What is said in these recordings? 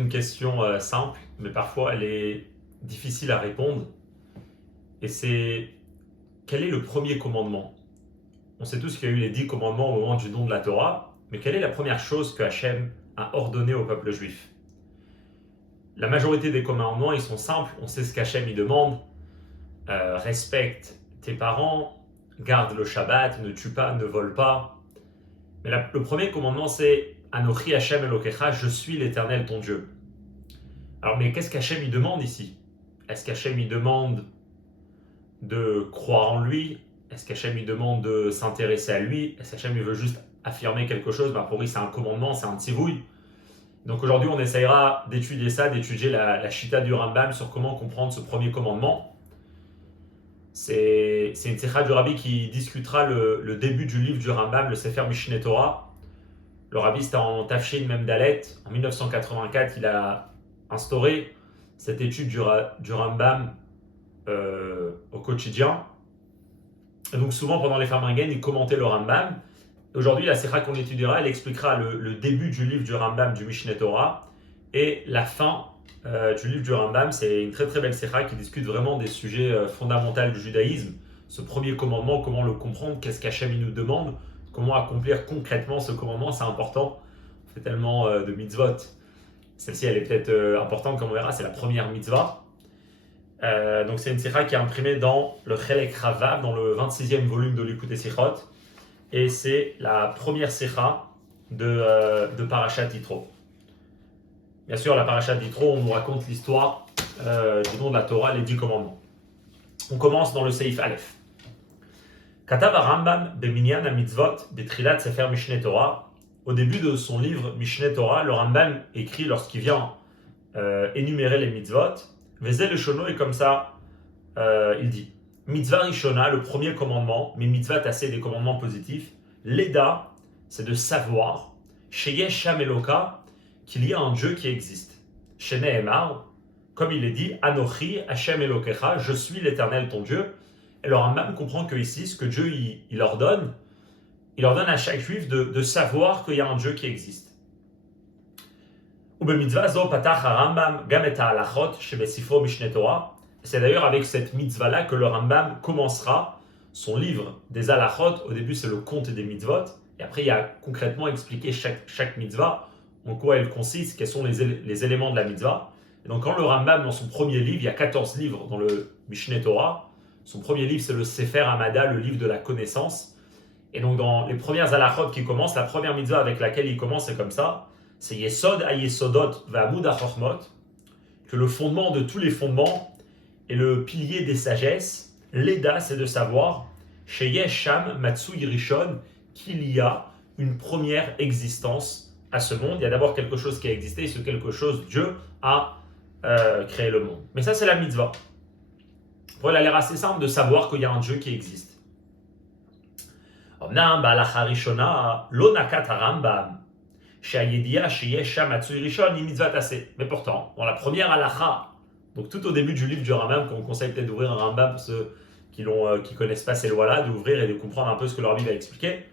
une question simple, mais parfois elle est difficile à répondre. Et c'est quel est le premier commandement? On sait tous qu'il y a eu les 10 commandements au moment du don de la Torah, mais quelle est la première chose que Hachem a ordonné au peuple juif? La majorité des commandements, ils sont simples. On sait ce qu'Hachem y demande. Respecte tes parents, garde le Shabbat, ne tue pas, ne vole pas. Mais le premier commandement, c'est Anochi Hachem Elokecha, je suis l'Éternel ton Dieu. Alors, mais qu'est-ce qu'Hachem y demande ici? Est-ce qu'Hachem y demande de croire en lui? Est-ce qu'Hachem lui demande de s'intéresser à lui? Est-ce qu'Hachem lui veut juste affirmer quelque chose? Pour lui, c'est un commandement, c'est un tzivouï. Donc aujourd'hui, on essayera d'étudier ça, d'étudier la Shita du Rambam sur comment comprendre ce premier commandement. C'est une Sikha du Rabbi qui discutera le début du livre du Rambam, le Sefer Mishneh Torah. Le Rabbi, c'était en Tafshin Mem Dalet. En 1984, il a instauré cette étude du Rambam au quotidien. Et donc souvent pendant les Farmingen, il commentait le Rambam. Aujourd'hui, la Sikha qu'on étudiera, elle expliquera le début du livre du Rambam du Mishneh Torah et la fin du livre du Rambam. C'est une très très belle Sikha qui discute vraiment des sujets fondamentaux du judaïsme. Ce premier commandement, comment le comprendre, qu'est-ce qu'Hachem nous demande, comment accomplir concrètement ce commandement, c'est important. On fait tellement de mitzvot. Celle-ci, elle est peut-être importante, comme on verra, c'est la première mitzvah. Donc c'est une sikha qui est imprimée dans le Chelek Ravav, dans le 26e volume de l'Ikutei Sichot, et c'est la première sikha de Parashat Yitro. Bien sûr, la Parashat Yitro, on nous raconte l'histoire du don de la Torah, les 10 commandements. On commence dans le Seif Aleph. Katav Rambam beminyan ha-mitzvot betrilat Sefer Mishneh Torah. Au début de son livre Mishneh Torah, le Rambam écrit lorsqu'il vient énumérer les mitzvot. Vezel le shono est comme ça, il dit mitzvah rishona, le premier commandement, mais mitzvah tassé des commandements positifs. Leda, c'est de savoir, sheyesh Sham Eloka, qu'il y a un Dieu qui existe. Shenehemar, comme il est dit, Anochi Hashem Elokecha, je suis l'Éternel ton Dieu. Et le Rambam comprend que ici, ce que Dieu il ordonne à chaque juif de savoir qu'il y a un Dieu qui existe. C'est d'ailleurs avec cette mitzvah-là que le Rambam commencera son livre des halachot. Au début, c'est le compte des mitzvot. Et après, il a concrètement expliqué chaque mitzvah, en quoi elle consiste, quels sont les éléments de la mitzvah. Et donc, quand le Rambam, dans son premier livre, il y a 14 livres dans le Mishneh Torah. Son premier livre, c'est le Sefer Hamada, le livre de la connaissance. Et donc, dans les premières halachot qui commencent, la première mitzvah avec laquelle il commence, c'est comme ça. C'est Yesod ha-Yesodot v'Amud ha-Chochmot, que le fondement de tous les fondements et le pilier des sagesses, l'Eda, c'est de savoir, chez Yesham Matsui Rishon, qu'il y a une première existence à ce monde. Il y a d'abord quelque chose qui a existé, et ce quelque chose, Dieu a créé le monde. Mais ça, c'est la mitzvah. Pour elle a l'air assez simple de savoir qu'il y a un Dieu qui existe. Omnam ba'alacha rishona lo nakat harambam. Mais pourtant, dans la première halakha, donc tout au début du livre du Rambam, qu'on conseille peut-être d'ouvrir un Rambam pour ceux qui ne connaissent pas ces lois-là, d'ouvrir et de comprendre un peu ce que le Rabbi va expliquer.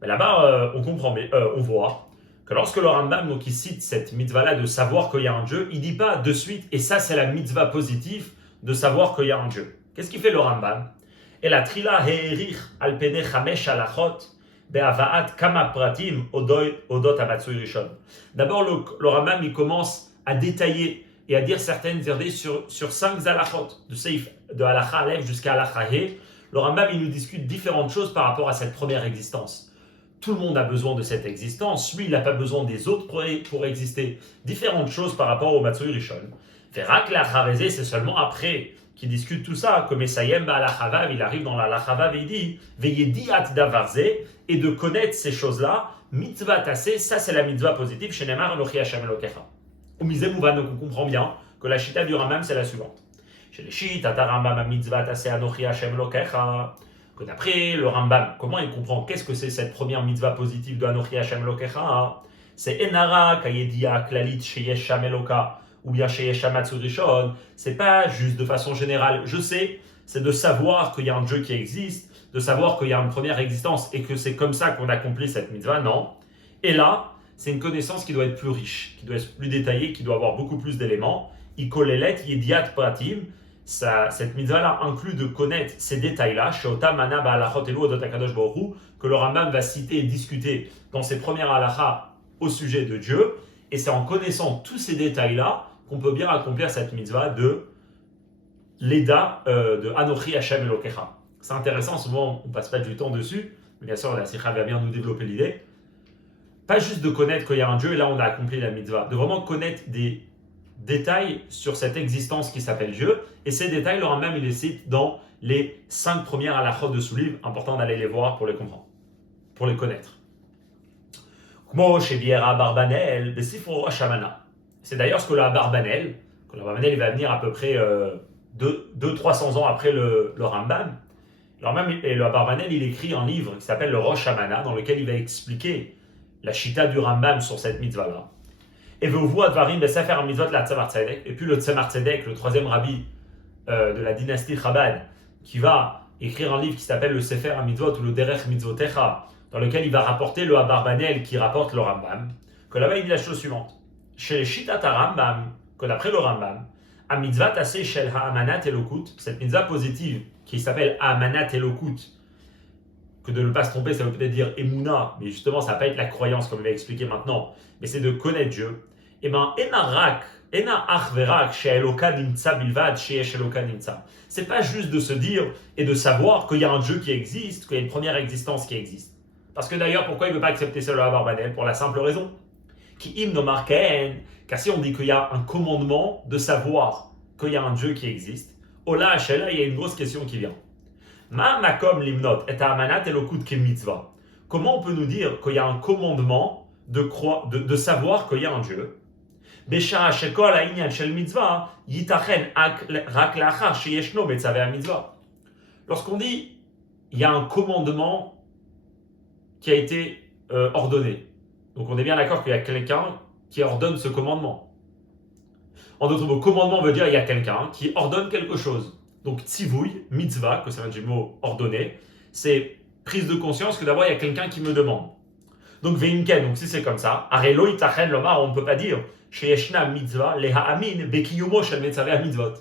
Mais là-bas, on voit que lorsque le Rambam donc, il cite cette mitzvah-là de savoir qu'il y a un Dieu, il ne dit pas de suite, et ça c'est la mitzvah positive de savoir qu'il y a un Dieu. Qu'est-ce qu'il fait le Rambam? Et la trila he'erich al pene chamesh halachot. D'abord, le Rambam il commence à détailler et à dire certaines verdades sur 5 halachot, de halacha Aleph jusqu'à halacha He. Le Rambam il nous discute différentes choses par rapport à cette première existence. Tout le monde a besoin de cette existence, lui il n'a pas besoin des autres pour exister. Différentes choses par rapport au Matsui Rishon. Verak l'achar c'est seulement après qui discute tout ça, comme Esayem ba'alachavav, il arrive dans l'alachavav et il dit Veyediat davarze, et de connaître ces choses-là, mitzvah tassé, ça c'est la mitzvah positive, chez Neymar, Anochi Hashem Elokecha. Au Mizem Mouvan, donc on comprend bien que la chita du Rambam c'est la suivante. Chez les Shita, Rambam, mitzvah tassé, Anochi Hashem Elokecha. Que d'après le Rambam, comment il comprend qu'est-ce que c'est cette première mitzvah positive de Anochi Hashem Elokecha? C'est Enara, Kayedia, Klalit, Sheyesh Sham Eloka. Ou bien chez Yeshamatsu Rishon, c'est pas juste de façon générale, je sais, c'est de savoir qu'il y a un Dieu qui existe, de savoir qu'il y a une première existence et que c'est comme ça qu'on accomplit cette mitzvah, non. Et là, c'est une connaissance qui doit être plus riche, qui doit être plus détaillée, qui doit avoir beaucoup plus d'éléments. Ikolelet yediat pratim, cette mitzvah-là inclut de connaître ces détails-là, sheotam mana ba'alachot elu odot hakadosh baruch hu, que le Rambam va citer et discuter dans ses premières halachas au sujet de Dieu, et c'est en connaissant tous ces détails-là qu'on peut bien accomplir cette mitzvah de l'Eda de Anochi Hashem Elokecha. C'est intéressant, souvent on ne passe pas du temps dessus, mais bien sûr la Sikha va bien nous développer l'idée. Pas juste de connaître qu'il y a un Dieu et là on a accompli la mitzvah, de vraiment connaître des détails sur cette existence qui s'appelle Dieu, et ces détails, le Rambam il les cite dans les 5 premières halachot de ce livre, important d'aller les voir pour les comprendre, pour les connaître. C'est d'ailleurs ce que le Abarbanel, il va venir à peu près 200-300 ans après le Rambam. Et le Abarbanel, il écrit un livre qui s'appelle le Rosh Hashanah, dans lequel il va expliquer la chita du Rambam sur cette mitzvah-là. Et vous voyez Advarim Besefer HaMitzvot la Tzemar Tzedek, et puis le Tzemar Tzedek, le troisième rabbi de la dynastie Chabad, qui va écrire un livre qui s'appelle le Sefer HaMitzvot ou le Derech Mitzvotecha, dans lequel il va rapporter le Abarbanel qui rapporte le Rambam, que là-bas il dit la chose suivante. Chez les Shitat Rambam, que d'après le Rambam, a mitzvah tassé shel ha'amanat elokut, cette mitzvah positive qui s'appelle ha'amanat elokut, que de ne pas se tromper, ça veut peut-être dire emuna, mais justement ça ne va pas être la croyance comme il va expliquer maintenant, mais c'est de connaître Dieu. Et bien, c'est pas juste de se dire et de savoir qu'il y a un Dieu qui existe, qu'il y a une première existence qui existe. Parce que d'ailleurs, pourquoi il ne veut pas accepter cela à Barbanel? Pour la simple raison car si on dit qu'il y a un commandement de savoir qu'il y a un Dieu qui existe, Ola Hachela, il y a une grosse question qui vient. Ma makom limnot et amanat elokut ke mitzvah. Comment on peut nous dire qu'il y a un commandement de savoir qu'il y a un Dieu? Besha shekol ha'inyan shel mitzvah yitachen rak lachar sheyeshno betzaveh ha'mitzvah. Lorsqu'on dit il y a un commandement qui a été ordonné, donc on est bien d'accord qu'il y a quelqu'un qui ordonne ce commandement. En d'autres mots, commandement veut dire il y a quelqu'un qui ordonne quelque chose. Donc tzivouy, mitzvah, que c'est un du mot ordonné, c'est prise de conscience que d'abord il y a quelqu'un qui me demande. Donc veimken, donc si c'est comme ça, arelo itachen lomar, on ne peut pas dire sheyeshna mitzvah leha'amin bekiyumo shel metzaveh mitzvot.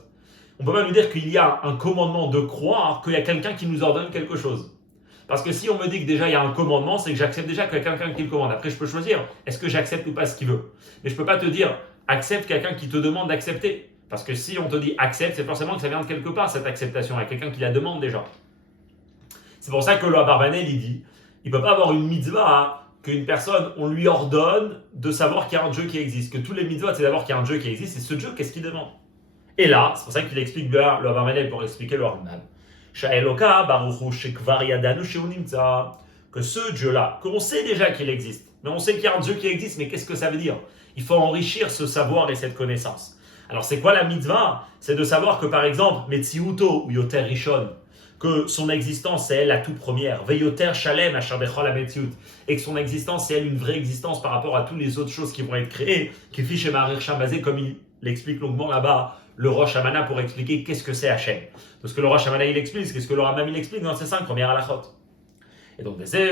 On ne peut pas nous dire qu'il y a un commandement de croire qu'il y a quelqu'un qui nous ordonne quelque chose. Parce que si on me dit que déjà il y a un commandement, c'est que j'accepte déjà qu'il y a quelqu'un qui le commande. Après, je peux choisir, est-ce que j'accepte ou pas ce qu'il veut. Mais je ne peux pas te dire, accepte quelqu'un qui te demande d'accepter. Parce que si on te dit accepte, c'est forcément que ça vient de quelque part, cette acceptation. Il y a quelqu'un qui la demande déjà. C'est pour ça que le Abarbanel, il dit, il ne peut pas avoir une mitzvah qu'une personne, on lui ordonne de savoir qu'il y a un Dieu qui existe. Que tous les mitzvahs, c'est d'abord qu'il y a un Dieu qui existe, et ce Dieu, qu'est-ce qu'il demande? Et là, c'est pour ça qu'il explique bien le Abarbanel pour expliquer le Rambam. Que ce Dieu-là, qu'on sait déjà qu'il existe, mais on sait qu'il y a un Dieu qui existe, mais qu'est-ce que ça veut dire? Il faut enrichir ce savoir et cette connaissance. Alors c'est quoi la mitzvah? C'est de savoir que par exemple, Metziuto ou Yoter Rishon, que son existence c'est elle la toute première, Veyoter Shalem Asher Bechol HaMetziut, et que son existence c'est elle une vraie existence par rapport à toutes les autres choses qui vont être créées, qui fiche et Marir Shambazé, comme il l'explique longuement là-bas, le Rosh Hashanah pour expliquer qu'est-ce que c'est Hachem. Parce que le Rosh Hashanah il explique, qu'est-ce que le Rambam il explique dans ces 5 premières halachot. Et donc, c'est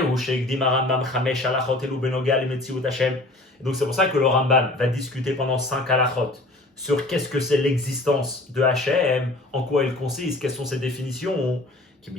pour ça que le Rambam va discuter pendant 5 halachot sur qu'est-ce que c'est l'existence de Hachem, en quoi elle consiste, quelles sont ses définitions. Car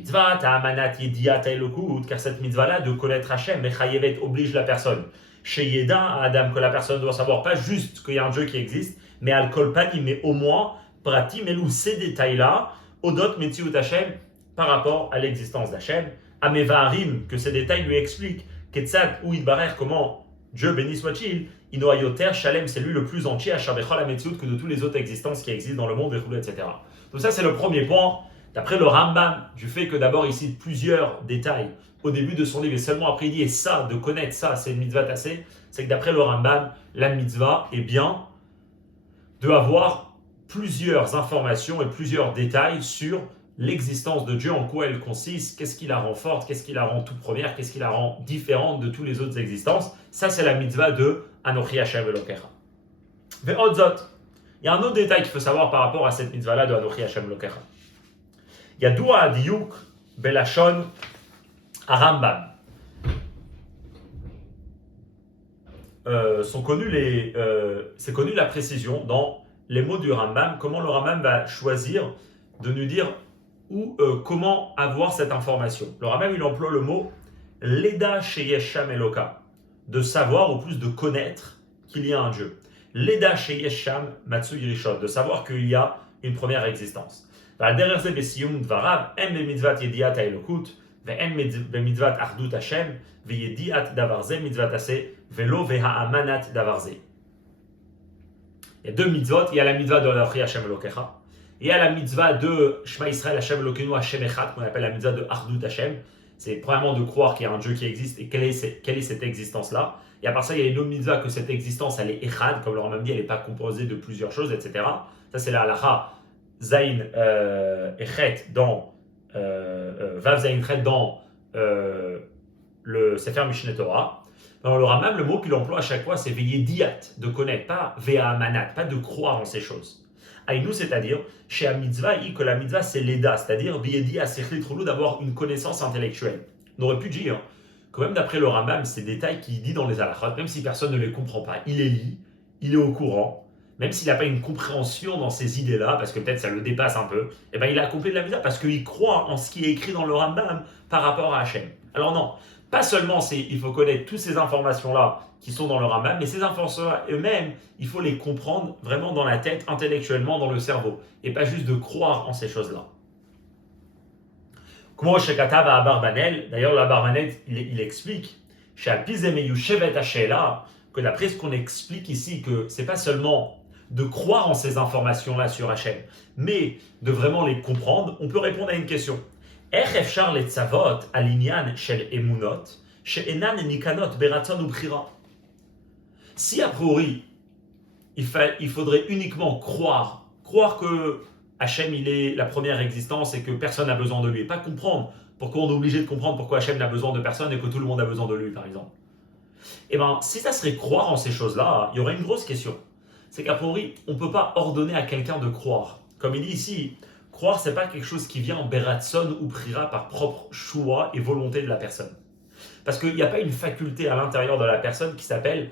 cette mitzvah-là de connaître Hachem, Mechayevet oblige la personne. Chez Yeda, Adam, que la personne doit savoir pas juste qu'il y a un Dieu qui existe, mais Al-Kol Pani, mais au moins, Pratim, et ces détails-là, Odot Metziut Hachem, par rapport à l'existence d'Hachem. Amevarim, que ces détails lui expliquent, Ketzat ou Idbarer, comment Dieu béni soit-il, Inoayoter, Shalem, c'est lui le plus entier, Ashabechol HaMetziut, que de toutes les autres existences qui existent dans le monde, etc. Donc ça c'est le premier point, d'après le Rambam, du fait que d'abord il cite plusieurs détails au début de son livre, et seulement après il dit, et ça, de connaître ça, c'est une mitzvah tassée, c'est que d'après le Rambam, la mitzvah est bien de avoir plusieurs informations et plusieurs détails sur l'existence de Dieu, en quoi elle consiste, qu'est-ce qui la rend forte, qu'est-ce qui la rend toute première, qu'est-ce qui la rend différente de toutes les autres existences. Ça, c'est la mitzvah de Anochi Hashem Elokecha. Ve'odzot, il y a un autre détail qu'il faut savoir par rapport à cette mitzvah-là de Anochi Hashem Elokecha. Il y a Dua Diyuk Belashon Arambam. sont connus c'est connu la précision dans les mots du Rambam, comment le Rambam va choisir de nous dire comment avoir cette information. Le Rambam, il emploie le mot Leda Sheyesham Eloka, de savoir ou plus de connaître qu'il y a un Dieu. Leda Sheyesham Matsu Yirishot, de savoir qu'il y a une première existence. Derrière זה בסיום דבריו, אין במצוות ידיעת האלוקות, ואין במצוות אחדות השם, וידיעת דבר זה מצוות עשה, ולא והאמנת דבר זה. Il y a deux mitzvot, il y a la mitzvah de l'Achri Hashem Elokecha, il y a la mitzvah de Shema Israël Hashem Elokeinu Hashem Echad, qu'on appelle la mitzvah de Achdut Hashem. C'est premièrement de croire qu'il y a un Dieu qui existe et quelle est cette existence-là. Et à part ça, il y a une autre mitzvah que cette existence, elle est Echad, comme le Rambam dit, elle n'est pas composée de plusieurs choses, etc. Ça, c'est la halacha Zain Echet dans Vav Zain Echet dans le Sefer Mishneh Torah. Dans le Rambam, le mot qu'il emploie à chaque fois, c'est Veyediat, de connaître, pas Ve'amanat, pas de croire en ces choses. Aïnou, c'est-à-dire, chez la mitzvah, que la mitzvah c'est l'Eda, c'est-à-dire Veyediat Sechlit Roulou, d'avoir une connaissance intellectuelle. On aurait pu dire, quand même d'après le Rambam, ces détails qu'il dit dans les halachot, même si personne ne les comprend pas, il les lit, il est au courant, même s'il n'a pas une compréhension dans ces idées-là, parce que peut-être ça le dépasse un peu, et ben il a accompli de la mitzvah parce qu'il croit en ce qui est écrit dans le Rambam par rapport à Hachem. Alors non, pas seulement il faut connaître toutes ces informations-là qui sont dans le Rambam, mais ces informations-là eux-mêmes, il faut les comprendre vraiment dans la tête, intellectuellement, dans le cerveau, et pas juste de croire en ces choses-là. Comme chez Katav à Abarbanel, d'ailleurs l'Abarbanel, il explique, chez Alpizemeyou Shevet Hashela, que d'après ce qu'on explique ici, que c'est pas seulement de croire en ces informations-là sur Hachem, mais de vraiment les comprendre, on peut répondre à une question. איך אפשר לצוות על עניין של אמונות שאינן ניתנות ברצון ובחירה? Si a priori, il faudrait uniquement croire que Hachem il est la première existence et que personne n'a besoin de lui, et pas comprendre pourquoi on est obligé de comprendre pourquoi Hachem n'a besoin de personne et que tout le monde a besoin de lui, par exemple. Eh bien, si ça serait croire en ces choses-là, il y aurait une grosse question. C'est qu'a priori, on ne peut pas ordonner à quelqu'un de croire. Comme il dit ici, croire, c'est pas quelque chose qui vient en beratson ou prira par propre choix et volonté de la personne. Parce qu'il n'y a pas une faculté à l'intérieur de la personne qui s'appelle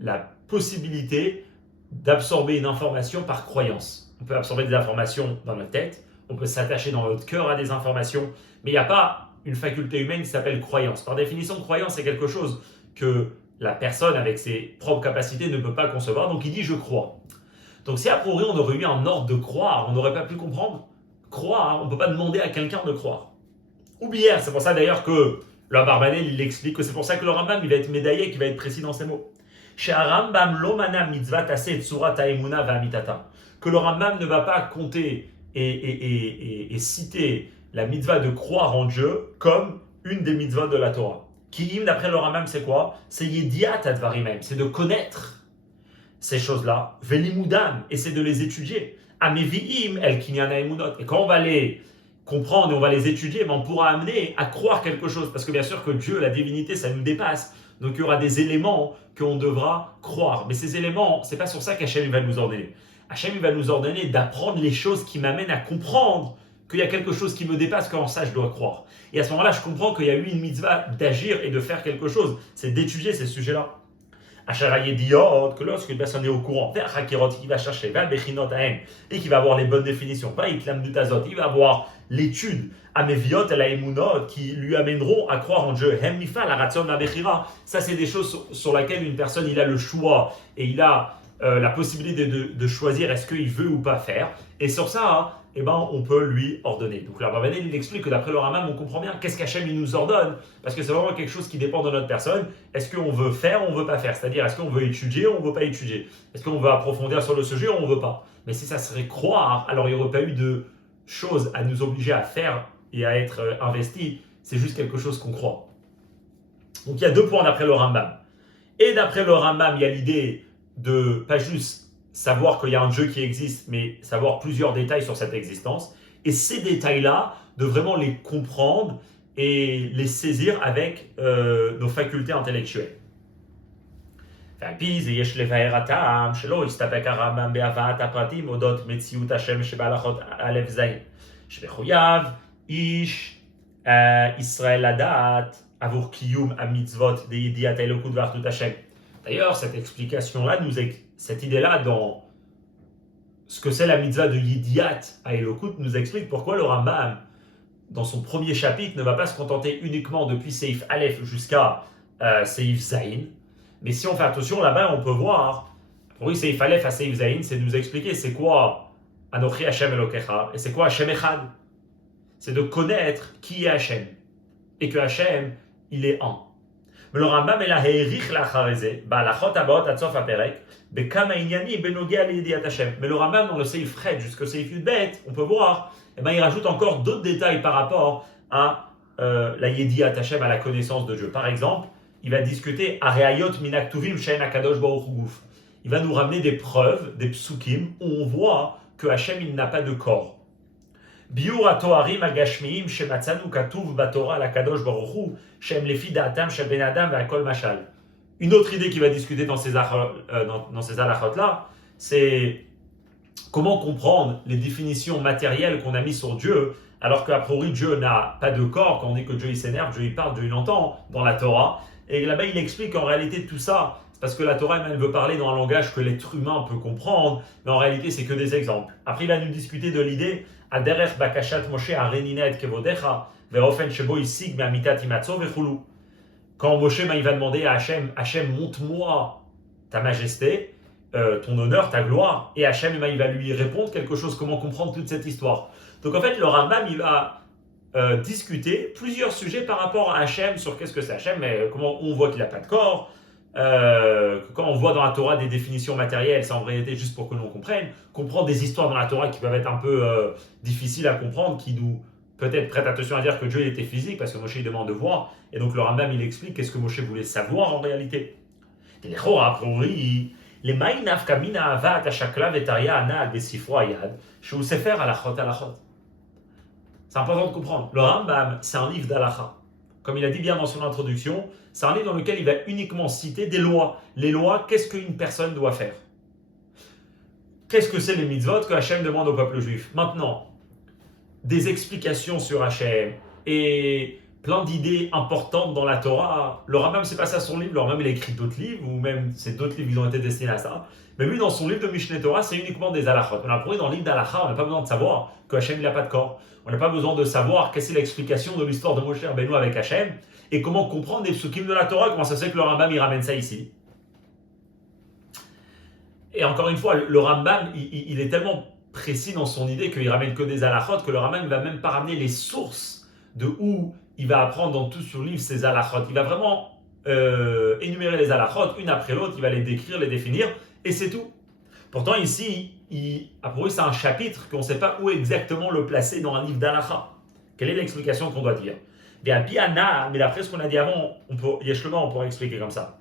la possibilité d'absorber une information par croyance. On peut absorber des informations dans notre tête, on peut s'attacher dans notre cœur à des informations, mais il n'y a pas une faculté humaine qui s'appelle croyance. Par définition, croyance, c'est quelque chose que la personne avec ses propres capacités ne peut pas concevoir, donc il dit « je crois ». Donc si a priori on aurait eu un ordre de croire, on n'aurait pas pu comprendre. Croire, on ne peut pas demander à quelqu'un de croire. Ou bière, c'est pour ça d'ailleurs que le Abarbanel, il explique que c'est pour ça que le Rambam, il va être médaillé, qu'il va être précis dans ses mots. Chez Rambam, l'omana mitzvah taseh tsurat ha'emuna va'amitata. Que le Rambam ne va pas compter et citer la mitzvah de croire en Dieu comme une des mitzvahs de la Torah. Qui, d'après le Rambam, c'est quoi? C'est yediat advarimem, c'est de connaître ces choses-là, velimudam, et c'est de les étudier. Ameviim el kinyana emunot. Et quand on va les comprendre et on va les étudier, on pourra amener à croire quelque chose. Parce que bien sûr que Dieu, la divinité, ça nous dépasse. Donc il y aura des éléments qu'on devra croire. Mais ces éléments, c'est pas sur ça qu'Hachem va nous ordonner. Hachem va nous ordonner d'apprendre les choses qui m'amènent à comprendre qu'il y a quelque chose qui me dépasse, qu'en ça je dois croire. Et à ce moment-là, je comprends qu'il y a eu une mitzvah d'agir et de faire quelque chose. C'est d'étudier ces sujets-là. Que lorsqu'une personne est au courant, qui va chercher, et qui va avoir les bonnes définitions, il va avoir l'étude, qui lui amèneront à croire en Dieu. Ça, c'est des choses sur lesquelles une personne il a le choix et il a la possibilité de choisir est-ce qu'il veut ou pas faire. Et sur ça, on peut lui ordonner. Donc là, il explique que d'après le Rambam, on comprend bien qu'est-ce qu'Hachem il nous ordonne, parce que c'est vraiment quelque chose qui dépend de notre personne. Est-ce qu'on veut faire ou on ne veut pas faire? C'est-à-dire, est-ce qu'on veut étudier ou on ne veut pas étudier? Est-ce qu'on veut approfondir sur le sujet ou on ne veut pas? Mais si ça serait croire, alors il n'y aurait pas eu de choses à nous obliger à faire et à être investi. C'est juste quelque chose qu'on croit. Donc il y a deux points d'après le Rambam. Et d'après le Rambam, il y a l'idée de pas juste savoir qu'il y a un Dieu qui existe, mais savoir plusieurs détails sur cette existence. Et ces détails-là, de vraiment les comprendre et les saisir avec nos facultés intellectuelles. ויש לבאר הטעם שלא יסתפק הרמב"ם בהבאת הפרטים אודות מציאות השם שבהלכות א' ז' שמחויב איש ישראל לדעת עבור קיום המצוות לידיעת האלוקות ואחדות השם. D'ailleurs, cette idée-là dans ce que c'est la mitzvah de Yidiat à Elokut nous explique pourquoi le Rambam, dans son premier chapitre, ne va pas se contenter uniquement depuis Seif Aleph jusqu'à Seif Zayin. Mais si on fait attention, là-bas, on peut voir, oui, Seif Aleph à Seif Zayin, c'est de nous expliquer c'est quoi Anochi Hashem Elokecha et c'est quoi Hashem Echad. C'est de connaître qui est Hashem et que Hashem, il est un. Mais le Rambam est là, Heirich Lachareze, Balachot Abaot Atsof Aperek, Bekama Inyani Benogia Lidiat Hashem. Mais le Rambam, dans le Seif Red jusqu'au Seif Yudbet, on peut voir, il rajoute encore d'autres détails par rapport à la Yediat Hashem, à la connaissance de Dieu. Par exemple, il va discuter Areayot Minaktuvim Shein Akadosh Baruch Hu Guf. Il va nous ramener des preuves, des psukim, où on voit que Hashem, il n'a pas de corps. Biur atoarim agashmiim shematzanu katuv batora la kadosh baruchu shem lefi da'atam shel ben adam ve'akol mashal. Une autre idée qu'il va discuter dans ces halachot là, c'est comment comprendre les définitions matérielles qu'on a mises sur Dieu, alors qu'a priori Dieu n'a pas de corps. Quand on dit que Dieu il s'énerve, Dieu il parle, Dieu il entend dans la Torah. Et là-bas il explique qu'en réalité tout ça, c'est parce que la Torah elle veut parler dans un langage que l'être humain peut comprendre, mais en réalité c'est que des exemples. Après il va nous discuter de l'idée Aderech bakashat Moshe areninet kevodecha ve'ofen shebo isig me'amitat imatzo ve'chulu. Quand Moshe il va demander à Hachem montre-moi ta majesté, ton honneur, ta gloire, et Hachem il va lui répondre quelque chose, comment comprendre toute cette histoire. Donc en fait le Rambam il va discuter plusieurs sujets par rapport à Hachem sur qu'est-ce que c'est Hachem, mais comment on voit qu'il n'a pas de corps. Quand on voit dans la Torah des définitions matérielles, c'est en réalité juste pour que l'on comprenne. Comprendre des histoires dans la Torah qui peuvent être un peu difficiles à comprendre, qui nous peut-être prêtent attention à dire que Dieu il était physique, parce que Moshe il demande de voir, et donc le Rambam il explique qu'est-ce que Moshe voulait savoir en réalité. Et les Chora, a priori, les Maïnaf Kamina Avat Ashakla Vetaria Anal Besifro Ayad, chez Sefer Alachot Alachot. C'est important de comprendre. Le Rambam, c'est un livre d'Alacha. Comme il a dit bien dans son introduction, c'est un livre dans lequel il va uniquement citer des lois. Les lois, qu'est-ce qu'une personne doit faire? Qu'est-ce que c'est les mitzvot que Hachem demande au peuple juif? Maintenant, des explications sur Hachem et plein d'idées importantes dans la Torah. Le Rambam, c'est pas ça son livre. Le Rambam, il a écrit d'autres livres, ou même c'est d'autres livres qui ont été destinés à ça. Mais lui, dans son livre de Mishneh Torah, c'est uniquement des halachot. On a prouvé dans le livre d'Halacha, on n'a pas besoin de savoir que Hachem, il n'a pas de corps. On n'a pas besoin de savoir quelle est l'explication de l'histoire de Moshe Rabbeinu avec Hachem et comment comprendre les psukim de la Torah, comment ça se fait que le Rambam, il ramène ça ici. Et encore une fois, le Rambam, il est tellement précis dans son idée qu'il ramène que des halachot, que le Rambam ne va même pas ramener les sources de où il va apprendre dans tout sur le livre ces halachot. Il va vraiment énumérer les halachot une après l'autre, il va les décrire, les définir, et c'est tout. Pourtant ici, pour eux, c'est un chapitre qu'on ne sait pas où exactement le placer dans un livre d'halacha. Quelle est l'explication qu'on doit dire? Mais d'après ce qu'on a dit avant, on pourrait expliquer comme ça.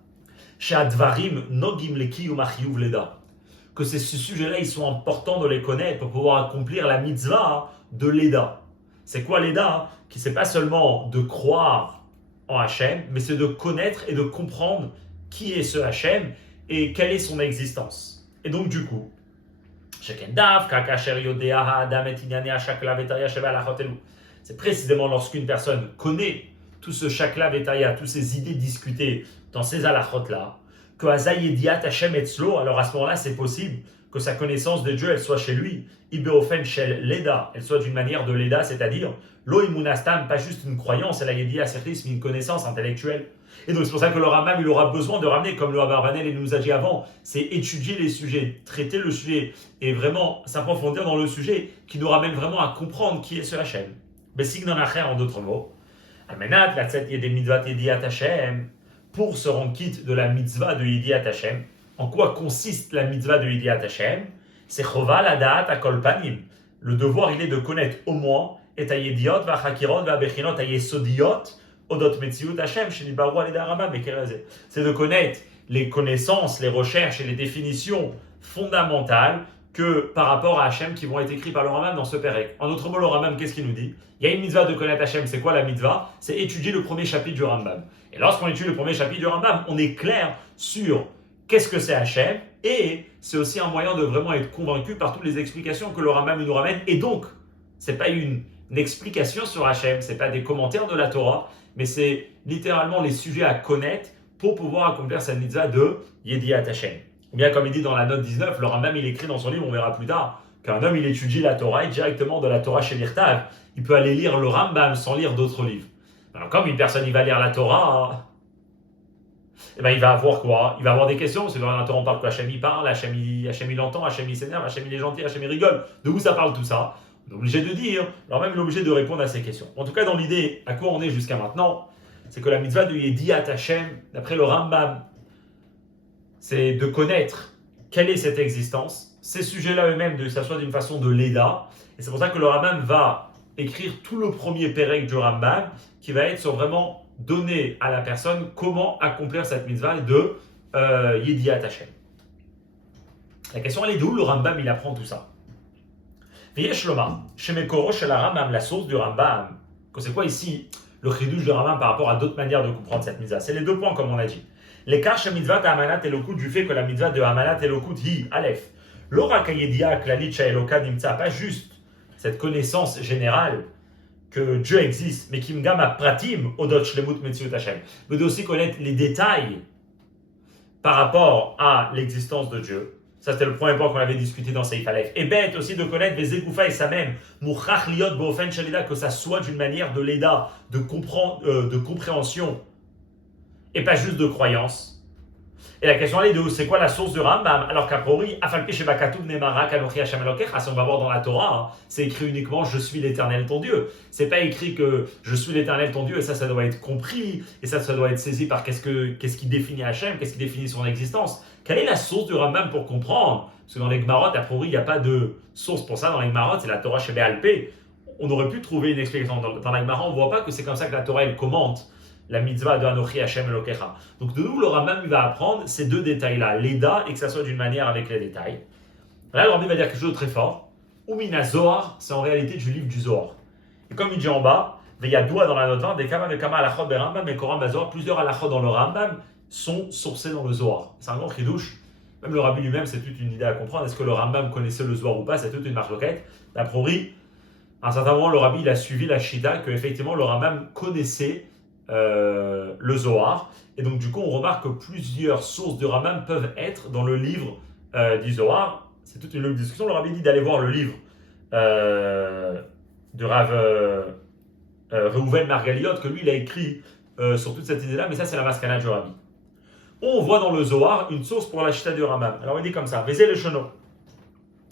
Que ces sujets-là, ils sont importants de les connaître pour pouvoir accomplir la mitzvah de l'Eda. C'est quoi l'Eda? Qui c'est pas seulement de croire en Hachem, mais c'est de connaître et de comprendre qui est ce Hachem et quelle est son existence. Et donc du coup, c'est précisément lorsqu'une personne connaît tout ce shakla vetaya, toutes ces idées discutées dans ces halachot-là, que Azayediat Hashem etzlo, alors à ce moment-là, c'est possible que sa connaissance de Dieu, elle soit chez lui, Ibeofen shel leda, elle soit d'une manière de leda, c'est-à-dire lo imunastam, pas juste une croyance, elle a yediat sertis, mais une connaissance intellectuelle. Et donc c'est pour ça que le Rambam, il aura besoin de ramener, comme le Abarbanel nous a dit avant, c'est étudier les sujets, traiter le sujet, et vraiment s'approfondir dans le sujet, qui nous ramène vraiment à comprendre qui est ce Hachem. Besignon acher, en d'autres mots, Amenat, la tzet yedem mitzvat yediat Hashem, pour se rendre quitte de la mitzvah de Yediat Hashem. En quoi consiste la mitzvah de Yediat Hashem? C'est chova la da'at akol panim. Le devoir, il est de connaître au moins et ta yediot va chakirot va bechinot ta yesodiot odot metziut Hashem shenibaru al Rambam bekereze. C'est de connaître les connaissances, les recherches et les définitions fondamentales que par rapport à Hachem qui vont être écrits par le Rambam dans ce Pérec. En d'autres mots, le Rambam, qu'est-ce qu'il nous dit? Il y a une mitzvah de connaître Hachem. C'est quoi la mitzvah? C'est étudier le premier chapitre du Rambam. Et lorsqu'on étudie le premier chapitre du Rambam, on est clair sur qu'est-ce que c'est Hachem, et c'est aussi un moyen de vraiment être convaincu par toutes les explications que le Rambam nous ramène. Et donc, c'est pas une explication sur Hachem, c'est pas des commentaires de la Torah, mais c'est littéralement les sujets à connaître pour pouvoir accomplir cette mitzvah de Yediat Hashem. Ou bien comme il dit dans la note 19, le Rambam il écrit dans son livre, on verra plus tard, qu'un homme il étudie la Torah et directement de la Torah chez l'Irtav, il peut aller lire le Rambam sans lire d'autres livres. Alors comme une personne il va lire la Torah, eh ben, il va avoir quoi? Il va avoir des questions, parce que dans la Torah on parle quoi? Hachem il parle, Hachem il entend, Hachem il s'énerve, Hachem il est gentil, Hachem il rigole. De où ça parle tout ça? On est obligé de dire, alors même il est obligé de répondre à ces questions. En tout cas dans l'idée, à quoi on est jusqu'à maintenant, c'est que la mitzvah de Yediat Hashem, d'après le Rambam, c'est de connaître quelle est cette existence, ces sujets-là eux-mêmes, que ça soit d'une façon de l'Eda, et c'est pour ça que le Rambam va écrire tout le premier pérec du Rambam, qui va être sur vraiment donner à la personne comment accomplir cette mitzvah de Yediat Hashem. La question elle est d'où le Rambam il apprend tout ça. V'yesh lomar, shemekoro shel Rambam, la source du Rambam, que c'est quoi ici le chidouche de Rambam par rapport à d'autres manières de comprendre cette mitzvah? C'est les deux points comme on a dit. L'écart chez mitzvah Hamanat Elokut du fait que la mitzvah de Hamanat Elokut hi, Aleph, l'ora kayedia klalit shaeloka nimtza, pas juste cette connaissance générale que Dieu existe, mais qui m'gam a pratim odot shlemut metziut Hashem, mais de aussi connaître les détails par rapport à l'existence de Dieu. Ça, c'était le premier point qu'on avait discuté dans Seif Aleph. Et bête aussi de connaître les Zekoufa et sa même, Mouchach liot bo'ofen shalida, que ça soit d'une manière de l'Eda, de compréhension, et pas juste de croyance. Et la question elle est de c'est quoi la source du Rambam? Alors qu'a priori, Afalpi Shebakatuv Nemara Kanochi Hashem Elokecha, si on va voir dans la Torah, c'est écrit uniquement je suis l'Éternel ton Dieu. C'est pas écrit que je suis l'Éternel ton Dieu, et ça doit être compris, et ça doit être saisi par qu'est-ce qui définit Hashem, qu'est-ce qui définit son existence. Quelle est la source du Rambam pour comprendre? Parce que dans les Gemarot, a priori, il n'y a pas de source pour ça. Dans les Gemarot, c'est la Torah chez Béalpé. On aurait pu trouver une explication. Dans la Gemara, on ne voit pas que c'est comme ça que la Torah elle commente la mitzvah de Anochi Hashem Elokecha. Donc de nous, le Rambam il va apprendre ces deux détails-là, l'Eda et que ça soit d'une manière avec les détails. Là, le Rambam va dire quelque chose de très fort. Umina Zohar, c'est en réalité du livre du Zohar. Et comme il dit en bas, Veyadoua dans la note 20, des Kama Vekama Alachot Berambam et Koram Bazor, plusieurs Alachot dans le Rambam sont sourcés dans le Zohar. C'est un grand chidouche. Même le Rabbi lui-même, c'est toute une idée à comprendre. Est-ce que le Rambam connaissait le Zohar ou pas? C'est toute une marloquette. A priori, à un certain moment, le Rabbi il a suivi la Shida que effectivement le Rambam connaissait le Zohar, et donc du coup on remarque que plusieurs sources de Rambam peuvent être dans le livre du Zohar. C'est toute une longue discussion. Le Rabbi dit d'aller voir le livre de Rav Reuven Margaliot, que lui il a écrit sur toute cette idée-là, mais ça c'est la maskana du Rabbi. On voit dans le Zohar une source pour la chita du Rambam. Alors il dit comme ça, Vezé le Shono.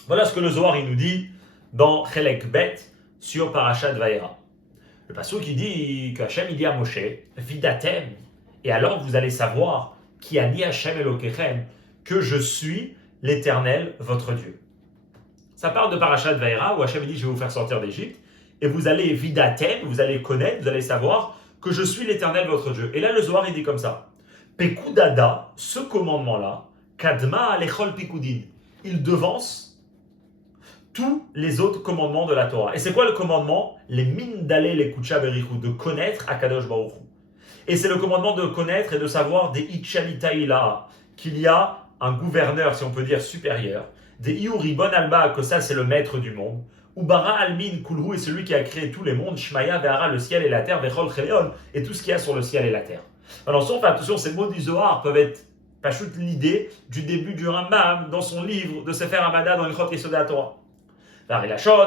Voilà ce que le Zohar il nous dit dans Chelek Bet sur Parashat Vayera. Le passage qui dit que Hachem il dit à Moshe, Vidatem, et alors vous allez savoir qui a dit Hachem Elokechem, que je suis l'Éternel, votre Dieu. Ça parle de Parashat Vayera où Hachem dit je vais vous faire sortir d'Égypte, et vous allez Vidatem, vous allez connaître, vous allez savoir que je suis l'Éternel, votre Dieu. Et là le Zohar il dit comme ça, Pekudada, ce commandement-là, Kadma Alechol Pekudin, il devance tous les autres commandements de la Torah. Et c'est quoi le commandement? Les mindale les kucha berichu, de connaître Akadosh Baruch Hu. Et c'est le commandement de connaître et de savoir des Ichalitaïla, qu'il y a un gouverneur, si on peut dire, supérieur, des Iuribon Alba, que ça c'est le maître du monde, Ubara Almin Kulhu est celui qui a créé tous les mondes, Shmaya Ve'ara, le ciel et la terre, Vechol Cheleon, et tout ce qu'il y a sur le ciel et la terre. Alors, sauf attention, ces mots du Zohar peuvent être pas chute l'idée du début du Rambam dans son livre de Sefer Hamada dans Ilchot Yesodei HaTorah. Attention,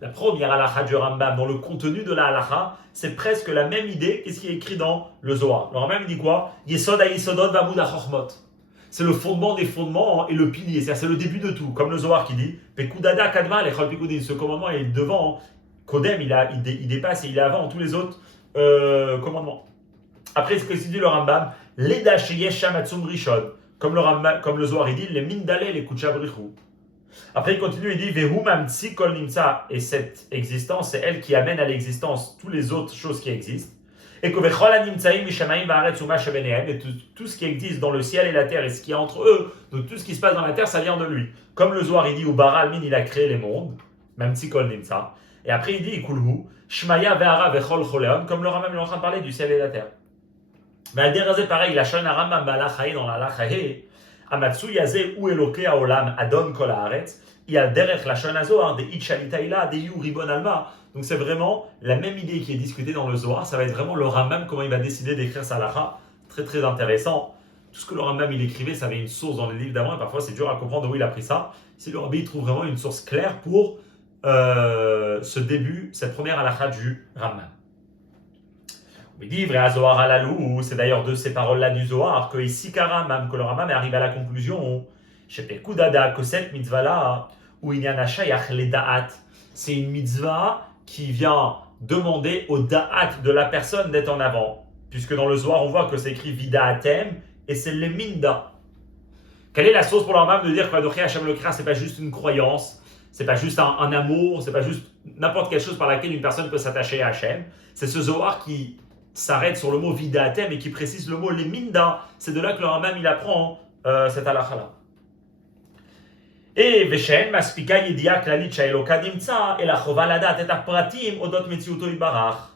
la première halakha du Rambam, dans le contenu de la halakha, c'est presque la même idée qu'est-ce qui est écrit dans le Zohar. Le Rambam dit quoi? Yesod ha-yesodot v'amud ha-chochmot. C'est le fondement des fondements et le pilier, c'est le début de tout. Comme le Zohar qui dit, Pekudada kadma lechol pikudin, ce commandement est devant, Kodem il dépasse et il est avant tous les autres commandements. Après ce que dit le Rambam, Leda sheyesh sham atzum rishon. Comme le Zohar il dit, les mindale les kucha brichou. Après il continue, il dit Vehu mamtsi kol nimtza, et cette existence, c'est elle qui amène à l'existence toutes les autres choses qui existent. Et que vechol animtzaim mishamayim va'aretz uma shebenehem, et tout ce qui existe dans le ciel et la terre et ce qui est entre eux, donc tout ce qui se passe dans la terre, ça vient de lui. Comme le Zohar il dit, Ubara almin il a créé les mondes, mamtsi kol nimtza. Et après il dit Ikulhu shmaya ve'ara vechol choleon, comme le Rambam est en train de parler du ciel et la terre. Mais à déraser pareil, la Shon Rambam Balachaï dans la Lachaï, Amatsu Yazé ou Eloke Aolam Adon Kol Haaretz, il y a derrière la Shana Zohar, des Itchalitaïla, des Yu Ribon Alma. Donc c'est vraiment la même idée qui est discutée dans le Zohar. Ça va être vraiment le Rambam, comment il va décider d'écrire sa halakha. Très très intéressant. Tout ce que le Rambam il écrivait, ça avait une source dans les livres d'avant et parfois c'est dur à comprendre d'où il a pris ça. Ici le Rabbi il trouve vraiment une source claire pour ce début, cette première halakha du Rambam. Il dit, vrai à Zohar alalou, c'est d'ailleurs de ces paroles-là du Zohar que ici Karamam, que le Rambam est arrivé à la conclusion, chez Pekudada, que cette mitzvah-là, où il y a un shayach les da'at, c'est une mitzvah qui vient demander au da'at de la personne d'être en avant. Puisque dans le Zohar, on voit que c'est écrit vida'atem et c'est le minda. Quelle est la source pour le Rambam de dire que Adochi Hashem Elokera, c'est pas juste une croyance, c'est pas juste un amour, c'est pas juste n'importe quelle chose par laquelle une personne peut s'attacher à Hashem. C'est ce Zohar qui s'arrête sur le mot vida'atem et qui précise le mot les minda. C'est de là que le Rambam il apprend cette halakha-là. Et Veshen maspika yedia klalit shaeloka nimtza et la chova ladat et pratim odot metziuto ibarach.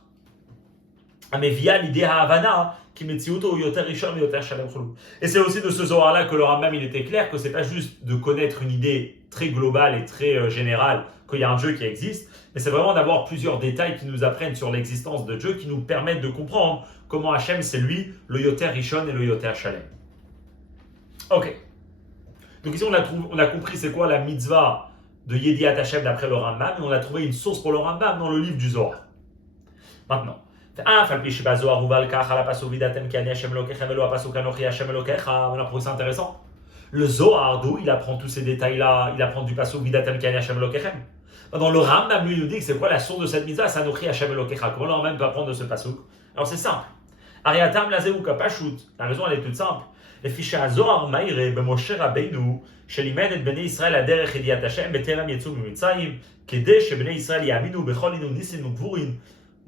Amevia l'idée havana qui metziuto yoter rishon yoter shalem chulu. Et c'est aussi de ce Zohar-là que le Rambam il était clair que c'est pas juste de connaître une idée très globale et très générale qu'il y a un Dieu qui existe, mais c'est vraiment d'avoir plusieurs détails qui nous apprennent sur l'existence de Dieu, qui nous permettent de comprendre comment Hachem c'est lui, le yoter rishon et le yoter shalem. Ok. Donc ici on a compris c'est quoi la mitzvah de Yediat Hashem d'après le Rambam, et on a trouvé une source pour le Rambam dans le livre du Zohar. Maintenant, on a trouvé ça intéressant. Le Zohar, d'où il apprend tous ces détails-là, il apprend du pasuk vidatem kani Hashem Elokechem. Dans le Rambam, lui, il nous dit que c'est quoi la source de cette mitzvah, c'est Anochi Hashem Elokecha. Comment le Rambam peut apprendre de ce pasuk? Alors c'est simple. Ariatam lazeu kapashut. La raison elle est toute simple. לפי שהזוהר מאיר במשה רבינו שלימד את בני ישראל הדרך ידיעת השם בטרם יצאו ממצרים כדי שבני ישראל יאמינו בכל עינוי ניסים וגבורים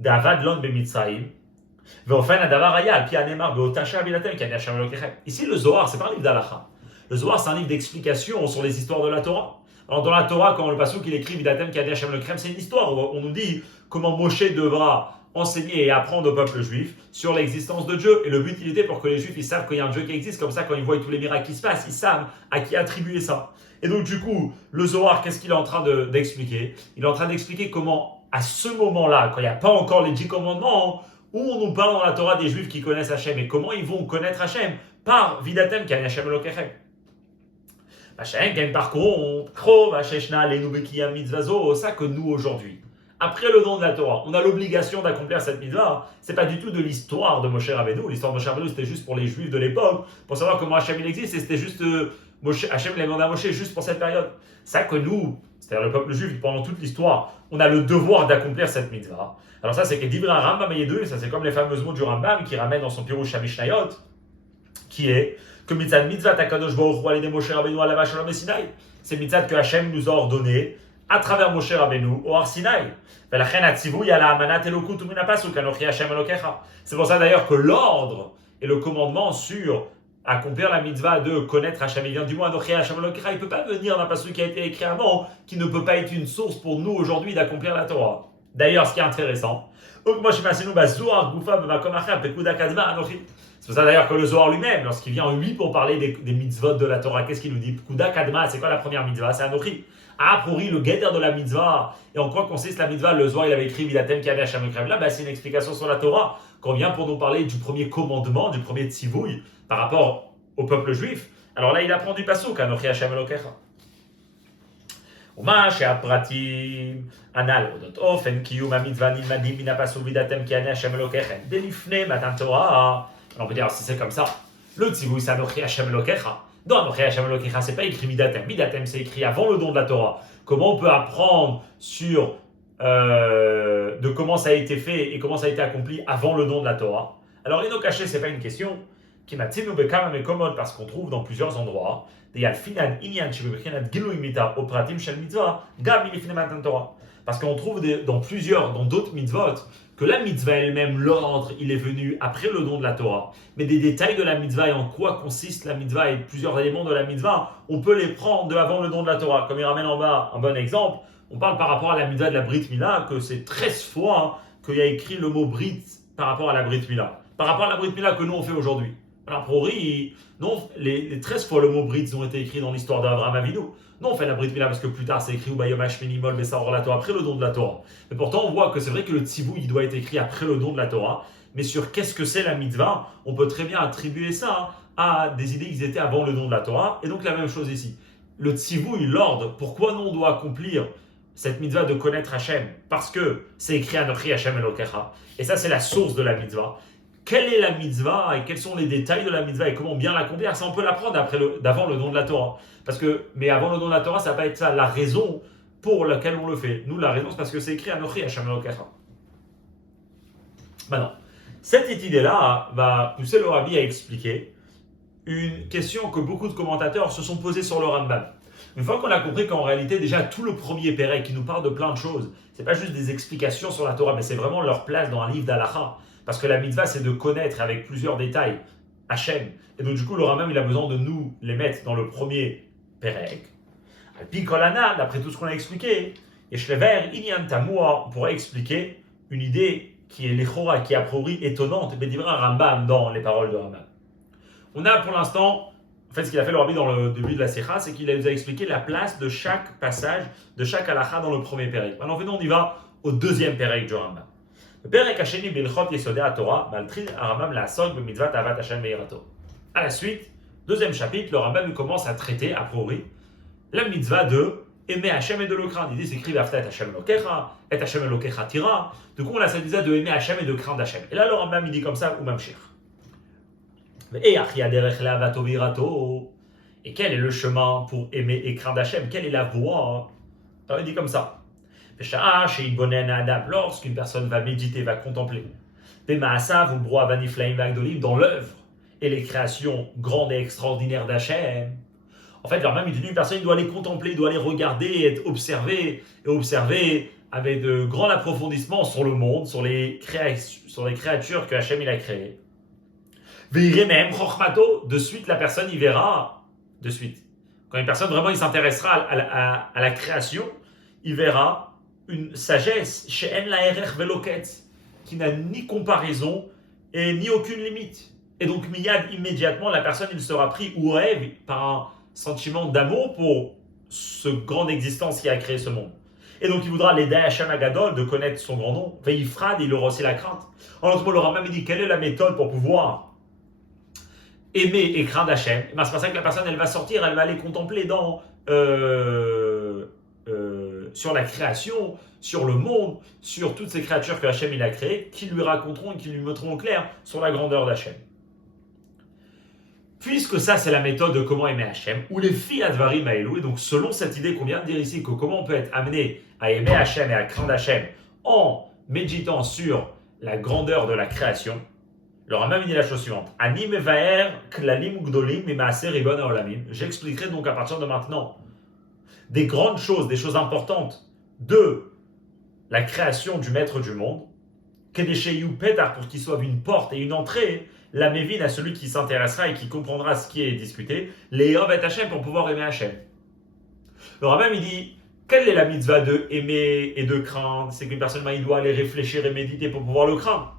דאבד לון במצרים ואופן הדבר היה על פי הנאמר באותה שעה בלעתם כי אני השם אלוקיכם. Ici le Zohar c'est pas un livre d'halakha. Le Zohar c'est un livre d'explication sur les histoires de la Torah. Alors dans la Torah quand le pasuk il écrit Vidatem qui a dit Hashem Elokeichem, c'est une histoire. On nous dit comment Moshe devra enseigner et apprendre au peuple juif sur l'existence de Dieu. Et le but, il était pour que les juifs ils savent qu'il y a un Dieu qui existe. Comme ça, quand ils voient tous les miracles qui se passent, ils savent à qui attribuer ça. Et donc, du coup, le Zohar, qu'est-ce qu'il est en train d'expliquer? Il est en train d'expliquer comment, à ce moment-là, quand il n'y a pas encore les 10 commandements, où on nous parle dans la Torah des juifs qui connaissent Hachem, et comment ils vont connaître Hachem? Par Vidatem, qui a Hachem Elokechem. Hachem, par contre, ça que nous aujourd'hui. Après le don de la Torah, on a l'obligation d'accomplir cette mitzvah. C'est pas du tout de l'histoire de Moshe Rabbeinu. L'histoire de Moshe Rabbeinu, c'était juste pour les Juifs de l'époque, pour savoir comment Hachem il existe, et c'était juste Hachem l'a demandé à Moshe juste pour cette période. Ça que nous, c'est-à-dire le peuple juif, pendant toute l'histoire, on a le devoir d'accomplir cette mitzvah. Alors ça, c'est que Divra Rambam et ça c'est comme les fameuses mots du Rambam qui ramène dans son Pirush HaMishnayot, qui est que mitzvah takadosh baruch hu alidei Moshe Rabbeinu ala Shalom Sinai. C'est mitzvah que Hachem nous a ordonné à travers Moshe Rabbeinu au Har Sinai. C'est pour ça d'ailleurs que l'ordre et le commandement sur accomplir la mitzvah de connaître Hachem, il vient du mot Anochi Hashem Elokecha. Il ne peut pas venir d'un pasuk qui a été écrit avant, qui ne peut pas être une source pour nous aujourd'hui d'accomplir la Torah. D'ailleurs, ce qui est intéressant, c'est pour ça d'ailleurs que le Zohar lui-même, lorsqu'il vient en 8 pour parler des mitzvot de la Torah, qu'est-ce qu'il nous dit? Pekuda Kadma, c'est quoi la première mitzvah? C'est Anochi. Ah, pourri, le guéder de la mitzvah. Et en quoi consiste la mitzvah? Le Zohar, il avait écrit Vidatem qui avait Hachem Elokeichem. Là, c'est une explication sur la Torah. Quand on vient pour nous parler du premier commandement, du premier tzivouï par rapport au peuple juif, alors là, il apprend du pasuk, Anochi Hachem Elokecha. ומה שהפרטים הנ"ל אודות אופן קיום המצווה נלמדים מן הפסוק וידעתם כי אני השם אלוקיכם דלפני מתן תורה. On peut dire si c'est comme ça, le tzivouï c'est Anochi Hachem Elokecha. Dans Anochi Hachem Elokecha, c'est pas écrit Vidatem. Vidatem c'est écrit avant le don de la Torah. Comment on peut apprendre sur de comment ça a été fait et comment ça a été accompli avant le don de la Torah? Alors Eno Caché, c'est pas une question qui m'a tiré parce qu'on trouve dans plusieurs endroits. Parce qu'on trouve dans d'autres mitzvot que la mitzvah elle-même, l'ordre, il est venu après le don de la Torah. Mais des détails de la mitzvah et en quoi consiste la mitzvah et plusieurs éléments de la mitzvah, on peut les prendre de avant le don de la Torah. Comme il ramène en bas un bon exemple, on parle par rapport à la mitzvah de la Brit Mila, que c'est 13 fois qu'il y a écrit le mot Brit par rapport à la Brit Mila. Par rapport à la Brit Mila que nous on fait aujourd'hui. Alors, a priori, non, les 13 fois le mot Brit ont été écrits dans l'histoire d'Abraham Avinu. Non, on fait la Brit Mila parce que plus tard c'est écrit Ubayom Hashmini Mol Bessaror la Torah, après le don de la Torah. Mais pourtant, on voit que c'est vrai que le Tzivou, il doit être écrit après le don de la Torah. Mais sur qu'est-ce que c'est la mitzvah, on peut très bien attribuer ça à des idées qui étaient avant le don de la Torah. Et donc la même chose ici. Le Tzivou, l'ordre, pourquoi nous on doit accomplir cette mitzvah de connaître Hachem? Parce que c'est écrit Anochi Hachem Elokecha. Et ça, c'est la source de la mitzvah. Quelle est la mitzvah et quels sont les détails de la mitzvah et comment bien l'accomplir? Ça, on peut l'apprendre d'avant le don de la Torah. Mais avant le don de la Torah, ça va pas être ça la raison pour laquelle on le fait. Nous, la raison, c'est parce que c'est écrit Anochi Hachem Elokecha. Maintenant, cette idée-là va pousser le Rabbi à expliquer une question que beaucoup de commentateurs se sont posés sur le Rambam. Une fois qu'on a compris qu'en réalité, déjà, tout le premier Pérec qui nous parle de plein de choses, c'est pas juste des explications sur la Torah, mais c'est vraiment leur place dans un livre d'Alacha. Parce que la mitzvah, c'est de connaître avec plusieurs détails Hachem. Et donc, du coup, le Rambam, il a besoin de nous les mettre dans le premier Pérec. Puis, Kolana, d'après tout ce qu'on a expliqué, Yeshlever, Inyan Tamoua, on pourrait expliquer une idée qui est l'Echora, qui est a priori étonnante, mais d'Ivra Rambam dans les paroles de Rambam. On a pour l'instant, en fait, ce qu'il a fait le Rabbi dans le début de la Sikha, c'est qu'il nous a expliqué la place de chaque passage, de chaque halakha dans le premier Pérec. Maintenant, on y va au deuxième Pérec du Rambam. Le Pérec Hasheni Bilchot Yesodei HaTorah, Maltrin Rambam La'asok B'mitzvat Avat Hashem Meirato. À la suite, deuxième chapitre, le Rambam commence à traiter, a priori, la mitzvah de aimer Hachem et de le craindre. Il dit, c'est écrit Vafta et Hachem Elokecha, et Hachem Elokecha Tira. Du coup, on a cette mitzvah de aimer Hachem et de craindre Hachem. Et là, le Rambam, il dit comme ça, ou Mamshir. Et quel est le chemin pour aimer et craindre Hachem? Quelle est la voie? Alors, il dit comme ça. Lorsqu'une personne va méditer, va contempler, dans l'œuvre et les créations grandes et extraordinaires d'Hachem. En fait, même, il dit une personne doit les contempler, doit les regarder, être observé, et observer avec de grands approfondissements sur le monde, sur les créatures que Hachem il a créées. De suite, la personne y verra, de suite. Quand une personne vraiment il s'intéressera à la création, il verra une sagesse chez En la RR Veloket, qui n'a ni comparaison et ni aucune limite. Et donc, immédiatement, la personne il sera pris ou rêve par un sentiment d'amour pour ce grande existence qui a créé ce monde. Et donc il voudra l'aider à Hachem Agadol de connaître son grand nom. Veifrad, il aura aussi la crainte. En l'autre mot, le Rambam dit quelle est la méthode pour pouvoir aimer et craindre Hachem. C'est pour ça que la personne elle va sortir, elle va aller contempler sur la création, sur le monde, sur toutes ces créatures que Hachem il a créées, qui lui raconteront et qui lui montreront au clair sur la grandeur d'Hachem. Puisque ça, c'est la méthode de comment aimer Hachem, ou les filles advarim aelou, et donc selon cette idée qu'on vient de dire ici, que comment on peut être amené à aimer Hachem et à craindre Hachem en méditant sur la grandeur de la création, le Rambam dit la chose suivante. Ani mevaer klalim gdolim mimaaser ribon haolamim. J'expliquerai donc à partir de maintenant des grandes choses, des choses importantes de la création du maître du monde, kedesheyu petar, pour qu'il soit une porte et une entrée, la mévine à celui qui s'intéressera et qui comprendra ce qui est discuté, les Yov et Hachem pour pouvoir aimer Hachem. Le Rambam il dit, quelle est la mitzvah de aimer et de craindre? C'est qu'une personne il doit aller réfléchir et méditer pour pouvoir le craindre.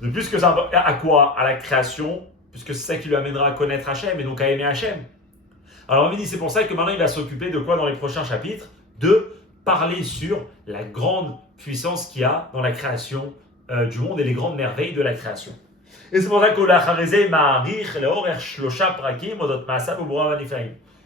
De plus que ça, à quoi? À la création, puisque c'est ça qui lui amènera à connaître Hachem et donc à aimer Hachem. Alors il dit, c'est pour ça que maintenant il va s'occuper de quoi dans les prochains chapitres? De parler sur la grande puissance qu'il y a dans la création du monde et les grandes merveilles de la création. Et c'est pour ça que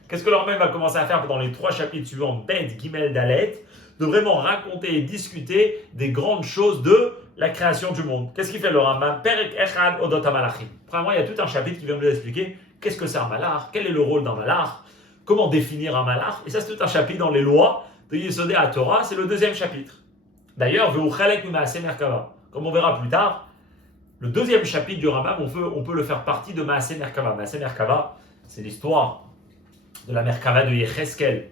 qu'est-ce que l'Ormem va commencer à faire dans les 3 chapitres suivants, Bet, Gimel, Dalet, de vraiment raconter et discuter des grandes choses de la création du monde. Qu'est-ce qu'il fait le Rambam? Perek Echad Odot HaMalachim. Premièrement, il y a tout un chapitre qui vient nous expliquer qu'est-ce que c'est un malach, quel est le rôle d'un malach, comment définir un malach. Et ça, c'est tout un chapitre dans les lois de Yesodei HaTorah, c'est le 2e chapitre. D'ailleurs, Ve'uchalek Mima'aseh Merkava. Comme on verra plus tard, le 2e chapitre du Rambam, on peut le faire partie de Maaseh Merkava. Maaseh Merkava, c'est l'histoire de la Merkava de Yecheskel,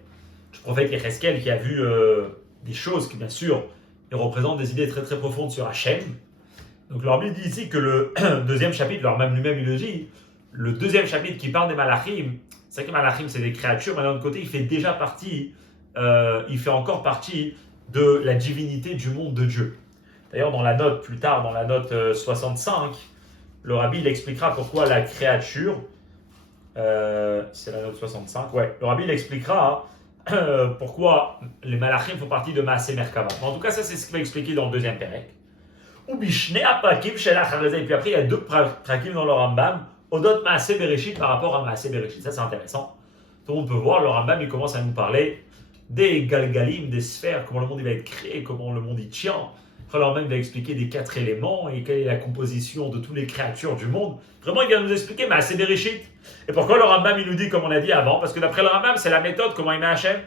le prophète Yecheskel qui a vu des choses qui, bien sûr, représentent des idées très très profondes sur Hachem. Donc, le Rabbi dit ici que le 2e chapitre, le Rambam lui-même il le dit, le 2e chapitre qui parle des Malachim, c'est que les Malachim c'est des créatures, mais d'un autre côté, il fait encore partie de la divinité du monde de Dieu. D'ailleurs, dans la note, plus tard, dans la note 65, le rabbi il expliquera pourquoi la créature, c'est la note 65, ouais, le rabbi il expliquera pourquoi les malachim font partie de Maaseh Merkava. En tout cas, ça c'est ce qu'il va expliquer dans le deuxième Pérec. Ou Bishne Aprakim Shelach Harezeh. Et puis après, il y a deux prakim dans le Rambam, Odot Maaseh Bereshit par rapport à Maaseh Bereshit. Ça c'est intéressant. Tout le monde peut voir, le Rambam il commence à nous parler des galgalim, des sphères, comment le monde il va être créé, comment le monde il tient. Après, le Rambam il va expliquer des 4 éléments et quelle est la composition de toutes les créatures du monde. Vraiment, il vient nous expliquer Maaseh Bereshit. Et pourquoi le Rambam il nous dit comme on a dit avant? Parce que d'après le Rambam, c'est la méthode comment il met Hachem.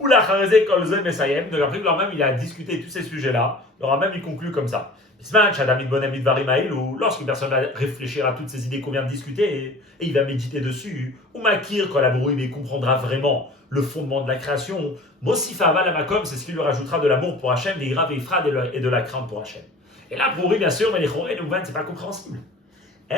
Ou la Harezeh Kolzeh Mesayem. Donc après que le Rambam il a discuté tous ces sujets-là, le Rambam il conclut comme ça. Ou lorsqu'une personne va réfléchir à toutes ces idées qu'on vient de discuter et il va méditer dessus, ou Makir Kolabrouim, il comprendra vraiment le fondement de la création. Mosifa Valamakom, c'est ce qui lui rajoutera de l'amour pour Hachem, des Irav et Ifrad et de la crainte pour Hachem. Et là, pour lui, bien sûr, mais les Choré et c'est pas compréhensible. Le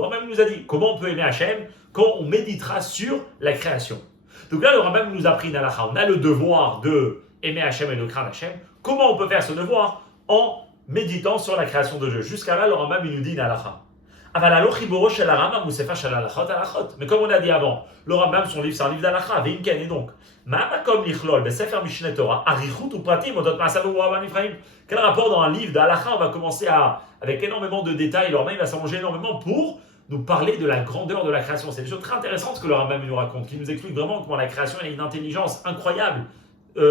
Rambam nous a dit comment on peut aimer Hachem quand on méditera sur la création. Donc là, le Rambam nous a pris une halakha. On a le devoir de aimer Hachem et de craindre Hachem. Comment on peut faire ce devoir? En méditant sur la création de Dieu. Jusqu'à là, le Rambam il nous dit une halakha. Mais comme on a dit avant, le Rambam, son livre, c'est un livre d'halakha. Et donc, quel rapport dans un livre d'halakha? On va commencer avec énormément de détails. Le Rambam il va s'allonger énormément pour nous parler de la grandeur de la création. C'est des choses très intéressantes que le Rambam nous raconte, qui nous explique vraiment comment la création a une intelligence incroyable,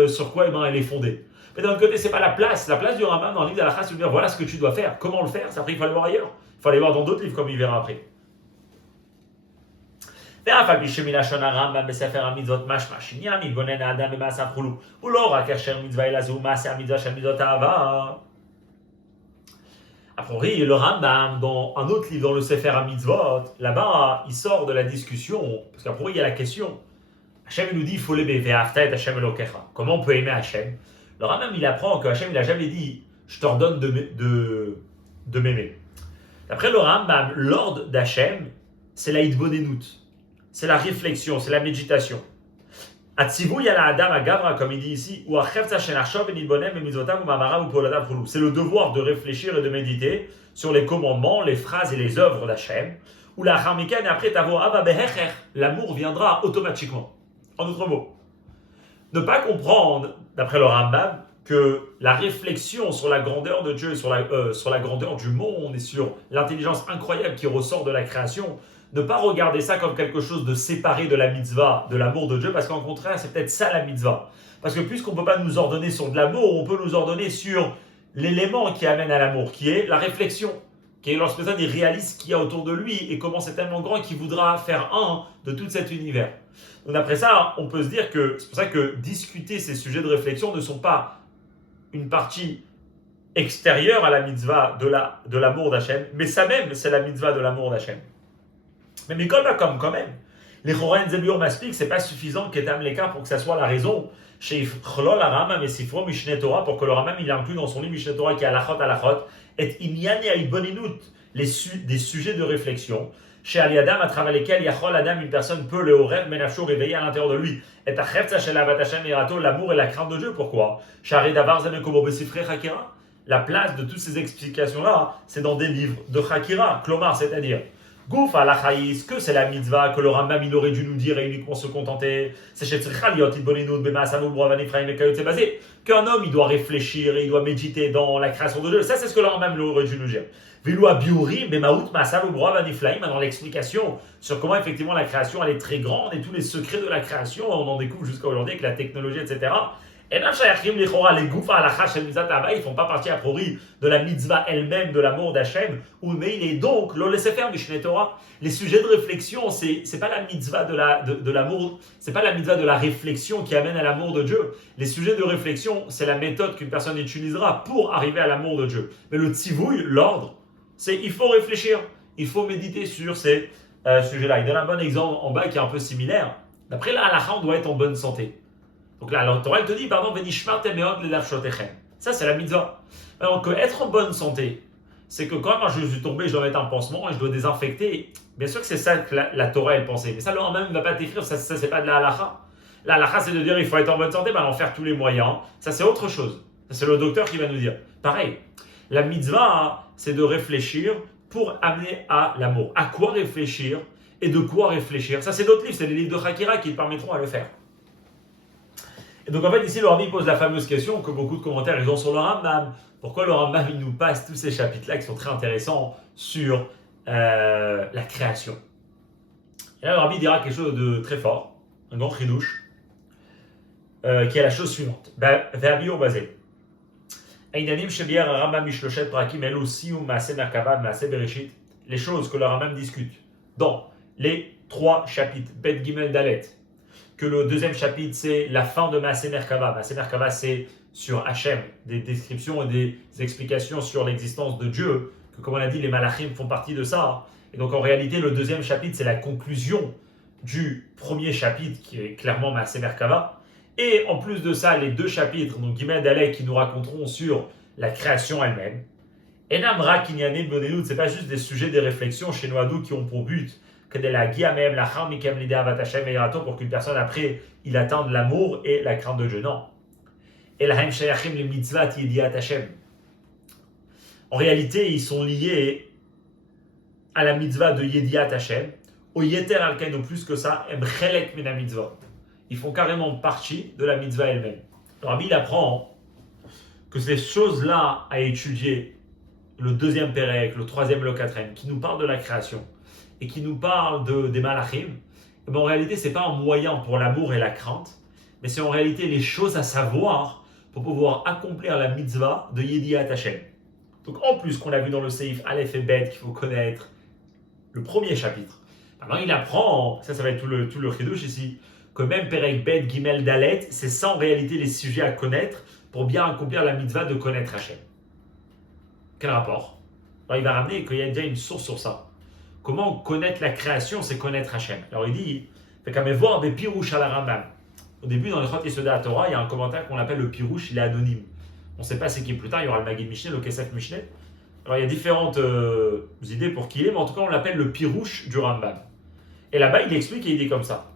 sur quoi elle est fondée. Mais d'un autre côté, c'est pas la place. La place du Rambam dans le livre d'halakha, c'est de dire voilà ce que tu dois faire. Comment le faire? Après, il faut aller voir ailleurs. Il faut aller voir dans d'autres livres, comme il verra après. Après, le Rambam, dans un autre livre, dans le Sefer HaMitzvot, là-bas, il sort de la discussion, parce qu'après, il y a la question. Hachem nous dit, il faut l'aimer, ve'afta et Hachem Elokecha. Comment on peut aimer Hachem? Le Rambam, il apprend que Hachem, il n'a jamais dit, je t'ordonne de m'aimer. D'après le Rambam, l'ordre d'Hachem, c'est la hitbonenut, c'est la réflexion, c'est la méditation. Atzivu yala adam agavra, comme il dit ici, ou achevtza shenachshov et nidbonem et mitzvotav ou mamarav ou poladav chulu. C'est le devoir de réfléchir et de méditer sur les commandements, les phrases et les œuvres d'Hachem. Ou la harmikan et après tavo ava behecher, l'amour viendra automatiquement. En d'autres mots, ne pas comprendre, d'après le Rambam, que la réflexion sur la grandeur de Dieu, sur la grandeur du monde et sur l'intelligence incroyable qui ressort de la création, ne pas regarder ça comme quelque chose de séparé de la mitzvah, de l'amour de Dieu, parce qu'en contraire, c'est peut-être ça la mitzvah. Parce que puisqu'on ne peut pas nous ordonner sur de l'amour, on peut nous ordonner sur l'élément qui amène à l'amour, qui est la réflexion, qui est lorsque personne réalise ce qu'il y a autour de lui et comment c'est tellement grand qu'il voudra faire un de tout cet univers. Donc après ça, on peut se dire que c'est pour ça que discuter ces sujets de réflexion ne sont pas une partie extérieure à la mitzvah de l'amour d'Hachem, mais ça même, c'est la mitzvah de l'amour d'Hachem. Mais Mikol comme quand même, les Choren Zebur m'expliquent, c'est pas suffisant qu'Etam l'écart pour que ça soit la raison. Chez Chlol Aram, mais Sifro Mishneh Torah, pour que le Rambam il inclut dans son livre Mishneh Torah qui est Alachot, et Inyan et Boninout, des sujets de réflexion. Chez Aliadam, à travers lesquels Yachol Adam, une personne peut le rêve, Menafsho, réveiller à l'intérieur de lui. Et Achevtza Shel Avat Hashem Erato, l'amour et la crainte de Dieu. Pourquoi? Shari Davar Zemekobo Besifre Chakira. La place de toutes ces explications-là, c'est dans des livres de Chakira, Klomar, c'est-à-dire Gouf à la Chaïs, que c'est la mitzvah, que le Rambam il aurait dû nous dire et uniquement se contenter. C'est chez Tzrichaliot, Idboninout, Bemaasanu, Broavan, Ephraim, et Kayot, c'est basé. Qu'un homme il doit réfléchir et il doit méditer dans la création de Dieu. Ça, c'est ce que le Rambam il aurait dû nous dire. Vilua Biuri, Bemaout, Maasav, Broavan, Ephraim, dans l'explication sur comment effectivement la création elle est très grande et tous les secrets de la création, on en découvre jusqu'à aujourd'hui avec la technologie, etc. Et là, les gouffes à la chash ils ne font pas partie a priori de la mitzvah elle-même, de l'amour d'Hachem, mais il est donc, le laisser faire Mishneh Torah. Les sujets de réflexion, c'est pas la mitzvah de l'amour, c'est pas la mitzvah de la réflexion qui amène à l'amour de Dieu. Les sujets de réflexion, c'est la méthode qu'une personne utilisera pour arriver à l'amour de Dieu. Mais le tzivouille, l'ordre, c'est il faut réfléchir, il faut méditer sur ces sujets-là. Il donne un bon exemple en bas qui est un peu similaire. D'après la halakha, on doit être en bonne santé. Donc là, la Torah, elle te dit, pardon, ça c'est la mitzvah. Alors que être en bonne santé, c'est que quand moi je suis tombé, je dois mettre un pansement et je dois désinfecter. Bien sûr que c'est ça que la Torah elle pensait. Mais ça, le même ne va pas t'écrire, ça c'est pas de la halakha. La halakha, c'est de dire, il faut être en bonne santé, en faire tous les moyens. Ça c'est autre chose. Ça, c'est le docteur qui va nous dire. Pareil, La mitzvah, c'est de réfléchir pour amener à l'amour. À quoi réfléchir et de quoi réfléchir. Ça, c'est d'autres livres, c'est les livres de Hakira qui permettront à le faire. Et donc, en fait, ici, le Rabbi pose la fameuse question que beaucoup de commentaires ils ont sur le Rambam. Pourquoi le Rambam il nous passe tous ces chapitres-là qui sont très intéressants sur la création. Et là, le Rabbi dira quelque chose de très fort, un grand chidouche, qui est la chose suivante. Ve'abiur basé. Einanim shebier Rambam mishloshet prakim elu sium maaseh merkava maaseh bereshit. Les choses que le Rambam discute dans les 3 chapitres, Bet Gimel Dalet, que le deuxième chapitre c'est la fin de Maaseh Merkava. Maaseh Merkava c'est sur Hachem, des descriptions et des explications sur l'existence de Dieu, que comme on a dit les malachim font partie de ça. Et donc en réalité le deuxième chapitre c'est la conclusion du premier chapitre qui est clairement Maaseh Merkava. Et en plus de ça les 2 chapitres, donc Gimel Dalet qui nous raconteront sur la création elle-même. Enam Rak Inyanim Bonenout, c'est pas juste des sujets, des réflexions chez Noadou qui ont pour but que de la guiamem, la charmikem, l'idée avatachem et rato pour qu'une personne après il attende l'amour et la crainte de Dieu. Non. Et la hem shayachim le mitzvah yediat Hashem. En réalité, ils sont liés à la mitzvah de yediat Hashem, au yeter alkain, plus que ça, em chelek min mitzvah. Ils font carrément partie de la mitzvah elle-même. Le Rabbi il apprend que ces choses-là à étudier, le deuxième pérec, le troisième, le quatrième, qui nous parlent de la création et qui nous parlent des malachim, ben en réalité, ce n'est pas un moyen pour l'amour et la crainte, mais c'est en réalité les choses à savoir pour pouvoir accomplir la mitzvah de Yediat Hashem. Donc en plus qu'on a vu dans le Seif Aleph et Bet qu'il faut connaître le premier chapitre. Maintenant il apprend, ça va être tout le chidouche ici, que même Perek Bet Gimel Dalet, c'est ça en réalité les sujets à connaître pour bien accomplir la mitzvah de connaître Hashem. Quel rapport? Alors il va ramener qu'il y a déjà une source sur ça. Comment connaître la création, c'est connaître Hashem. Alors il dit, fait qu'à me voir des pirouches à la Rambam. Au début, dans les Chot Yesodei HaTorah, il y a un commentaire qu'on appelle le pirouche, il est anonyme. On ne sait pas c'est qui plus tard, il y aura le Magid Mishneh, le Kesef Mishneh. Alors il y a différentes idées pour qui il est, mais en tout cas on l'appelle le pirouche du Rambam. Et là-bas il explique et il dit comme ça.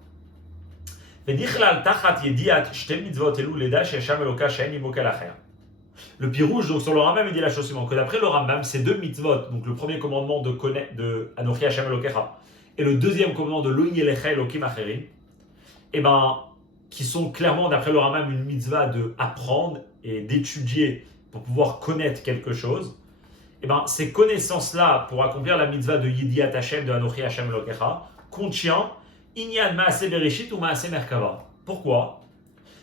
Le pirouche, donc sur le Rambam, il dit la chose suivante, que d'après le Rambam, ces 2 mitzvot, donc le premier commandement de Anochi Hashem Elokecha, et le deuxième commandement de Lo Yelecha Elokim Acherim, qui sont clairement, d'après le Rambam, une mitzvah de apprendre et d'étudier pour pouvoir connaître quelque chose, ces connaissances-là, pour accomplir la mitzvah de Yediat Hashem, de Anochi Hashem Elokecha, contient Inyan Maaseh Bereshit ou Maaseh Merkava. Pourquoi?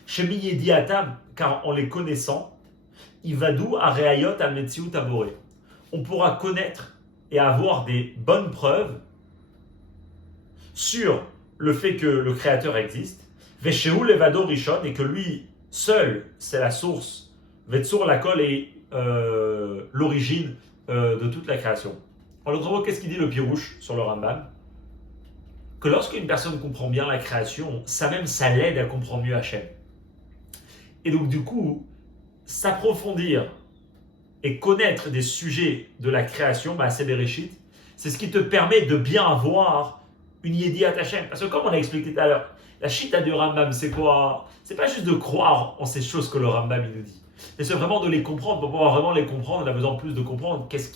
Shemi Yediatam, car en les connaissant, Ivadou Areayot al Metziut Aboré. On pourra connaître et avoir des bonnes preuves sur le fait que le Créateur existe, Veshehu Levado Rishon, et que lui seul, c'est la source, Vetsur Lakol est l'origine de toute la création. En l'autre mot, qu'est-ce qu'il dit le Pirouche sur le Rambam? Que lorsqu'une personne comprend bien la création, ça l'aide à comprendre mieux Hachem. Et donc du coup, s'approfondir et connaître des sujets de la création, c'est Bereshit, c'est ce qui te permet de bien avoir une Yediat Hashem. Parce que comme on a expliqué tout à l'heure, la chita du Rambam, c'est quoi? C'est pas juste de croire en ces choses que le Rambam il nous dit, mais c'est vraiment de les comprendre. Pour pouvoir vraiment les comprendre, on a besoin plus de comprendre qu'est-ce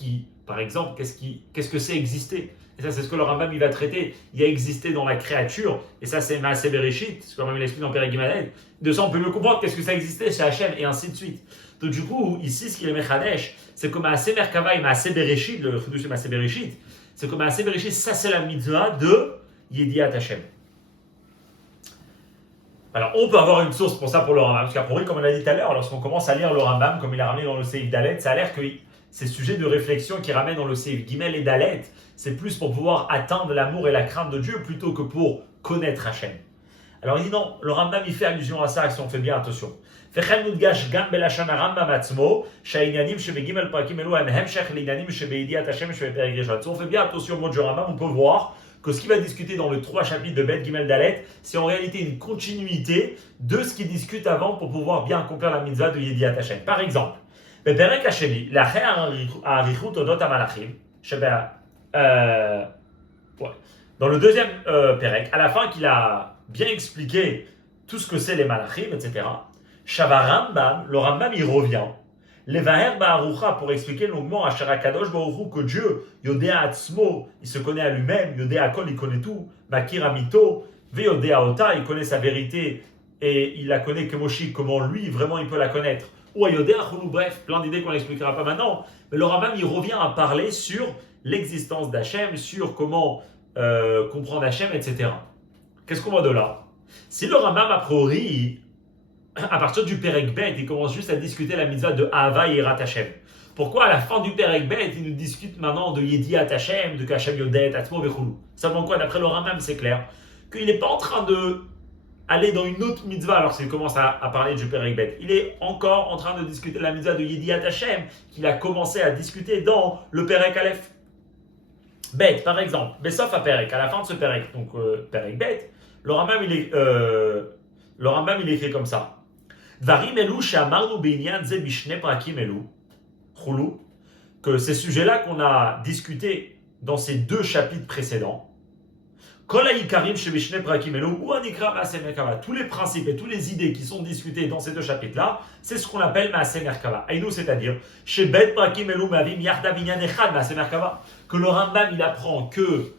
que c'est exister. Et ça, c'est ce que le Rambam il va traiter. Il y a existé dans la créature, et ça, c'est Maaseh Bereshit, ce que le Rambam l'explique dans Perek Gimel. De ça, on peut mieux comprendre qu'est-ce que ça existait chez Hachem, et ainsi de suite. Donc, du coup, ici, ce qu'il est Mechadesh, c'est que Maaseh Merkava et Maaseh Bereshit, le Chidush de Maaseh Bereshit, c'est que Maaseh Bereshit, ça, c'est la mitzvah de Yediat Hashem. Alors, on peut avoir une source pour ça pour le Rambam, parce qu'à priori, comme on l'a dit tout à l'heure, lorsqu'on commence à lire le Rambam, comme il a ramené dans le Seif Dalet, ça a l'air que ces sujets de réflexion qu'il ramène dans le Seif Gimel et Dalet, c'est plus pour pouvoir atteindre l'amour et la crainte de Dieu plutôt que pour connaître Hachem. Alors il dit non, le Rambam il fait allusion à ça si on fait bien attention. Si on fait bien attention au mot du Rambam, on peut voir que ce qu'il va discuter dans les 3 chapitres de Bet Gimel Dalet, c'est en réalité une continuité de ce qu'il discute avant pour pouvoir bien accomplir la mitzvah de Yediat Hashem. Par exemple, בפרק השני, לאחר האריכות אודות המלאכים, dans le deuxième Perek, à la fin qu'il a bien expliqué tout ce que c'est les malachim, etc., Shava Rambam, le Rambam il revient, Levaher Ba'arucha, pour expliquer longuement à Sharakadosh Baruchu que Dieu, Yodea Atzmo, il se connaît à lui-même, Yodea Kol, il connaît tout, Makir Amito, Yodea Ota, il connaît sa vérité et il la connaît que Moshi, comment lui, vraiment, il peut la connaître. Ou à Yodea Chulu, bref, plein d'idées qu'on n'expliquera pas maintenant. Mais le Rambam, il revient à parler sur l'existence d'Hachem, sur comment comprendre Hachem, etc. Qu'est-ce qu'on voit de là? Si le Rambam, a priori, à partir du Perek Bet, il commence juste à discuter la mitzvah de Ahava et Yirat Hashem. Pourquoi à la fin du Perek Bet, il nous discute maintenant de Yediat Hashem, de Kashem Yodet, Atzmo Vechulu? Ça veut quoi? D'après le Rambam, c'est clair qu'il n'est pas en train de aller dans une autre mitzvah alors qu'il commence à parler du Perek Bet. Il est encore en train de discuter la mitzvah de Yediat Hashem qu'il a commencé à discuter dans le Perek Aleph. Bet, par exemple, Besof à Perek, à la fin de ce Perek, donc Perek Bet, le Rambam il écrit comme ça. Dvarim elu she'amarnu b'inyan ze bishne prakim elu, chulu, que ces sujets-là qu'on a discutés dans ces deux chapitres précédents, kol ha'ikarim shebishne prakim elu, ou anikra ma'aseh merkava, tous les principes et toutes les idées qui sont discutées dans ces deux chapitres-là, c'est ce qu'on appelle ma'aseh merkava. Aïnou, c'est-à-dire, shebet prakim elu mavim yarda binyan echad ma'aseh merkava, que le Rambam il apprend que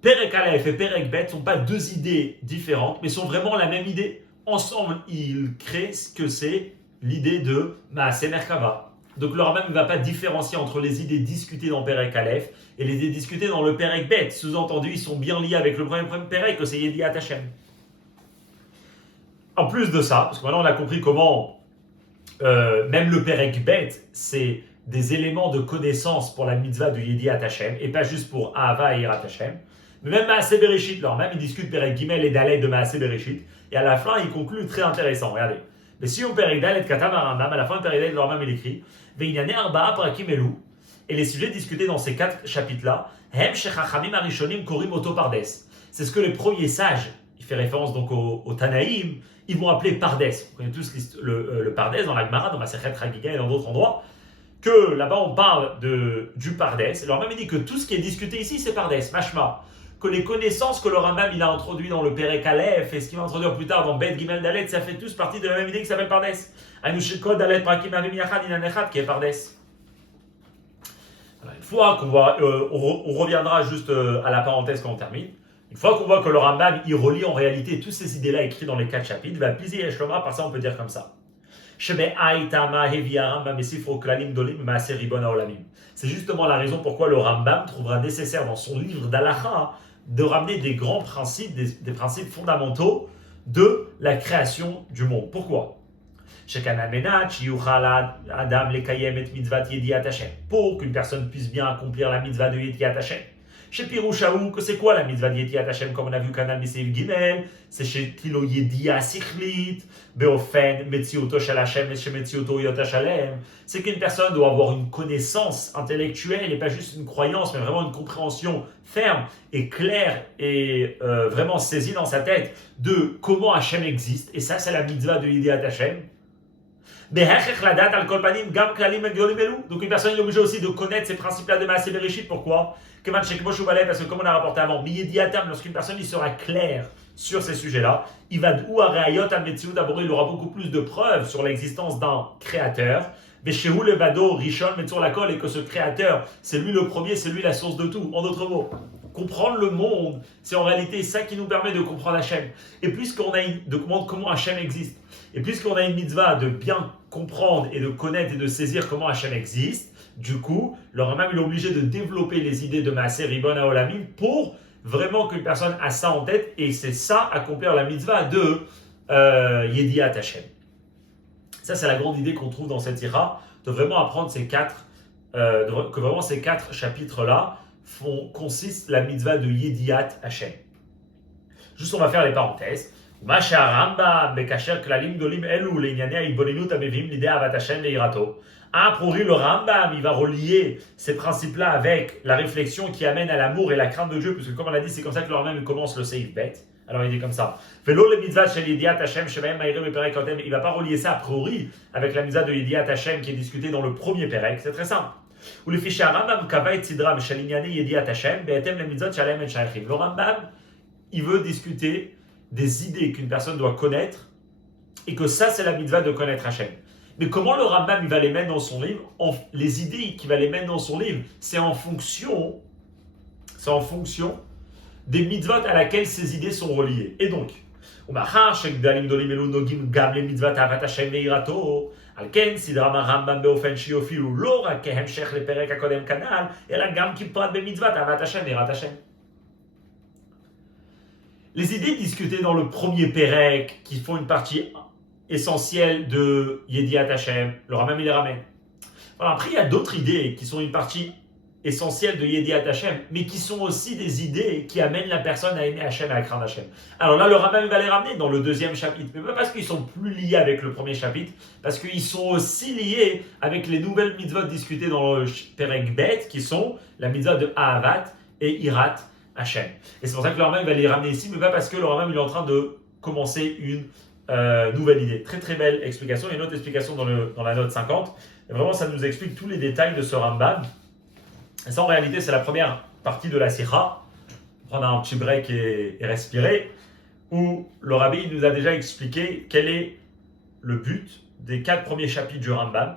Perek Aleph et Perek Bet ne sont pas deux idées différentes, mais sont vraiment la même idée. Ensemble, ils créent ce que c'est l'idée de Maaseh Merkava. Donc le Rambam ne va pas différencier entre les idées discutées dans Perek Aleph et les idées discutées dans le Perek Bet. Sous-entendu, ils sont bien liés avec le premier Perek, que c'est Yediat Hashem. En plus de ça, parce que maintenant on a compris comment même le Perek Bet, c'est des éléments de connaissance pour la mitzvah de Yediat Hashem, et pas juste pour Ahava et Yirat Hashem. Mais même Maaseh Bereshit, alors même ils discutent Perek Gimel et Dalet de Maaseh Bereshit, et à la fin ils concluent très intéressant, regardez. Mais si on Perek Dalet Katam Arambam, à la fin de Perek Dalet, le Rambam il écrit Ve'inyane Arba'a Prakim Elu, et les sujets discutés dans ces quatre chapitres-là, Hem Shechachamim Arishonim Korim Oto Pardes. C'est ce que les premiers sages, il fait référence donc au Tanaïm, ils vont appeler Pardes. On connaît tous le Pardes dans la Gemara, dans Masechet Chagiga et dans d'autres endroits, que là-bas on parle du Pardes. Et le Rambam dit que tout ce qui est discuté ici c'est Pardes, Mashma. Que les connaissances que le Rambam il a introduit dans le Perek Aleph et ce qu'il va introduire plus tard dans Bet Gimel Dalet, ça fait tous partie de la même idée qui s'appelle Pardes. Anushikod Dalet Prakim Avim Yachad Inanechad qui est Pardes. Une fois qu'on voit, on reviendra juste à la parenthèse quand on termine. Une fois qu'on voit que le Rambam il relie en réalité toutes ces idées-là écrites dans les quatre chapitres, va piser Yeshloma, par ça on peut dire comme ça. C'est justement la raison pourquoi le Rambam trouvera nécessaire dans son livre d'Alacha de ramener des grands principes, des principes fondamentaux de la création du monde. Pourquoi? Pour qu'une personne puisse bien accomplir la mitzvah de Yediat Hashem. Chez Pirouchaou, que c'est quoi la mitzvah de Yediat Hashem, comme on a vu Kanal Meseil Gimel? C'est chez Tilo Yedia Sichlit, Beofen, Metziuto Shel Hashem, et chez Metziuto Yot Shalem. C'est qu'une personne doit avoir une connaissance intellectuelle et pas juste une croyance, mais vraiment une compréhension ferme et claire et vraiment saisie dans sa tête de comment Hashem existe. Et ça, c'est la mitzvah de Yediat Hashem. Donc une personne est obligée aussi de connaître ces principes-là de Maaseh Bereshit. Pourquoi? Parce que comme on a rapporté avant, lorsqu'une personne il sera claire sur ces sujets-là, il va d'abord il aura beaucoup plus de preuves sur l'existence d'un créateur. Et que ce créateur, c'est lui le premier, c'est lui la source de tout. En d'autres mots, comprendre le monde, c'est en réalité ça qui nous permet de comprendre Hachem. Et puisqu'on a de comprendre comment Hachem existe, et puisqu'on a une mitzvah de bien comprendre et de connaître et de saisir comment Hachem existe, du coup, le Rambam il est obligé de développer les idées de Maaseh Ribon HaOlamim pour vraiment qu'une personne a ça en tête, et c'est ça, accomplir la mitzvah de Yediat Hashem. Ça, c'est la grande idée qu'on trouve dans cette ira, de vraiment apprendre ces quatre, que vraiment ces quatre chapitres-là consistent la mitzvah de Yediat Hashem. Juste, on va faire les parenthèses. Ma Rambam bekacher klalim dolim elu leinyane haibonenut hamevim lidei avat Hashem veirato. A priori, le Rambam, il va relier ces principes-là avec la réflexion qui amène à l'amour et la crainte de Dieu, puisque comme on l'a dit, c'est comme ça que le Rambam commence le Seif Bet. Alors il dit comme ça. Il ne va pas relier ça a priori avec la mitzvah de Yediat Hashem qui est discutée dans le premier Perek, c'est très simple. Le Rambam, il veut discuter des idées qu'une personne doit connaître, et que ça c'est la mitzvah de connaître Hashem. Mais comment le Rambam il va les mettre dans son livre? Les idées qu'il va les mettre dans son livre, c'est en fonction des mitzvot à laquelle ces idées sont reliées. Et donc, על כן סדרם הרמב"ם באופן שיופיעו לא רק כהמשך לפרק הקודם כנ"ל, אלא גם כפרט במצוות אהבת השם ויראת השם. Les idées discutées dans le premier Pérec, qui font une partie essentielle de Yediat Hashem, le Rambam il les ramène. Alors après, il y a d'autres idées qui sont une partie essentielle de Yediat Hashem, mais qui sont aussi des idées qui amènent la personne à aimer Hashem et à craindre Hashem. Alors là, le Rambam va les ramener dans le deuxième chapitre, mais pas parce qu'ils sont plus liés avec le premier chapitre, parce qu'ils sont aussi liés avec les nouvelles mitzvot discutées dans le Perek Bet, qui sont la mitzvah de Ahavat et Irat Hashem. Et c'est pour ça que le Rambam va les ramener ici, mais pas parce que le Rambam il est en train de commencer une nouvelle idée. Très très belle explication. Il y a une autre explication dans la note 50. Et vraiment, ça nous explique tous les détails de ce Rambam. Et ça, en réalité, c'est la première partie de la Sikha. On va prendre un petit break et respirer. Où le Rabbi nous a déjà expliqué quel est le but des 4 premiers chapitres du Rambam.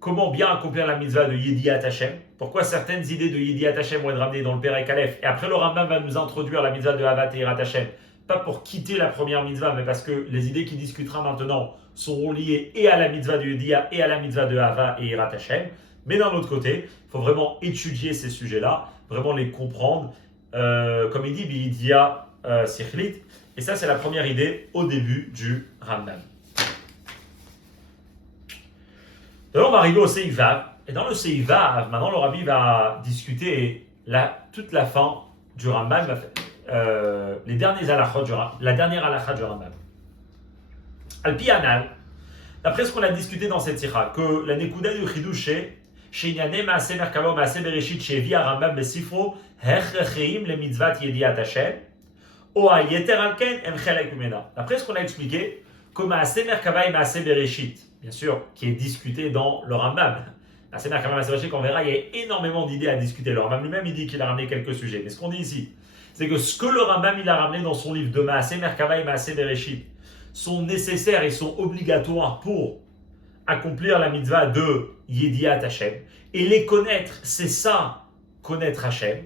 Comment bien accomplir la mitzvah de Yediat Hashem. Pourquoi certaines idées de Yediat Hashem vont être ramenées dans le Perek Aleph. Et après, le Rambam va nous introduire la mitzvah de Ahavat et Irat Hashem. Pas pour quitter la première mitzvah, mais parce que les idées qu'il discutera maintenant seront liées et à la mitzvah de Yediat et à la mitzvah de Ahavat et Irat Hashem. Mais d'un autre côté, il faut vraiment étudier ces sujets-là, vraiment les comprendre. Comme il dit, Bidia Sikhlit. Et ça, c'est la première idée au début du Rambam. Alors, on va arriver au Seivav. Et dans le Seivav, maintenant, le Rabbi va discuter toute la fin du Rambam, les derniers halachot la dernière halakha du Rambam. Al-Pi Anal, d'après ce qu'on a discuté dans cette sikha, que la Nekuda du Chidush שענייני מעשה מרכבה ומעשה בראשית שהביא הרמב"ם בספרו הכרחיים למצוות ידיעת השם, או היתר על כן הם חלק ממנה. D'après ce qu'on a expliqué, que מעשה מרכבה et מעשה בראשית, bien sûr, qui est discuté dans le Rambam. מעשה מרכבה ומעשה בראשית, qu'on verra, il y a énormément d'idées à discuter. Le Rambam lui-même, il dit qu'il a ramené quelques sujets. Mais ce qu'on dit ici, c'est que ce que le Rambam il a ramené dans son livre de מעשה מרכבה et מעשה בראשית sont nécessaires et sont obligatoires pour accomplir la mitzvah de Yediat Hashem. Et les connaître, c'est ça, connaître Hashem.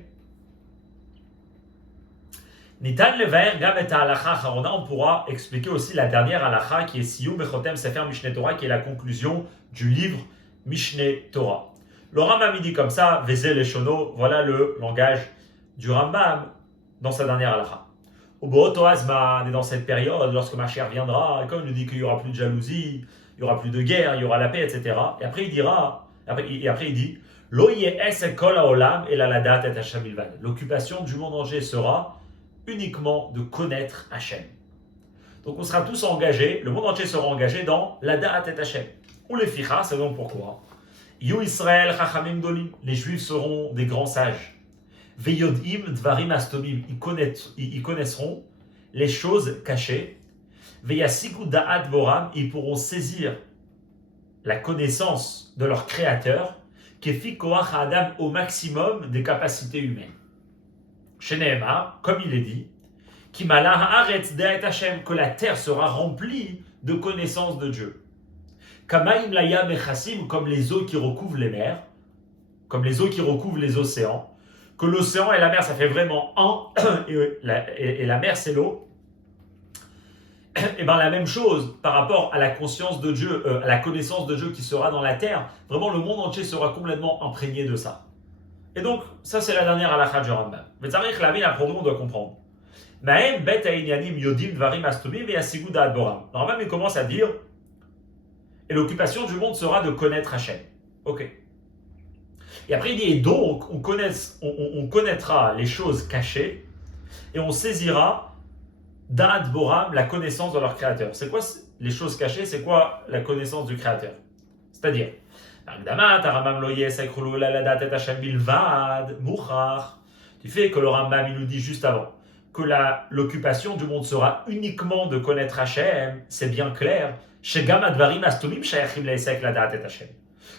Nitan levaer gam et halacha acharona, on pourra expliquer aussi la dernière halacha qui est Siyum bechotem sefer Mishneh Torah, qui est la conclusion du livre Mishneh Torah. Le Rambam dit comme ça, Veze leshono, voilà le langage du Rambam dans sa dernière halacha. Au Bohoto Azman, et dans cette période, lorsque Mashiach viendra, et comme il nous dit qu'il n'y aura plus de jalousie, il n'y aura plus de guerre, il y aura la paix, etc. Et après il dira, il dit, Lo yeh kol haolam el aladat et Hashem ilvad. L'occupation du monde entier sera uniquement de connaître Hashem. Donc on sera tous engagés, le monde entier sera engagé dans l'adat et Hashem. Ou les ficha, c'est donc pourquoi. Yu Israël chachamim dolim, les Juifs seront des grands sages. Veyodim dvarim astomim, ils connaîtront les choses cachées. Veyasiku da'at boram, ils pourront saisir la connaissance de leur créateur, kefi koach adam, au maximum des capacités humaines. Sheneema, comme il est dit, Kimala haaretz de'at Hashem, que la terre sera remplie de connaissances de Dieu. Kamaim layam echassim, comme les eaux qui recouvrent les mers, comme les eaux qui recouvrent les océans, que l'océan et la mer, ça fait vraiment un, et la mer, c'est l'eau. Et bien la même chose par rapport à la conscience de Dieu, à la connaissance de Dieu qui sera dans la terre, vraiment le monde entier sera complètement imprégné de ça. Et donc, ça c'est la dernière halakha du Rambam. Mais Tzarich Lavin, après on doit comprendre. Mahem bet ha'inyanim yodim dvarim astomim ve'yasigu da'at boram. Le Rambam il commence à dire, et l'occupation du monde sera de connaître Hashem. Ok. Et après il dit, et donc on connaîtra les choses cachées, et on saisira Da'at Boram, la connaissance de leur créateur. C'est quoi les choses cachées? C'est quoi la connaissance du créateur? C'est-à-dire, du fait que le Rambam il nous dit juste avant que l'occupation du monde sera uniquement de connaître Hashem, c'est bien clair.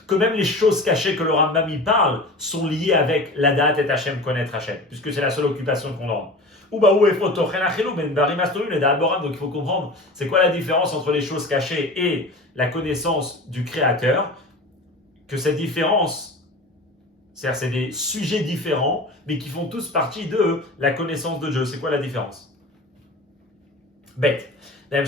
Que même les choses cachées que le Rambam y parle sont liées avec la Da'at et Hashem, connaître Hashem, puisque c'est la seule occupation qu'on aura. Donc il faut comprendre, c'est quoi la différence entre les choses cachées et la connaissance du Créateur, que cette différence, c'est-à-dire c'est des sujets différents, mais qui font tous partie de la connaissance de Dieu. C'est quoi la différence? Bête. Dans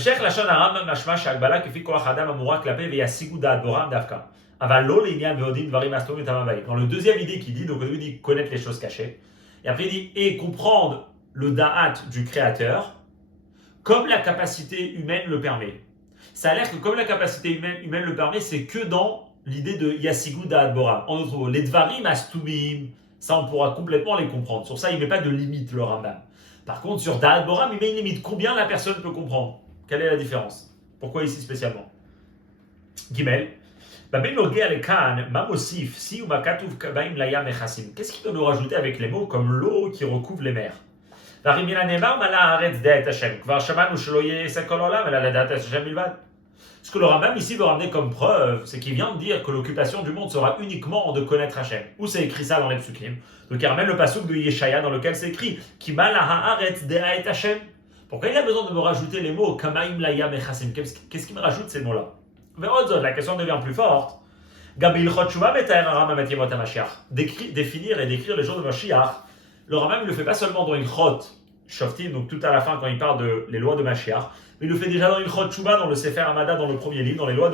le deuxième idée qui dit, donc au début il dit connaître les choses cachées, et après il dit et comprendre le da'at du Créateur, comme la capacité humaine le permet. Ça a l'air que comme la capacité humaine le permet, c'est que dans l'idée de Yassigu Da'at Boram. En d'autres mots, les Dvarim Astumim, ça on pourra complètement les comprendre. Sur ça, il ne met pas de limite le Rambam. Par contre, sur Da'at Boram, il met une limite. Combien la personne peut comprendre? Quelle est la différence? Pourquoi ici spécialement? Gimel. Qu'est-ce qu'il peut nous rajouter avec les mots comme l'eau qui recouvre les mers? Ce que le Rambam ici veut ramener comme preuve, c'est qu'il vient de dire que l'occupation du monde sera uniquement de connaître Hachem. Où c'est écrit ça dans les psukim? Donc il ramène le pasuk de Yeshaya dans lequel c'est écrit Kima la haaretz de'aet Hachem. Pourquoi il a besoin de me rajouter les mots Kamaim la yam echasim? Qu'est-ce qui me rajoute ces mots-là? Mais la question devient plus forte. Définir et décrire les jours de Mashiach. Le Rambam ne le fait pas seulement dans Ilchot Shoftim, donc tout à la fin quand il parle de les lois de Mashiach, mais il le fait déjà dans Ilchot Shuba, dans le Sefer Hamada, dans le premier livre, dans les lois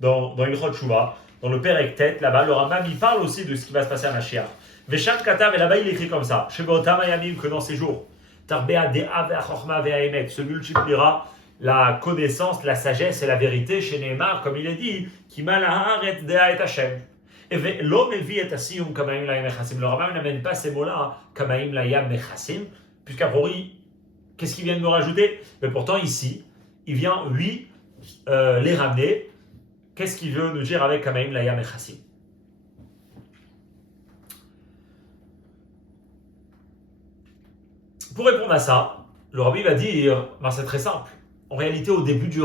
dans Ilchot Shuba, dans le Perek Tet, là-bas, le Rambam il parle aussi de ce qui va se passer à Mashiach. Veshat Katav, et là-bas il écrit comme ça, que dans ces jours, Tarbea De'a ve'achorma ve'aemet, se multipliera la connaissance, la sagesse et la vérité chez Neymar, comme il est dit, Kima la haaretz de'a et Hashem. Le Rambam n'amène pas ces mots-là, Kamaim la yam mechassim, puisqu'a priori, qu'est-ce qu'il vient de me rajouter? Mais pourtant ici, il vient, lui, les ramener. Qu'est-ce qu'il veut nous dire avec Kamaim la yam mechassim? Pour répondre à ça, le Rabbi va dire, c'est très simple. En réalité, au début du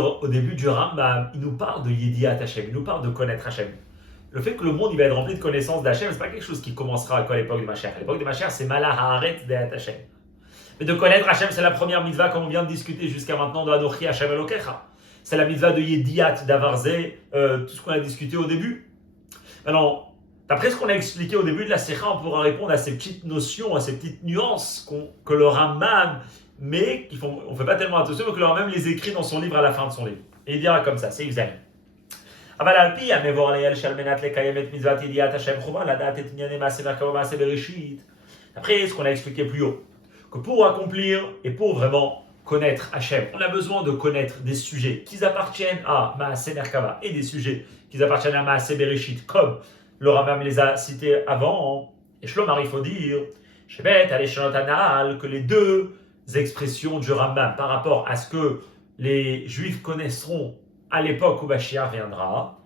Rambam, il nous parle de Yediat Hashem, il nous parle de connaître Hashem. Le fait que le monde il va être rempli de connaissances d'Hachem, c'est pas quelque chose qui commencera à l'époque de Mashiach. À l'époque de Mashiach, c'est Mala Haaretz De'at Hashem. Mais de connaître Hachem, c'est la première mitzvah, comme on vient de discuter jusqu'à maintenant, de Anochi Hashem Elokecha. C'est la mitzvah de Yediat, d'Avarze, tout ce qu'on a discuté au début. Maintenant, d'après ce qu'on a expliqué au début de la Sikha, on pourra répondre à ces petites notions, à ces petites nuances que le Rambam, mais on ne fait pas tellement attention, mais que le Rambam les écrit dans son livre à la fin de son livre. Et il dira comme ça, c'est Yvzem. Après, ce qu'on a expliqué plus haut, que pour accomplir et pour vraiment connaître Hachem, on a besoin de connaître des sujets qui appartiennent à Maaseh Merkava et des sujets qui appartiennent à Maaseh Bereshit, comme le Rambam les a cités avant. Et Shlomar, il faut dire, que les deux expressions du Rambam par rapport à ce que les Juifs connaîtront à l'époque où Mashiach viendra,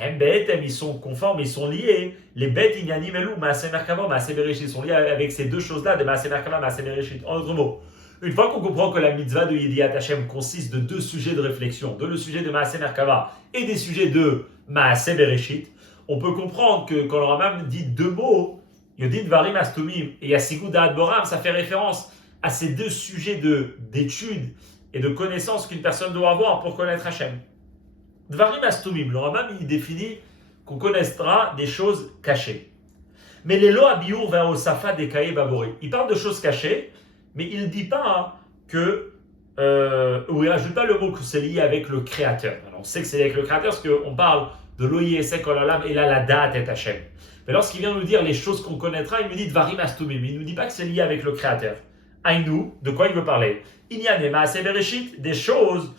ils sont conformes, ils sont liés. Les bêtes inyanim elou, Maaseh Merkava, Maaseh Bereshit, sont liés avec ces deux choses-là, de Maaseh Merkava, Maaseh Bereshit. En d'autres mots, une fois qu'on comprend que la mitzvah de Yediat Hashem consiste de deux sujets de réflexion, de le sujet de Maaseh Merkava et des sujets de Maaseh Bereshit, on peut comprendre que quand le Rambam dit deux mots, Yodin Varim Astumim et Yassigu Da'at Boram, ça fait référence à ces deux sujets d'études et de connaissances qu'une personne doit avoir pour connaître Hachem. Dvarim Astumim, le Rambam il définit qu'on connaîtra des choses cachées. Mais les lois Abiyur va au Safa des Kaye Babori. Il parle de choses cachées, mais il ne dit pas que, ou il ne rajoute pas le mot que c'est lié avec le Créateur. Alors on sait que c'est lié avec le Créateur parce qu'on parle de l'Oye Esek Olalam et là la date est Hachem. Mais lorsqu'il vient nous dire les choses qu'on connaîtra, il nous dit Dvarim Astumim. Il ne nous dit pas que c'est lié avec le Créateur. Aïnou, de quoi il veut parler? Il y a des Maaseh Bereshit, des choses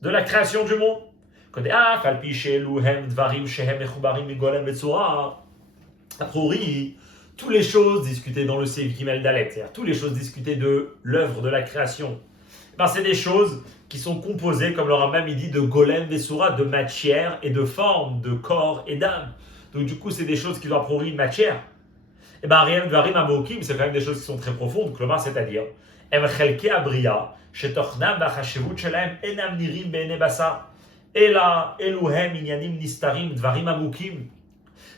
de la création du monde. A priori, toutes les choses discutées dans le Seif Gimel Dalet, c'est-à-dire toutes les choses discutées de l'œuvre de la création, c'est des choses qui sont composées, comme le Rambam il dit, de golem vesura, de matière et de forme, de corps et d'âme. Donc du coup, c'est des choses qui ont a priori une matière. Et rien de varim amokim, c'est quand même des choses qui sont très profondes, c'est-à-dire em chelke abria, shetochnam bachashevut shelahem enam nirim be'ene basar. Ela eluhem inyanim nistarim dvarim amukim.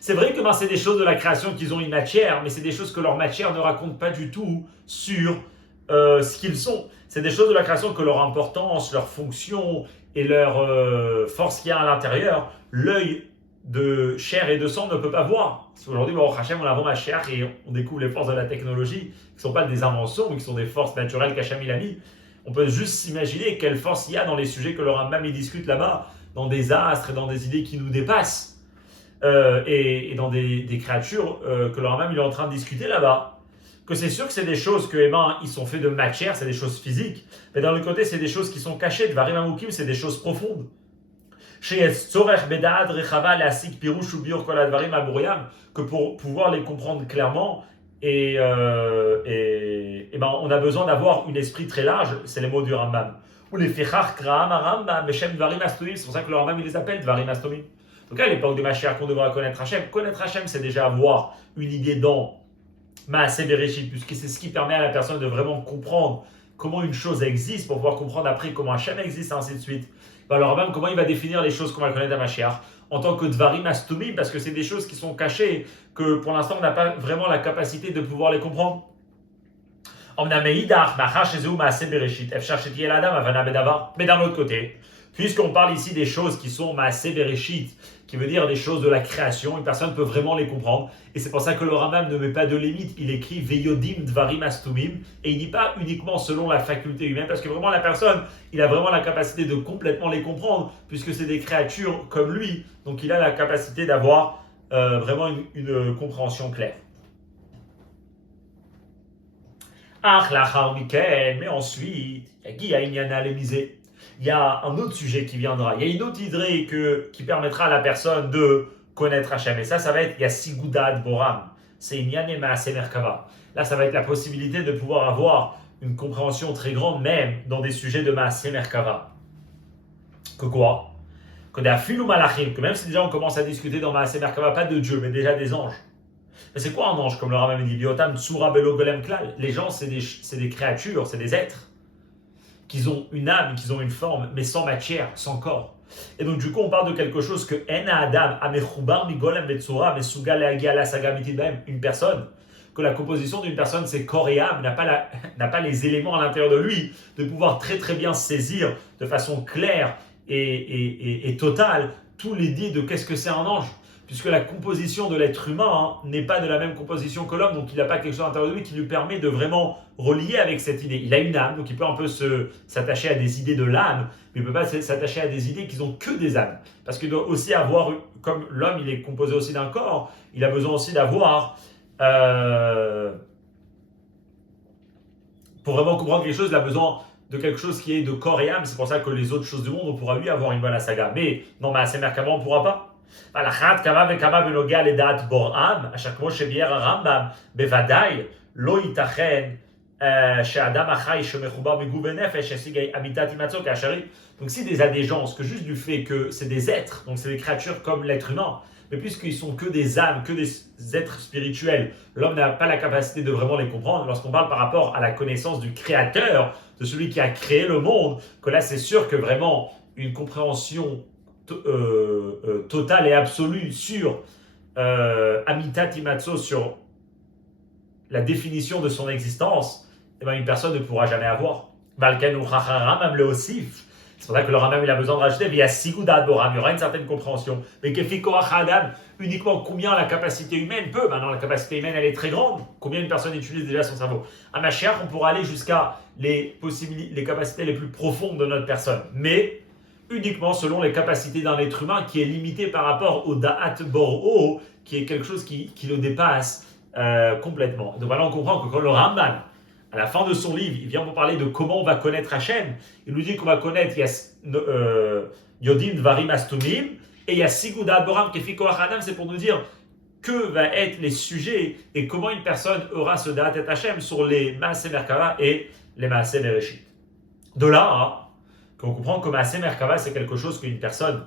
C'est vrai que c'est des choses de la création qui ont une matière, mais c'est des choses que leur matière ne raconte pas du tout sur ce qu'ils sont. C'est des choses de la création que leur importance, leur fonction et leur force qu'il y a à l'intérieur, l'œil de chair et de sang ne peut pas voir. Parce qu'aujourd'hui, Baruch Hashem, on a ma chair et on découvre les forces de la technologie, qui ne sont pas des inventions, mais qui sont des forces naturelles qu'Hachem il a mis. On peut juste s'imaginer quelle force il y a dans les sujets que le Rambam il discute là-bas, dans des astres et dans des idées qui nous dépassent, et dans des créatures que le Rambam il est en train de discuter là-bas. Que c'est sûr que c'est des choses que, ils sont faits de matière, c'est des choses physiques, mais d'un autre côté, c'est des choses qui sont cachées. Dvarim Amukim, c'est des choses profondes. Que pour pouvoir les comprendre clairement, on a besoin d'avoir un esprit très large, c'est les mots du Rambam. Ou les Fechach Kraham Rambam, Beshem Dvarim Astomim, c'est pour ça que le Rambam il les appelle Dvarim Astomim. Donc à l'époque de Mashiach, qu'on devra connaître Hachem. Connaître Hachem, c'est déjà avoir une idée dans Maaseh Bereshit, puisque c'est ce qui permet à la personne de vraiment comprendre comment une chose existe, pour pouvoir comprendre après comment Hachem existe, et ainsi de suite. Alors même comment il va définir les choses qu'on va connaître à Mashiach en tant que Dvarim Astomim, parce que c'est des choses qui sont cachées, que pour l'instant on n'a pas vraiment la capacité de pouvoir les comprendre. Mais d'un autre côté, puisqu'on parle ici des choses qui sont Maaseh Bereshit, qui veut dire des choses de la création, une personne peut vraiment les comprendre. Et c'est pour ça que le Rambam ne met pas de limite. Il écrit Veyodim Dvarim Astumim, et il ne dit pas uniquement selon la faculté humaine, parce que vraiment la personne, il a vraiment la capacité de complètement les comprendre, puisque c'est des créatures comme lui. Donc il a la capacité d'avoir vraiment une compréhension claire. Mais ensuite, il y a Inyana Lemisé. Il y a un autre sujet qui viendra. Il y a une autre idée qui permettra à la personne de connaître Hachem. Et ça va être Yasigudad Boram. C'est Inyane Maaseh Merkava. Là, ça va être la possibilité de pouvoir avoir une compréhension très grande, même dans des sujets de Maaseh Merkava. Que quoi? Que d'Afilu Malachim, que même si déjà on commence à discuter dans Maaseh Merkava, pas de Dieu, mais déjà des anges. Mais c'est quoi un ange, comme le Rambam dit? Biotam Tsura Belo Golem Klal. Les gens, c'est des créatures, c'est des êtres qu'ils ont une âme, qu'ils ont une forme, mais sans matière, sans corps. Et donc du coup, on parle de quelque chose que Ena Adam Amechubar Migolem Vetsura Mesuga Leagia La Sagamiti Baem, une personne, que la composition d'une personne, c'est corps et âme, n'a pas les éléments à l'intérieur de lui, de pouvoir très très bien saisir de façon claire et totale tous les dits de qu'est-ce que c'est un ange. Puisque la composition de l'être humain n'est pas de la même composition que l'homme, donc il n'a pas quelque chose à l'intérieur de lui qui lui permet de vraiment relier avec cette idée. Il a une âme, donc il peut un peu s'attacher à des idées de l'âme, mais il ne peut pas s'attacher à des idées qui n'ont que des âmes. Parce qu'il doit aussi avoir, comme l'homme il est composé aussi d'un corps, il a besoin aussi d'avoir, pour vraiment comprendre quelque chose, il a besoin de quelque chose qui est de corps et âme. C'est pour ça que les autres choses du monde, on pourra lui avoir une bonne saga. Mais non, mais à Semer Kama, on ne pourra pas. Balachat kama vekama benoga ledat boram, ashakmo shebier Rambam bevadai lo itachen she'adam achai shemechubar miguf benefesh esigay amitat imatzo kashari. Donc si des gens, que juste du fait que c'est des êtres, donc c'est des créatures comme l'être humain, mais puisqu'ils sont que des âmes, que des êtres spirituels, l'homme n'a pas la capacité de vraiment les comprendre. Lorsqu'on parle par rapport à la connaissance du Créateur, de celui qui a créé le monde, que là c'est sûr que vraiment une compréhension totale et absolue sur Amitat Imatso, sur la définition de son existence, une personne ne pourra jamais avoir. Valken ou Chacharam le Osif. C'est pour ça que le Rambam il a besoin de rajouter via Sigudad Boram, il y aura une certaine compréhension. Mais Kefi Korach Adam, uniquement combien la capacité humaine peut. Maintenant, la capacité humaine elle est très grande. Combien une personne utilise déjà son cerveau? À Mashiach, on pourra aller jusqu'à les capacités les plus profondes de notre personne. Mais uniquement selon les capacités d'un être humain qui est limité par rapport au Da'at Bor'o, qui est quelque chose qui le dépasse complètement. Donc voilà, on comprend que quand le Rambam, à la fin de son livre, il vient pour parler de comment on va connaître Hachem. Il nous dit qu'on va connaître Yodim Dvarim Astumim et il y a Sigudad Boram Kefi Koach Adam, c'est pour nous dire que va être les sujets et comment une personne aura ce Da'at et Hachem sur les Maaseh Merkava et les Maaseh Bereshit. De là, qu'on comprend que Maaseh Merkava, c'est quelque chose qu'une personne,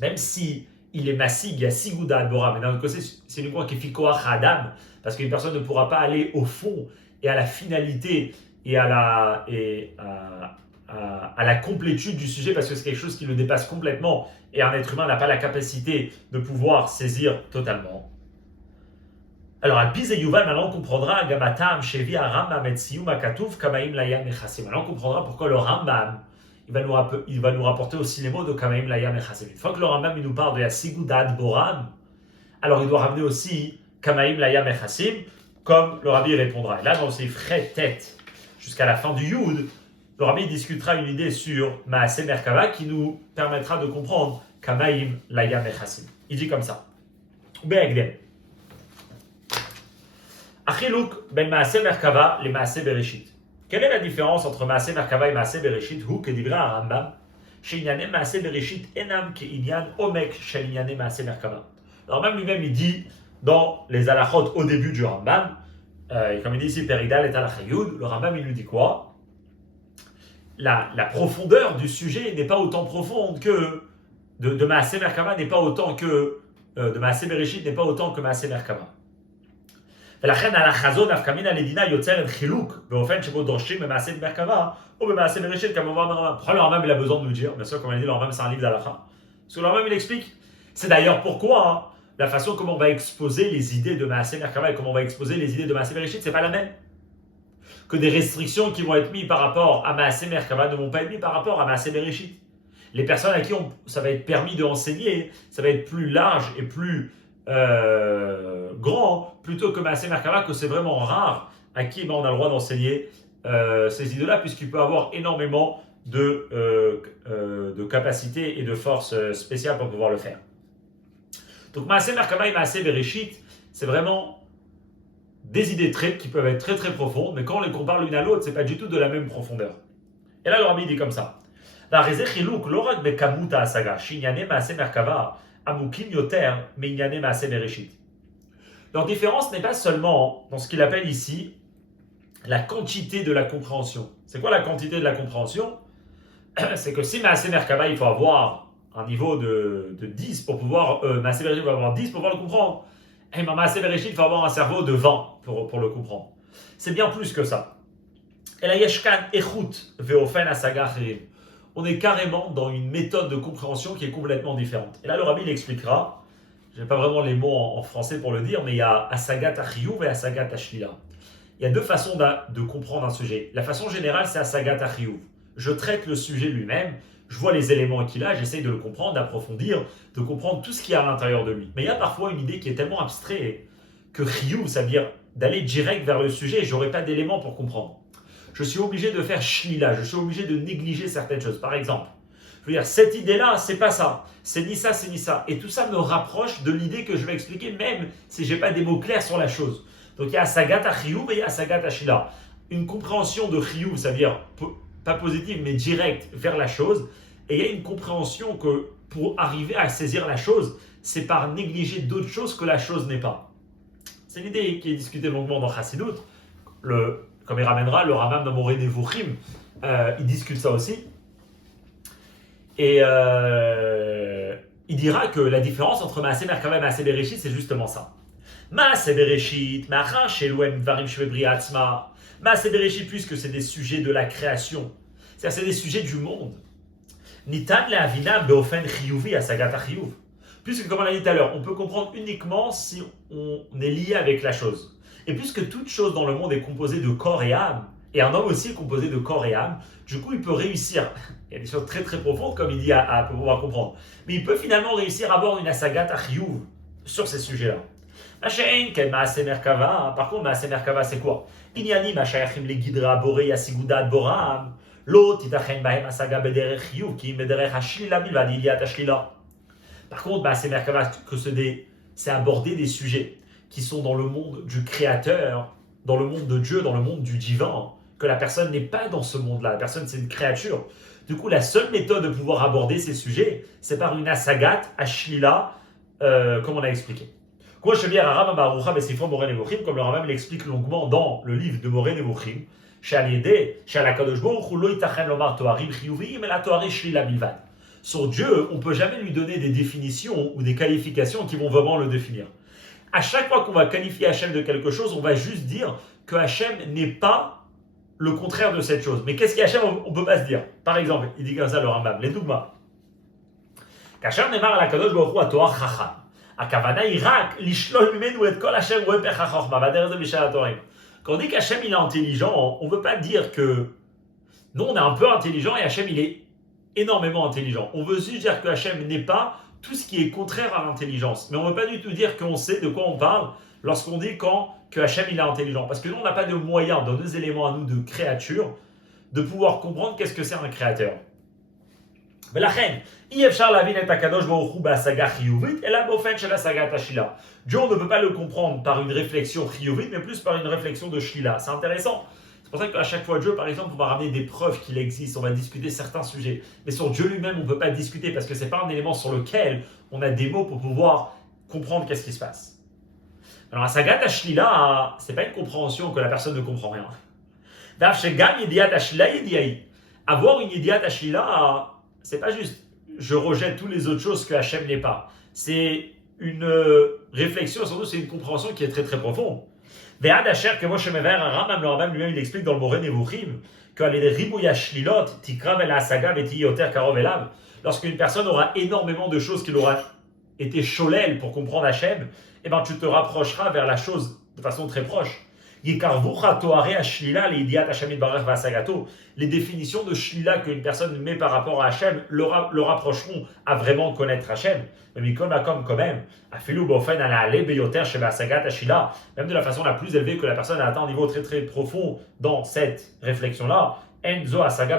même si il est massig, il y a Sigudad Boram, mais d'un autre côté, c'est uniquement Kefi Koach Adam, parce qu'une personne ne pourra pas aller au fond et à la finalité et à la complétude du sujet, parce que c'est quelque chose qui le dépasse complètement et un être humain n'a pas la capacité de pouvoir saisir totalement. Alors, Alpiz et Yuval, maintenant on comprendra, Gamatam, Shevi, Rambam, et Siyum, Akatouf, Kamaim, Layam, et Chassim. Maintenant on comprendra pourquoi le Rambam, il va nous rapporter aussi les mots de Kamaim, Layam, et Chassim. Une fois que le Rambam il nous parle de Yasigudad Boram, alors il doit ramener aussi Kamaim, Layam, et Chassim, comme le Rabbi répondra. Et là, dans ses frais tête, jusqu'à la fin du Yud, le Rabbi discutera une idée sur Maaseh Merkava qui nous permettra de comprendre Kamaim, Layam, et Chassim. Il dit comme ça. Be'egdem. Achiluk ben Maaseh Merkava les Maaseh Bereshit. Quelle est la différence entre Maaseh Merkava et Maaseh Bereshit? Hu kedivra Rambam, she'inyane Maaseh Bereshit enam ke'inyan omek she'inyane Maaseh Merkava. Le Rambam lui-même il dit dans les halachot au début du Rambam, et comme il dit ici Peridal et Alachayud, le Rambam il nous dit quoi? La profondeur du sujet n'est pas autant profonde que de Maaseh Merkava n'est pas autant que de Maaseh Bereshit n'est pas autant que Maaseh Merkava. ולכן ההלכה זו נפקא מינה לדינה יוצרת חילוק באופן שבו דורשים במעשה במרכבה ou במעשה בראשית comme on voit dans le Rambam. Pourquoi le Rambam il a besoin de nous dire? Bien sûr, comme on a dit, le Rambam c'est un livre d'halakha. Parce que le Rambam il explique. C'est d'ailleurs pourquoi la façon comment on va exposer les idées de Maaseh Merkava et comment on va exposer les idées de Maaseh Bereshit, c'est pas la même. Que des restrictions qui vont être mises par rapport à Maaseh Merkava ne vont pas être mises par rapport à Maaseh Bereshit. Les personnes à qui ça va être permis d'enseigner, ça va être plus large et plus grand, plutôt que Maaseh Merkava, que c'est vraiment rare à qui on a le droit d'enseigner ces idées-là, puisqu'il peut avoir énormément de capacités et de forces spéciales pour pouvoir le faire. Donc Maaseh Merkava et Maaseh Bereshit, c'est vraiment des idées qui peuvent être très très profondes, mais quand on les compare l'une à l'autre, c'est pas du tout de la même profondeur. Et là, le Rabbi dit comme ça. La rezechiluk lorak bekamuta asaga, shinyane Maaseh Merkava, amukim yoter, meinyane Maaseh Bereshit. Leur différence n'est pas seulement dans ce qu'il appelle ici la quantité de la compréhension. C'est quoi la quantité de la compréhension? C'est que si Maaseh Merkava, il faut avoir un niveau de 10 pour pouvoir, Maaseh Bereshit, il faut avoir 10 pour pouvoir le comprendre. Et Maaseh Bereshit, il faut avoir un cerveau de 20 pour le comprendre. C'est bien plus que ça. Et la yeshkan echut veofen asaga achirim. On est carrément dans une méthode de compréhension qui est complètement différente. Et là, le Rabbi il expliquera, je n'ai pas vraiment les mots en français pour le dire, mais il y a asagat achiyuv et asagat ashlila. Il y a deux façons de comprendre un sujet. La façon générale, c'est asagat achiyuv. Je traite le sujet lui-même, je vois les éléments qu'il a, j'essaye de le comprendre, d'approfondir, de comprendre tout ce qu'il y a à l'intérieur de lui. Mais il y a parfois une idée qui est tellement abstraite que chiyuv, ça veut dire d'aller direct vers le sujet et je n'aurai pas d'éléments pour comprendre. Je suis obligé de faire shlila, je suis obligé de négliger certaines choses. Par exemple, je veux dire, cette idée-là, c'est pas ça, c'est ni ça, c'est ni ça. Et tout ça me rapproche de l'idée que je vais expliquer, même si je n'ai pas des mots clairs sur la chose. Donc il y a asagat achiyuv et il y a asagat ashila. Une compréhension de chiyuv, ça veut dire pas positive, mais directe vers la chose. Et il y a une compréhension que pour arriver à saisir la chose, c'est par négliger d'autres choses que la chose n'est pas. C'est l'idée qui est discutée longuement dans Chassidut. Comme il ramènera, le Rambam dans Moreh Nevuchim, il discute ça aussi. Et il dira que la différence entre Maaseh Merkava et Maaseh Bereshit, c'est justement ça. Maaseh Bereshit, Ma'achar sheluem dvarim shebebri atzma. Maaseh Bereshit, puisque c'est des sujets de la création, c'est-à-dire c'est des sujets du monde. Nitan le'avinam beofen chiyuvi asagat achiyuv. Puisque, comme on l'a dit tout à l'heure, on peut comprendre uniquement si on est lié avec la chose. Et puisque toute chose dans le monde est composée de corps et âme, et un homme aussi est composé de corps et âme, du coup il peut réussir, il y a des choses très très profondes comme il dit à pouvoir comprendre, mais il peut finalement réussir à avoir une asagat achiyuv sur ces sujets-là. Par contre, Maaseh Merkava c'est quoi? Inyani mashayachim le gidra bore yasigudad boram, lo titachen bahem asaga bederech chiyuv ki bederech hashlila bilvad iliyat hashlila. Par contre, Maaseh Merkava, c'est aborder des sujets qui sont dans le monde du créateur, dans le monde de Dieu, dans le monde du divin, que la personne n'est pas dans ce monde-là, la personne c'est une créature. Du coup, la seule méthode de pouvoir aborder ces sujets, c'est par une asagat, ashlila, comme on a expliqué. Comme le Rambam l'explique longuement dans le livre de Moreh Nevuchim, sur Dieu, on ne peut jamais lui donner des définitions ou des qualifications qui vont vraiment le définir. À chaque fois qu'on va qualifier Hachem de quelque chose, on va juste dire que Hachem n'est pas le contraire de cette chose. Mais qu'est-ce qu'il y a Hachem, on ne peut pas se dire. Par exemple, il dit comme ça le Rambam, les dougmas. Qu'Hachem n'est pas à la kadosh baruch hu à Torah chacham. הכוונה היא רק לשלול ממנו את כל אשר רואה פך החוכמה, והדרך זה בשל התורים. Quand on dit qu'Hachem il est intelligent, on ne veut pas dire que nous on est un peu intelligent et Hachem il est énormément intelligent. On veut juste dire que Hachem n'est pas tout ce qui est contraire à l'intelligence. Mais on ne veut pas du tout dire qu'on sait de quoi on parle lorsqu'on dit que Hachem il est intelligent. Parce que nous on n'a pas de moyen dans nos éléments à nous de créature de pouvoir comprendre qu'est-ce que c'est un créateur. ולכן, אי אפשר להבין את הקדוש ברוך הוא בהשגה חיובית, אלא באופן של השגת השלילה. Dieu, on ne peut pas le comprendre par une réflexion chiyuvite, mais plus par une réflexion de shlila. C'est intéressant. C'est pour ça qu'à chaque fois Dieu, par exemple, on va ramener des preuves qu'il existe, on va discuter certains sujets. Mais sur Dieu lui-même, on ne peut pas discuter parce que ce n'est pas un élément sur lequel on a des mots pour pouvoir comprendre qu'est-ce qui se passe. Alors, la sagat ashlila, ce n'est pas une compréhension que la personne ne comprend rien. Avoir une idiat ashlila, c'est pas juste je rejette toutes les autres choses que Hachem n'est pas. C'est une réflexion, surtout c'est une compréhension qui est très très profonde. Ve'ad asher kemo shemever Rambam, le Rambam lui-même il explique dans le Moreh Nevuchim qu'à les ribouya shlilot tikrav el hasaga veti yoter karov elav. Lorsqu'une personne aura énormément de choses qu'il aura été cholel pour comprendre Hachem, eh ben tu te rapprocheras vers la chose de façon très proche. Les définitions de shlila qu'une personne met par rapport à Hachem le rapprocheront à vraiment connaître Hachem. Mais quand même, même de la façon la plus élevée que la personne a atteint un niveau très très profond dans cette réflexion-là, on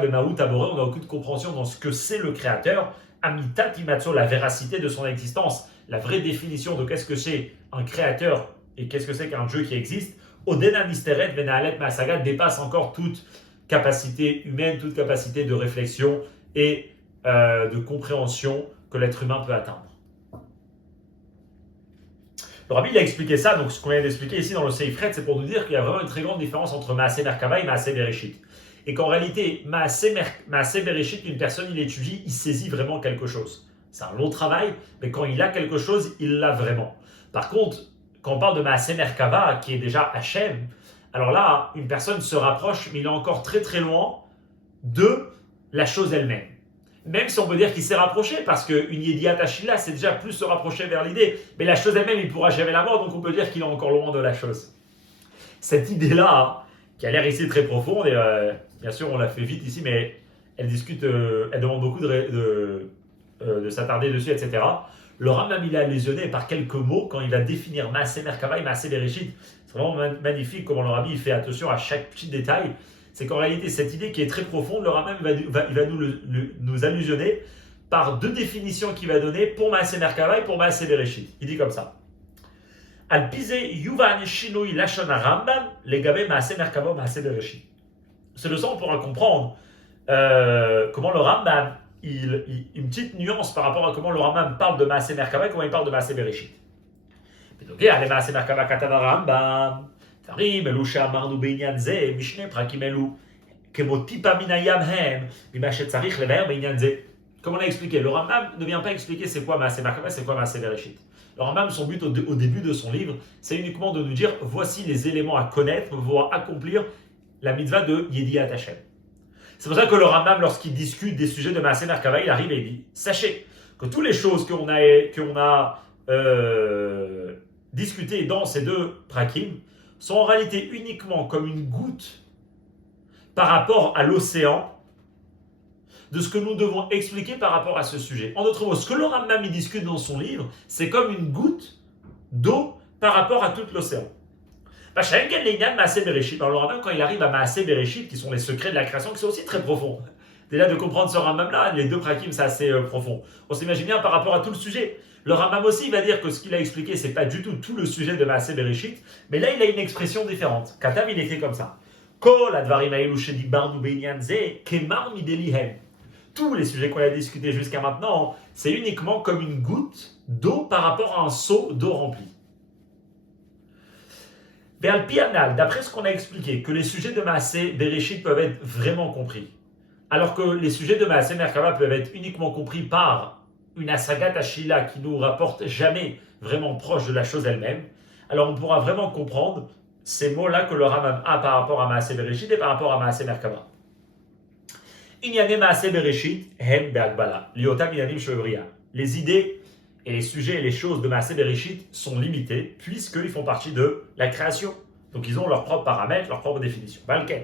n'a aucune compréhension dans ce que c'est le créateur, amitat imatso, la véracité de son existence, la vraie définition de qu'est-ce que c'est un créateur et qu'est-ce que c'est qu'un Dieu qui existe. Odena Nisteret Venahalet Masaga dépasse encore toute capacité humaine, toute capacité de réflexion et de compréhension que l'être humain peut atteindre. Le Rabbi il a expliqué ça, donc ce qu'on vient d'expliquer ici dans le Seifret, c'est pour nous dire qu'il y a vraiment une très grande différence entre Maaseh Merkava et Maaseh Bereshit. Et qu'en réalité, Maaseh Bereshit, une personne il étudie, il saisit vraiment quelque chose. C'est un long travail, mais quand il a quelque chose, il l'a vraiment. Par contre, quand on parle de Maaseh Merkava, qui est déjà Hachem, alors là, une personne se rapproche, mais il est encore très très loin de la chose elle-même. Même si on peut dire qu'il s'est rapproché, parce qu'une Yediat Hashila, c'est déjà plus se rapprocher vers l'idée, mais la chose elle-même, il ne pourra jamais l'avoir, donc on peut dire qu'il est encore loin de la chose. Cette idée-là, qui a l'air ici très profonde, et bien sûr on l'a fait vite ici, mais elle discute, elle demande beaucoup de s'attarder dessus, etc. Le Rambam il a allusionné par quelques mots quand il va définir Maaseh Merkava et Maaseh Bereshit. C'est vraiment magnifique comment le Rabbi fait attention à chaque petit détail. C'est qu'en réalité, cette idée qui est très profonde, le Rambam il va nous allusionner par deux définitions qu'il va donner pour Maaseh Merkava et pour Maaseh Bereshit. Il dit comme ça. Al pize yuvan shinui lashon Rambam legabe Maaseh Merkava Maaseh Bereshit. C'est le sens on pourra comprendre comment le Rambam une petite nuance par rapport à comment le Rambam parle de Maaseh Merkava et comment il parle de Maaseh Bereshit. בנוגע למעשה מרכבה כתב הרמב"ם, דברים אלו שאמרנו בעניין זה, משני פרקים אלו, כמו טיפה מן הים הם, ממה שצריך לבאר בעניין זה. Comme on a expliqué, le Rambam ne vient pas expliquer c'est quoi Maaseh Merkava, c'est quoi Maaseh Bereshit. Le Rambam, son but au début de son livre, c'est uniquement de nous dire voici les éléments à connaître, pouvoir accomplir la mitzvah de Yediat Hashem. C'est pour ça que le Rambam, lorsqu'il discute des sujets de Maaseh Merkava, il arrive et il dit sachez que toutes les choses qu'on a discutées dans ces deux prakim sont en réalité uniquement comme une goutte par rapport à l'océan de ce que nous devons expliquer par rapport à ce sujet. En d'autres mots, ce que le Rambam il discute dans son livre, c'est comme une goutte d'eau par rapport à tout l'océan. Alors le Rambam, quand il arrive à Maaseh Bereshit, qui sont les secrets de la création, qui sont aussi très profonds. Déjà de comprendre ce Rambam-là, les deux prakim, c'est assez profond. On s'imagine bien par rapport à tout le sujet. Le Rambam aussi, il va dire que ce qu'il a expliqué, c'est pas du tout le sujet de Maaseh Bereshit, mais là, il a une expression différente. Katav, il écrit comme ça. Kol advarim haelu shedibarnu beinyan ze kemar midelihem. Tous les sujets qu'on a discutés jusqu'à maintenant, c'est uniquement comme une goutte d'eau par rapport à un seau d'eau rempli. D'après ce qu'on a expliqué, que les sujets de Maaseh Bereshit peuvent être vraiment compris, alors que les sujets de Maaseh Merkava peuvent être uniquement compris par une asagat ashila qui nous rapporte jamais vraiment proche de la chose elle-même, alors on pourra vraiment comprendre ces mots-là que le Rambam a par rapport à Maaseh Bereshit et par rapport à Maaseh Merkava. Inyane Maaseh Bereshit hem be'agbala, liotam inanim she'evriya. Les idées et les sujets et les choses de Maaseh Bereshit sont limités, puisqu'ils font partie de la création. Donc ils ont leurs propres paramètres, leurs propres définitions. Balken.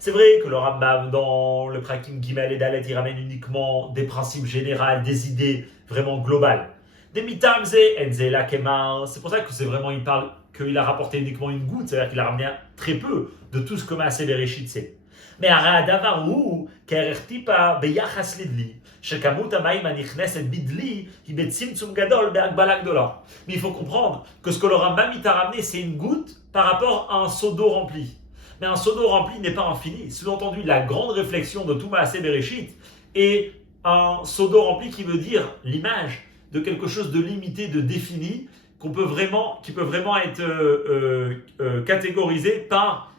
C'est vrai que le Rambam, dans le Prakim Gimel et Dalet, il ramène uniquement des principes généraux, des idées vraiment globales. Des mitamze, enzela kemar. C'est pour ça que c'est vraiment, il parle qu'il a rapporté uniquement une goutte, c'est-à-dire qu'il a ramené très peu de tout ce que Maaseh Bereshit sait. Mais הרעדבר הוא כערך טיפה ביחס לדלי, שכמות המים הנכנסת בדלי היא בצמצום גדול בהגבלה גדולה. Mais il faut comprendre que ce que le Rambam t'a ramené, c'est une goutte par rapport à un seau d'eau rempli. Mais un seau d'eau rempli n'est pas infini. Sous-entendu, la grande réflexion de tout Maaseh Bereshit est un seau d'eau rempli qui veut dire l'image de quelque chose de limité, de défini, qui peut vraiment être catégorisé par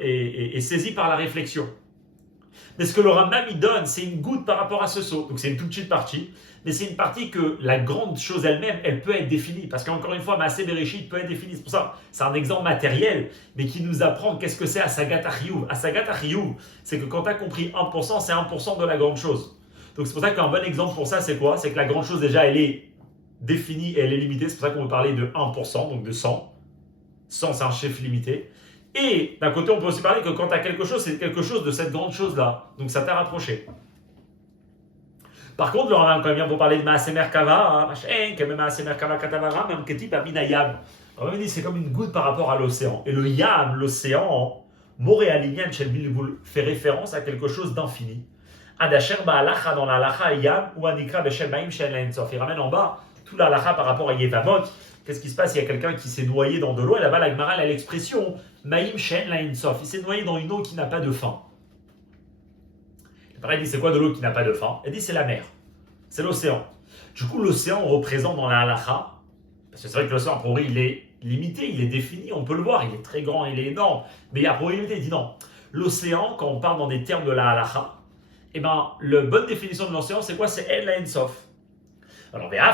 et saisi par la réflexion. Mais ce que le Rambam il donne, c'est une goutte par rapport à ce seau. Donc c'est une toute petite partie, mais c'est une partie que la grande chose elle-même, elle peut être définie. Parce qu'encore une fois, Maaseh Bereshit peut être définie. C'est pour ça, c'est un exemple matériel, mais qui nous apprend qu'est-ce que c'est Asagat HaChiyuv. Asagat HaChiyuv, c'est que quand tu as compris 1%, c'est 1% de la grande chose. Donc c'est pour ça qu'un bon exemple pour ça, c'est quoi? C'est que la grande chose déjà, elle est définie et elle est limitée. C'est pour ça qu'on veut parler de 1%, donc de 100. 100, c'est un chiffre limité. Et d'un côté, on peut aussi parler que quand tu as quelque chose, c'est quelque chose de cette grande chose-là. Donc ça t'a rapproché. Par contre, le Rambam, quand il vient pour parler de Maaseh Merkava, on dit c'est comme une goutte par rapport à l'océan. Et le Yam, l'océan, Moréalignan Shel Bilvoul, fait référence à quelque chose d'infini. Adasher Ba'alacha dans la Lacha Yam ou Anikra Beshem Maim Shel Lainsof. Il ramène en bas tout la Lacha par rapport à Yevamot. Qu'est-ce qui se passe? Il y a quelqu'un qui s'est noyé dans de l'eau, et là-bas, la Gemara a l'expression Maïm Shen Lain Sof. Il s'est noyé dans une eau qui n'a pas de fin. Pareil, il dit c'est quoi de l'eau qui n'a pas de fin? Il dit c'est la mer, c'est l'océan. Du coup, l'océan représente dans la halakha, parce que c'est vrai que l'océan, a priori, il est limité, il est défini, on peut le voir, il est très grand, il est énorme, mais il y a probabilité. Il dit non. L'océan, quand on parle dans des termes de la halakha, eh ben, la bonne définition de l'océan, c'est quoi? C'est En Lain Sof. Alors, a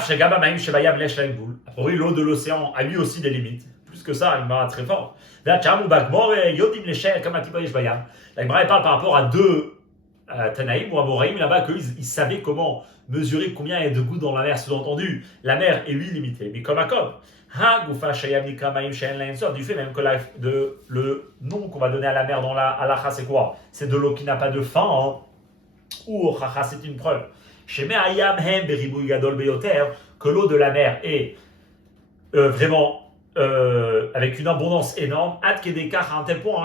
priori, l'eau de l'océan a lui aussi des limites. Plus que ça, il m'a très fort. La Gemara parle par rapport à deux Tanaïm ou Amoraïm là-bas qu'ils savaient comment mesurer combien il y a de gouttes dans la mer. Sous-entendu, la mer est lui limitée. Mais comme à comme, du fait même que le nom qu'on va donner à la mer dans la halakha, c'est quoi? C'est de l'eau qui n'a pas de fin. Hein? Ou chacha, c'est une preuve. Que l'eau de la mer est vraiment avec une abondance énorme, à un tel point,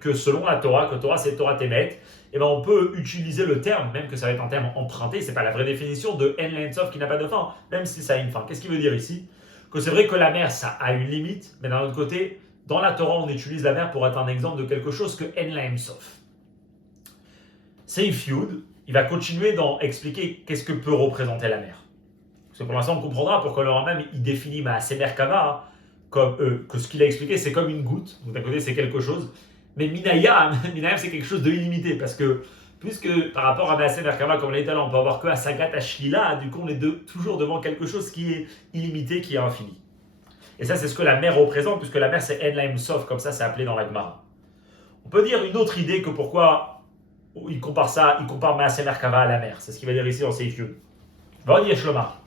que selon la Torah, que Torah c'est Torah Temet, et ben on peut utiliser le terme, même que ça va être un terme emprunté, c'est pas la vraie définition de En Lain Sof qui n'a pas de fin, même si ça a une fin. Qu'est-ce qu'il veut dire ici? Que c'est vrai que la mer ça a une limite, mais d'un autre côté, dans la Torah on utilise la mer pour être un exemple de quelque chose que En Lain Sof. Seif Yud, il va continuer d'expliquer qu'est-ce que peut représenter la mer. Parce que pour l'instant, on comprendra pourquoi le Rambam il définit Maaseh Merkava comme que ce qu'il a expliqué, c'est comme une goutte. Donc d'un côté, c'est quelque chose. Mais Minayam, c'est quelque chose de illimité. Parce que, puisque par rapport à Maaseh Merkava, comme on l'a dit tout à l'heure, on peut avoir que Asagat Ashkila, du coup, on est toujours devant quelque chose qui est illimité, qui est infini. Et ça, c'est ce que la mer représente, puisque la mer, c'est En Laim Sof, comme ça, c'est appelé dans la Gemara. On peut dire une autre idée que pourquoi il compare Maaseh Merkava à la mer. C'est ce qu'il va dire ici dans Seif Yud. Va dire Shlomar.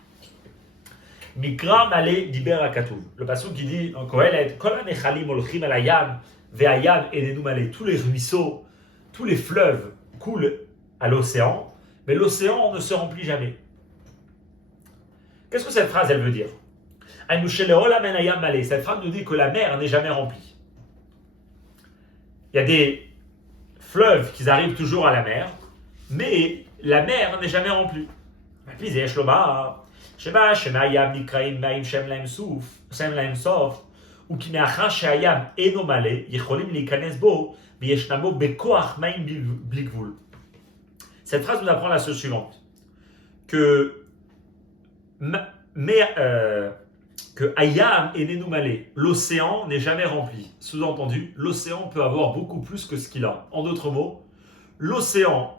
Mikra Malé Diber Akatuv. Le passage qui dit en Kohelet, Kol hanechalim olchim el hayam ve'hayam enenu malé. Tous les ruisseaux, tous les fleuves coulent à l'océan, mais l'océan ne se remplit jamais. Qu'est-ce que cette phrase elle veut dire? Cette phrase nous dit que la mer n'est jamais remplie. Il y a des fleuves qui arrivent toujours à la mer, mais la mer n'est jamais remplie. Puis Yeshloma. שבה שמהים נקראים מים שם להם סוף, וכמאחר שהים אינו מלא, יכולים להיכנס בו, וישנמו בכוח מים בלי גבול. Cette phrase nous apprend la chose suivante, que Hayam enenu malé, l'océan n'est jamais rempli. Sous-entendu, l'océan peut avoir beaucoup plus que ce qu'il a. En d'autres mots, l'océan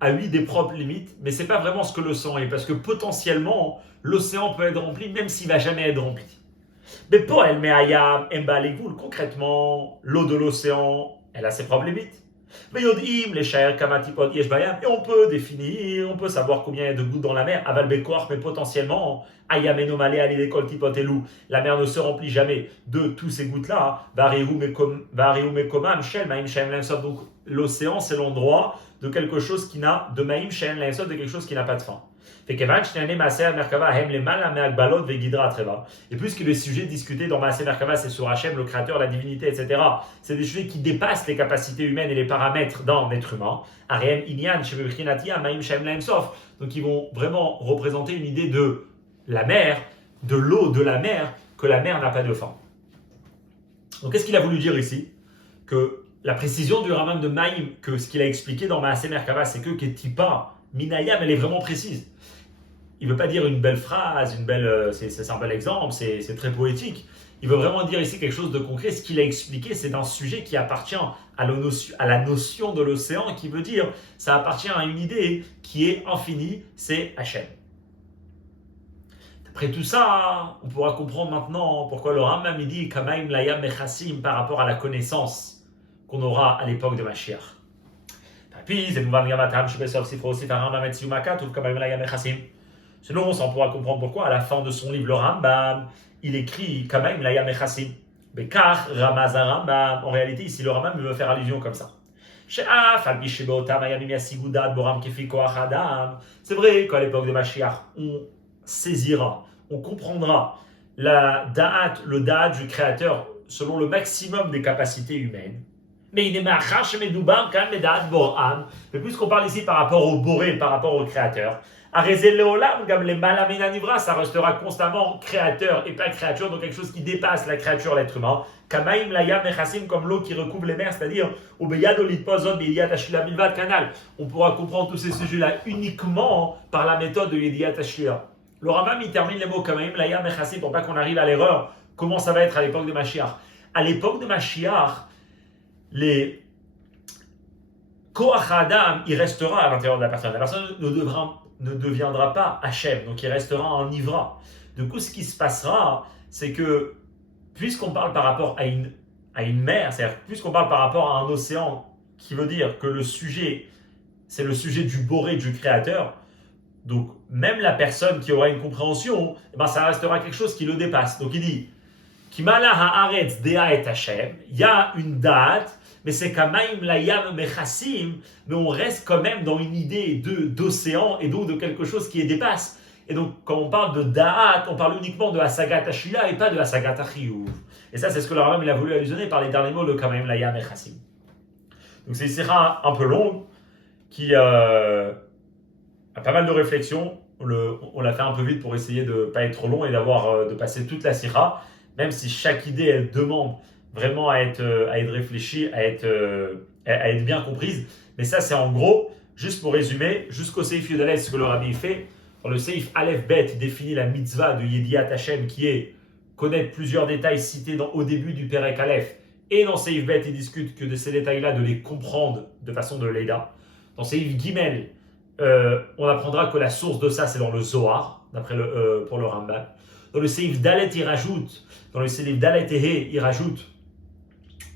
a lui des propres limites, mais c'est pas vraiment ce que l'océan est, parce que potentiellement, l'océan peut être rempli même s'il va jamais être rempli. Mais pour elle, concrètement, l'eau de l'océan, elle a ses propres limites. Mais yodim, les shaer kamatipot yesh bayam, et on peut définir, on peut savoir combien il y a de gouttes dans la mer, aval bekoach, mais potentiellement, ayameno malé ali l'école tipot elou, la mer ne se remplit jamais de tous ces gouttes-là, varihu mekomam, shel maim shem lemsot, donc l'océan c'est l'endroit de quelque chose qui n'a, de maim shem lemsot, de quelque chose qui n'a pas de fin. Et puisque les sujets discutés dans Maaseh Merkava, c'est sur Hachem, le créateur, la divinité, etc., c'est des sujets qui dépassent les capacités humaines et les paramètres d'un être humain. Donc ils vont vraiment représenter une idée de la mer, de l'eau de la mer, que la mer n'a pas de fin. Donc qu'est-ce qu'il a voulu dire ici? Que la précision du Rambam de Maïm, que ce qu'il a expliqué dans Maaseh Merkava, c'est que Ketipa, Minayam, elle est vraiment précise. Il ne veut pas dire une belle phrase, c'est un bel exemple, c'est très poétique. Il veut vraiment dire ici quelque chose de concret. Ce qu'il a expliqué, c'est un sujet qui appartient à la notion de l'océan, qui veut dire ça appartient à une idée qui est infinie, c'est Hachem. Après tout ça, on pourra comprendre maintenant pourquoi le Rambam dit Kamaim Layam Mechassim par rapport à la connaissance qu'on aura à l'époque de Mashiach. Puis, c'est Sinon, on pourra comprendre pourquoi, à la fin de son livre, le Rambam, il écrit Kamaim Layam Mechassim. Bekar Ramaza Rambam. En réalité, ici, le Rambam veut faire allusion comme ça. C'est vrai qu'à l'époque de Mashiach, on saisira, on comprendra le da'at du Créateur selon le maximum des capacités humaines. Mais il est machar chez Medoubar, quand même, da'at Boram. Mais puisqu'on parle ici par rapport au Boré, par rapport au Créateur, ça restera constamment créateur et pas créature, donc quelque chose qui dépasse la créature, l'être humain. Kamaim layam mechassim, comme l'eau qui recouvre les mers, c'est-à-dire canal. On pourra comprendre tous ces sujets-là uniquement par la méthode de Yediat Ashlia. Le Rambam il termine les mots Kamaim layam mechassim pour pas qu'on arrive à l'erreur. Comment ça va être à l'époque de Mashiach? À l'époque de Mashiach, les Koach Adam, il restera à l'intérieur de la personne. La personne ne deviendra pas Hachem, donc il restera en Ivra. Du coup, ce qui se passera, c'est que, puisqu'on parle par rapport à une mer, c'est-à-dire puisqu'on parle par rapport à un océan, qui veut dire que le sujet, c'est le sujet du Boré, du Créateur, donc même la personne qui aura une compréhension, ça restera quelque chose qui le dépasse. Donc il dit, Kimala haaretz dea et Hachem, il y a une date, mais c'est Kamaim Layam Mechassim, mais on reste quand même dans une idée d'océan et donc de quelque chose qui les dépasse. Et donc, quand on parle de Da'at, on parle uniquement de Hasagat Ashila et pas de Hasagat Achiyuv. Et ça, c'est ce que le Rambam a voulu allusionner par les derniers mots de Kamaim Layam Mechassim. Donc, c'est une sira un peu longue qui a pas mal de réflexions. On l'a fait un peu vite pour essayer de ne pas être trop long et de passer toute la sira, même si chaque idée, elle demande vraiment à être réfléchie, à être bien comprise. Mais ça, c'est en gros, juste pour résumer, jusqu'au Seif Yudalès, ce que le Rabbi fait. Dans le Seif Aleph Bet, il définit la mitzvah de Yediat Hashem, qui est connaître plusieurs détails cités au début du Perek Aleph. Et dans Seif Bet, il discute que de ces détails-là, de les comprendre de façon de Leïda. Dans Seif Gimel, on apprendra que la source de ça, c'est dans le Zohar, pour le Rambam. Dans le Seif Dalet, dans le Seif Dalet Ehe, il rajoute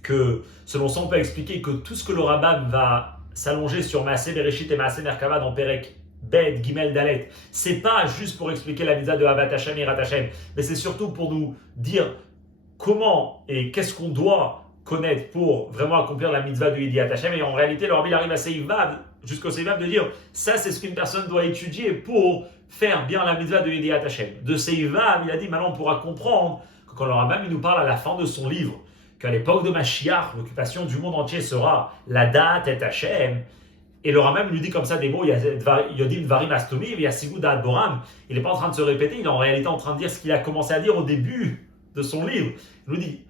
que, selon ça, on peut expliquer que tout ce que le Rambam va s'allonger sur Maaseh Bereshit et Maaseh Merkava dans Perek Bet, Gimel, Dalet, c'est pas juste pour expliquer la mitzvah de Havat Hashem et Yirat Hashem, mais c'est surtout pour nous dire comment et qu'est-ce qu'on doit connaître pour vraiment accomplir la mitzvah de Yediat Hashem. Et en réalité, le Rabbi arrive à Seivav, jusqu'au Seivav, de dire ça, c'est ce qu'une personne doit étudier pour faire bien la mitzvah de Yediat Hashem. De Seivav, il a dit maintenant on pourra comprendre que quand le Rambam il nous parle à la fin de son livre, qu'à l'époque de Mashiach, l'occupation du monde entier sera la date et Hashem. Et le Rambam nous dit comme ça des mots, il y a Yodim Dvarim Astomim, il y a Sigud Da'at Boram. Il n'est pas en train de se répéter, il est en réalité en train de dire ce qu'il a commencé à dire au début de son livre. Il nous dit,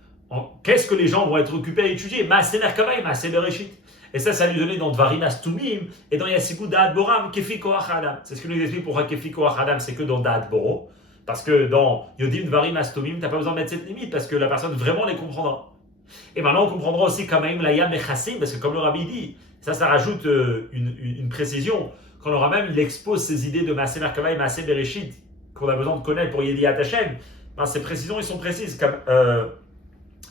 qu'est-ce que les gens vont être occupés à étudier? Maaseh Merkava et Maaseh Bereshit. Et ça lui donnait dans Dvarim Astomim et dans Yasigud Da'at Boram, Kefi Koach Adam. C'est ce que nous explique pourquoi Kefi Koach Adam, c'est que dans Da'at Boro. Parce que dans Yodim Dvarim Astomim, tu n'as pas besoin de mettre cette limite, parce que la personne vraiment les comprendra. Et maintenant, on comprendra aussi Kamaim Layam Mechassim, parce que comme le Rabbi dit, ça rajoute une précision. Quand le Rambam il expose ces idées de Maaseh Merkava et Maaseh Bereshit qu'on a besoin de connaître pour Yediat Hashem, ces précisions, ils sont précises. Comme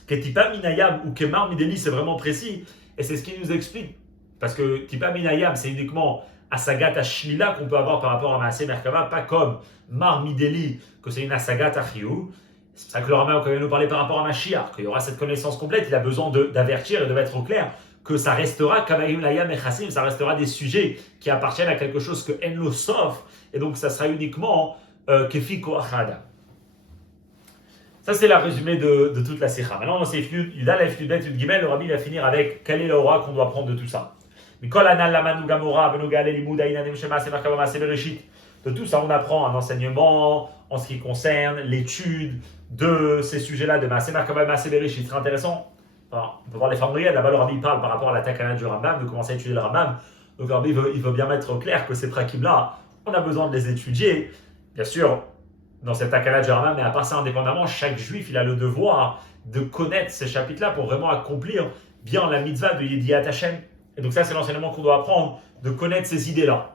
Ketipa Minayam ou Kemar Mideli, c'est vraiment précis. Et c'est ce qui nous explique Parce que Tipa Minayam, c'est uniquement Asagat Ashlila qu'on peut avoir par rapport à Maaseh Merkava, pas comme Mar Mideli, que c'est une Asagat Achiou. C'est pour ça que le Rambam, quand il nous parlait par rapport à Mashiach, qu'il y aura cette connaissance complète, il a besoin d'avertir et de mettre au clair que ça restera Kamayim Layam et Chassim, ça restera des sujets qui appartiennent à quelque chose que Enlo Sof, et donc ça sera uniquement Kefiko Achada. Ça, c'est le résumé de toute la Sikha. Maintenant, dans ces Yudal, Yudbet, Yudgimel, le Rabbi va finir avec quel est l'aura qu'on doit prendre de tout ça. De tout ça, on apprend un enseignement en ce qui concerne l'étude de ces sujets-là, de Maaseh Merkava, Maaseh Bereshit. Très intéressant. Alors, on peut voir les femmes brillades. Là-bas, le Rabbi parle par rapport à la Takana du Rambam, de commencer à étudier le Rambam. Donc, le Rabbi il veut bien mettre au clair que ces prakim-là, on a besoin de les étudier. Bien sûr, dans cette Takana du Rambam, mais à part ça, indépendamment, chaque juif, il a le devoir de connaître ces chapitres-là pour vraiment accomplir bien la mitzvah de Yediat Hashem. Et donc ça, c'est l'enseignement qu'on doit apprendre, de connaître ces idées-là.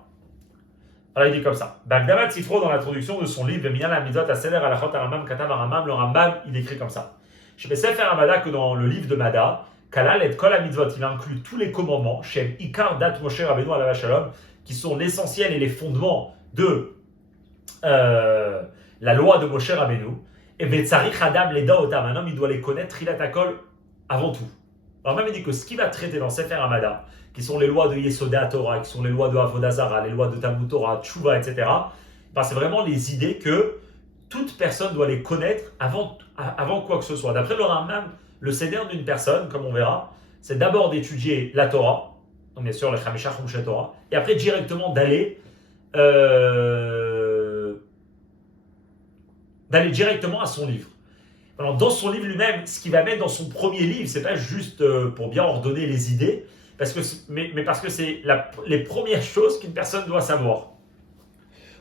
Alors il dit comme ça. Bagdavat Sifro, dans l'introduction de son livre, Minyan HaMitzvot HaSeder Halachot HaRambam Katav HaRambam, le Rambam, il écrit comme ça. Je vais Sefer Hamada que dans le livre de Mada, Kalal et Kol HaMitzvot, il inclut tous les commandements, Shem Ikar Dat Moshe Rabbeinu Alav Shalom, qui sont l'essentiel et les fondements de la loi de Moshe Rabbeinu. Et Vetzarich Adam Leda Otam, un homme, il doit les connaître, Trilat Hakol, avant tout. Alors même il dit que ce qu'il va traiter dans Sefer Hamada, qui sont les lois de Yesodei Torah, qui sont les lois de Avodah Zara, les lois de Talmud Torah, Tshuva, etc., ben c'est vraiment les idées que toute personne doit les connaître avant quoi que ce soit. D'après le Rambam, le seder d'une personne, comme on verra, c'est d'abord d'étudier la Torah, donc bien sûr le Chamisha Chumshe Torah, et après directement d'aller directement à son livre. Alors, dans son livre lui-même, ce qu'il va mettre dans son premier livre, c'est pas juste pour bien ordonner les idées, mais parce que c'est les premières choses qu'une personne doit savoir.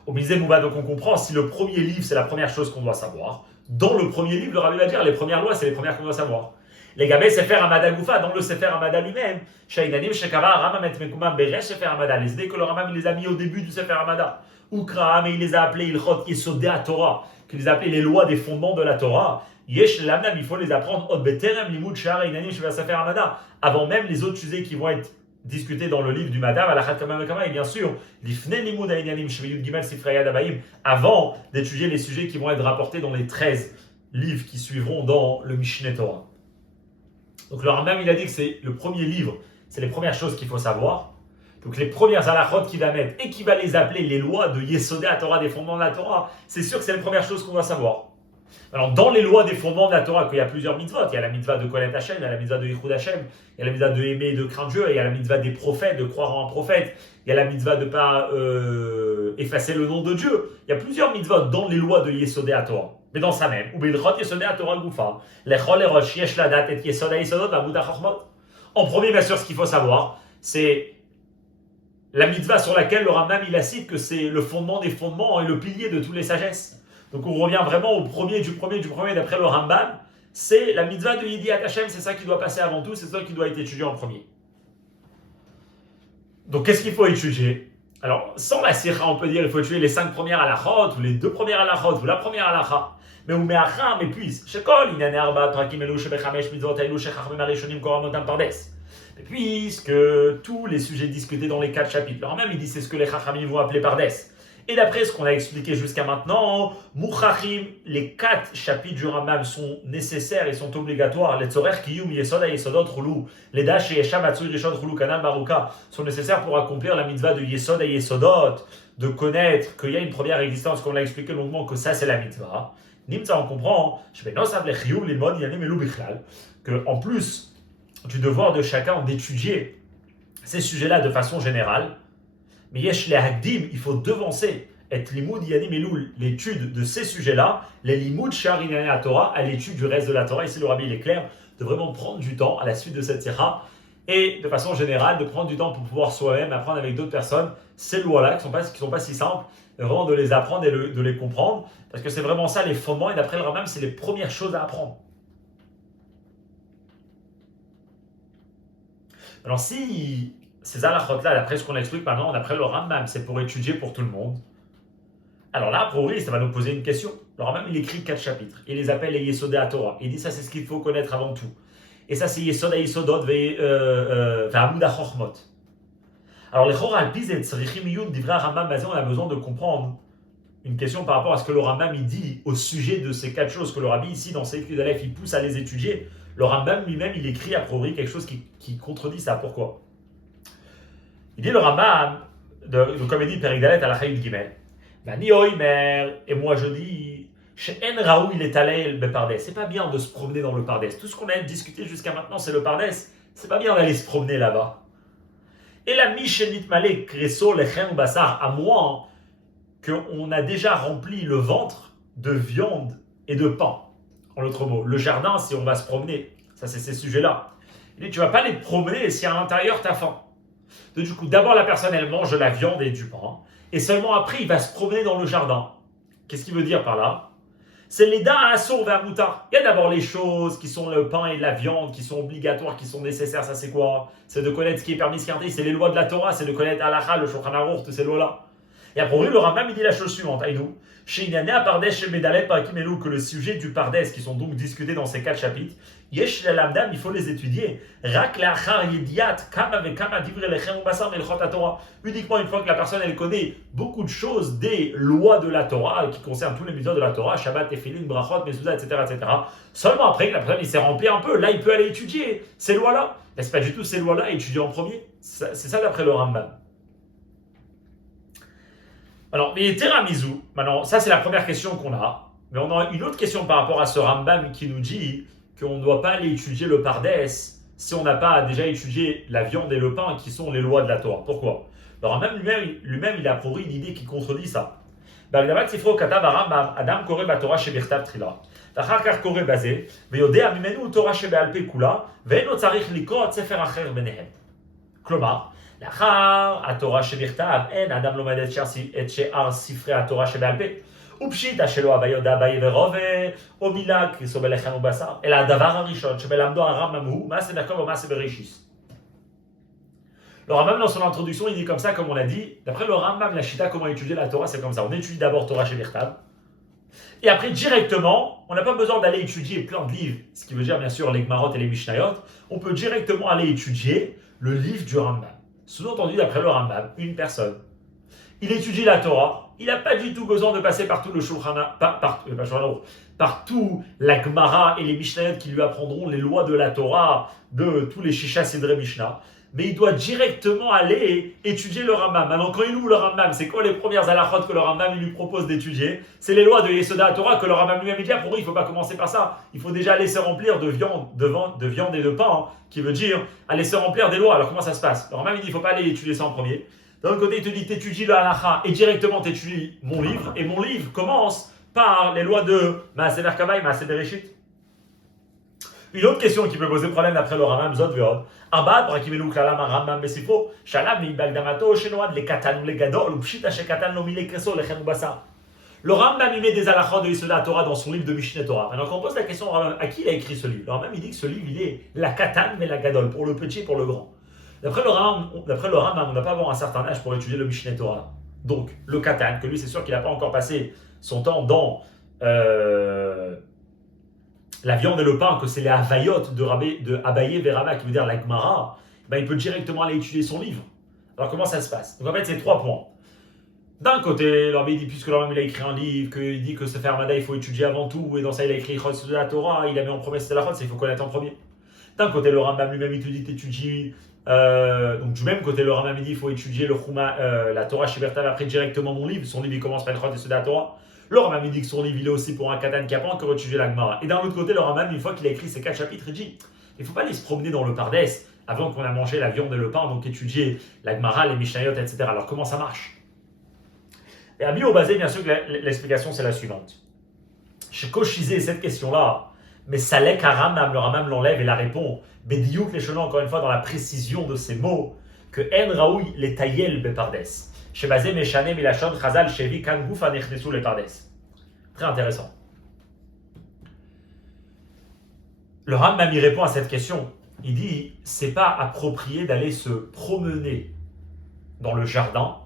Au Misé Mouba, donc on comprend, si le premier livre, c'est la première chose qu'on doit savoir, dans le premier livre, le Rabbi va dire, les premières lois, c'est les premières qu'on doit savoir. Les Gabé Sefer Hamada Goufa, dans le Sefer Hamada lui-même, Shainanim Shekava Ramam et Mekumam Beresh Sefer Hamada, les idées que le Ramam il les a mis au début du Sefer Hamada, Ukraam, et il les a appelés Ilchot Yesodei Torah, qu'il les a appelés les lois des fondements de la Torah. Yesh Lamnam, il faut les apprendre Od Beterem Limud Shar Inanim Sheva Sefer Hamada, avant même les autres sujets qui vont être discutés dans le livre du Madam, Alachat Kama Kama, et bien sûr, Lifne Limud Inanim Shveyud Gimel Sifrayad Abayim, avant d'étudier les sujets qui vont être rapportés dans les 13 livres qui suivront dans le Mishneh Torah. Donc le Rambam, il a dit que c'est le premier livre, c'est les premières choses qu'il faut savoir. Donc les premières halachot qu'il va mettre et qu'il va les appeler les lois de Yesodei Torah, des fondements de la Torah, c'est sûr que c'est les premières choses qu'on doit savoir. Alors dans les lois des fondements de la Torah, qu'il y a plusieurs mitzvot, il y a la mitzvah de connaître Hashem, il y a la mitzvah de Yichud Hashem, il y a la mitzvah de aimer et de craindre Dieu, il y a la mitzvah des prophètes, de croire en un prophète, il y a la mitzvah de ne pas effacer le nom de Dieu. Il y a plusieurs mitzvot dans les lois de Yesodei Torah. Mais dans ça même, ou Bilchot Yesodei Torah Goufa, Lechol Erosh Yesh Ladat et Yesodei Yesodot Amuda Chachmot. En premier, bien sûr, ce qu'il faut savoir, c'est la mitzvah sur laquelle le Rambam il cite que c'est le fondement des fondements et le pilier de toutes les sagesses. Donc on revient vraiment au premier d'après le Rambam, c'est la mitzvah de Yediat Hashem, c'est ça qui doit passer avant tout, c'est ça qui doit être étudié en premier. Donc qu'est-ce qu'il faut étudier? Alors sans la sikha, on peut dire il faut étudier les 5 premières halachot, ou les 2 premières halachot, ou la première halacha. Mais ou me'acham, mais puis, shekol, inane arba, prakim elu, shebechamesh, mitzvot, elu, shechachmim, arishonim, koramotam, pardes. Et puisque tous les sujets discutés dans les 4 chapitres, alors même il dit c'est ce que les chachamim vont appeler pardes. Et d'après ce qu'on a expliqué jusqu'à maintenant, Mouchachim, les 4 chapitres du Rambam sont nécessaires et sont obligatoires. Les Tzorech Kiyum Yesod HaYesodot Chulu, les Dash et Yesham Atzui Rishon Chulu Kanal Baruka sont nécessaires pour accomplir la mitzvah de Yesod HaYesodot, de connaître qu'il y a une première existence, comme on l'a expliqué longuement, que ça c'est la mitzvah. Nimtza, on comprend, que en plus du devoir de chacun d'étudier ces sujets-là de façon générale, mais yesh le hagdim, il faut devancer et limud yanim elul, l'étude de ces sujets-là, les limud sharinane à Torah, à l'étude du reste de la Torah. Ici le Rabbi il est clair de vraiment prendre du temps à la suite de cette sikha et de façon générale de prendre du temps pour pouvoir soi-même apprendre avec d'autres personnes ces lois-là qui sont pas si simples, vraiment de les apprendre et de les comprendre, parce que c'est vraiment ça les fondements et d'après le Rambam c'est les premières choses à apprendre. Alors si ces halachot-là, d'après ce qu'on explique maintenant, d'après le Rambam, c'est pour étudier pour tout le monde. Alors là, pour lui, ça va nous poser une question. Le Rambam, il écrit 4 chapitres. Il les appelle les Yesodei Torah. Il dit ça, c'est ce qu'il faut connaître avant tout. Et ça, c'est Yesod HaYesodot ve'Amud HaChochmot. Alors, les Chora Alpiz et Tzrichim Yud, Divra Rambam Bazé, on a besoin de comprendre une question par rapport à ce que le Rambam il dit au sujet de ces quatre choses que le Rabbi ici dans Seif Yudalef il pousse à les étudier. Le Rambam lui-même il écrit a priori quelque chose qui contredit ça. Pourquoi? Il dit le Rambam, comme il dit Perik Dalet à la Chaïd Gimel, Bani Oimer, et moi je dis, chez En Raoui il est allé le Pardes. C'est pas bien de se promener dans le Pardes. Tout ce qu'on a discuté jusqu'à maintenant c'est le Pardes. C'est pas bien d'aller se promener là-bas. Et la Mishenit Malek Kreso Lechem Bassar, à moins qu'on a déjà rempli le ventre de viande et de pain. En autre mot, le jardin, si on va se promener, ça c'est ces sujets-là. Il dit, tu vas pas aller te promener si à l'intérieur t'as faim. Donc, du coup, d'abord la personne elle mange de la viande et du pain, et seulement après il va se promener dans le jardin. Qu'est-ce qu'il veut dire par là? C'est les da assour vers moutar. Il y a d'abord les choses qui sont le pain et la viande, qui sont obligatoires, qui sont nécessaires. Ça c'est quoi? C'est de connaître ce qui est permis, ce qui est interdit. C'est les lois de la Torah, c'est de connaître Halakha, le Shulchan Aruch, toutes ces lois-là. Et après, le Rambam il dit la chose suivante, Aïnou, chez Inanea Pardes, chez Medalet, Parakimelu, que le sujet du Pardes, qui sont donc discutés dans ces quatre chapitres, Yesh Lamdam, il faut les étudier. Rak Lachar Yediat, Kama Vekama Divre Lechem Basar Melchot Torah. Uniquement une fois que la personne elle connaît beaucoup de choses des lois de la Torah, qui concernent tous les mitzvot de la Torah, Shabbat, Tefillin, Brachot, Mezuzah, etc., etc. Seulement après que la personne il s'est rempli un peu, là il peut aller étudier ces lois-là. Mais c'est pas du tout ces lois-là à étudier en premier. C'est ça d'après le Rambam. Alors, mais Teramizou, maintenant, ça c'est la première question qu'on a, mais on a une autre question par rapport à ce Rambam qui nous dit qu'on ne doit pas aller étudier le Pardes si on n'a pas déjà étudié la viande et le pain qui sont les lois de la Torah. Pourquoi? Le Rambam lui-même, il a approuvé une idée qui contredit ça. Adam kore baTorah shebirtav trila. ואחר כך קורא בזה, ויודע ממנו תורה שבעל פה כולה, ואינו צריך לקרוא ספר אחר ביניהם. כלומר, לאחר התורה שבכתב, אין אדם לומד את שאר ספרי התורה שבעל פה. ופשיטא שלא הווה יודע באי ורובה, או מילה כריסו בלחם ובשר, אלא הדבר הראשון שמלמדו הרמב"ם הוא מעשה מרכוב ומעשה בראשיס. Le Rambam, dans son introduction, il dit comme ça, comme on l'a dit, d'après le Rambam, la Shita, comment étudier la Torah, c'est comme ça. On étudie d'abord Torah Shebirtav, et après, directement, on n'a pas besoin d'aller étudier plein de livres, ce qui veut dire, bien sûr, les Gmarot et les Mishnayot. On peut directement aller étudier le livre du Rambam. Sous-entendu, d'après le Rambam, une personne, il étudie la Torah, il n'a pas du tout besoin de passer par tout le Shulchan par tout la Gemara et les Mishnayot qui lui apprendront les lois de la Torah, de tous les Shisha Sidre Mishnah, mais il doit directement aller étudier le Rambam. Maintenant, quand il ouvre le Rambam, c'est quoi les premières halachot que le Rambam lui propose d'étudier? C'est les lois de Yesoda Torah que le Rambam lui-même dit. Pour lui, il ne faut pas commencer par ça. Il faut déjà aller se remplir de viande et de pain, hein, qui veut dire aller se remplir des lois. Alors comment ça se passe? Le Rambam il dit il ne faut pas aller étudier ça en premier. D'un autre côté, il te dit t'étudies le halacha et directement t'étudies mon livre. Et mon livre commence par les lois de Maaseh Merkava et Maaseh Bereshit. Une autre question qui peut poser problème d'après le Rambam Zod Veod. Abad, Brakimelu Klalam Rambam Besifo, Shalab Mibagdamato, Shenoad, les Katan ou les Gadol, ou Pshita Shekatan Lomile Kreso, les Chenubasa. Le Rambam il met des halachot de Yesoda Torah dans son livre de Mishneh Torah. Maintenant, quand on pose la question au Rambam, à qui il a écrit ce livre? Le Rambam il dit que ce livre il est la Katan mais la Gadol, pour le petit et pour le grand. D'après le Rambam, on n'a pas avoir un certain âge pour étudier le Mishneh Torah. Donc, le Katan, que lui c'est sûr qu'il n'a pas encore passé son temps dans la viande et le pain, que c'est les Havayot de Abaye Verama, qui veut dire la Gemara, ben, il peut directement aller étudier son livre. Alors comment ça se passe? Donc en fait, c'est 3 points. D'un côté, il dit, puisque l'homme il a écrit un livre, qu'il dit que se faire Mada, il faut étudier avant tout, et dans ça il a écrit Chos de la Torah, il a mis en premier c'est la Chos, il faut connaître en premier. D'un côté, le Rambam lui-même il te dit t'étudies, donc du même côté, le Rambam il dit il faut étudier le Chouma, la Torah Shebirtav, après directement mon livre, son livre il commence par le Chos de la Torah. Le Rambam il dit que son livre il est aussi pour un Katan qui n'a pas encore étudié la Gemara. Et d'un autre côté, le Rambam, une fois qu'il a écrit ces 4 chapitres, il dit il ne faut pas aller se promener dans le Pardes avant qu'on a mangé la viande et le pain, donc étudier la Gemara, les Mishnayot, etc. Alors comment ça marche? Et à Bio-Basé, bien sûr, l'explication c'est la suivante. J'ai cochisé cette question-là, mais Salek à Rambam, le Rambam l'enlève et la répond. Bédiouk les chenons, encore une fois, dans la précision de ces mots, que En Raoui les Tayel Bepardes. Shebazé Meshane Milachon Chazal Shevi Kan Goufa Nechnesu les Pardes. Très intéressant. Le Rambam y répond à cette question. Il dit c'est pas approprié d'aller se promener dans le jardin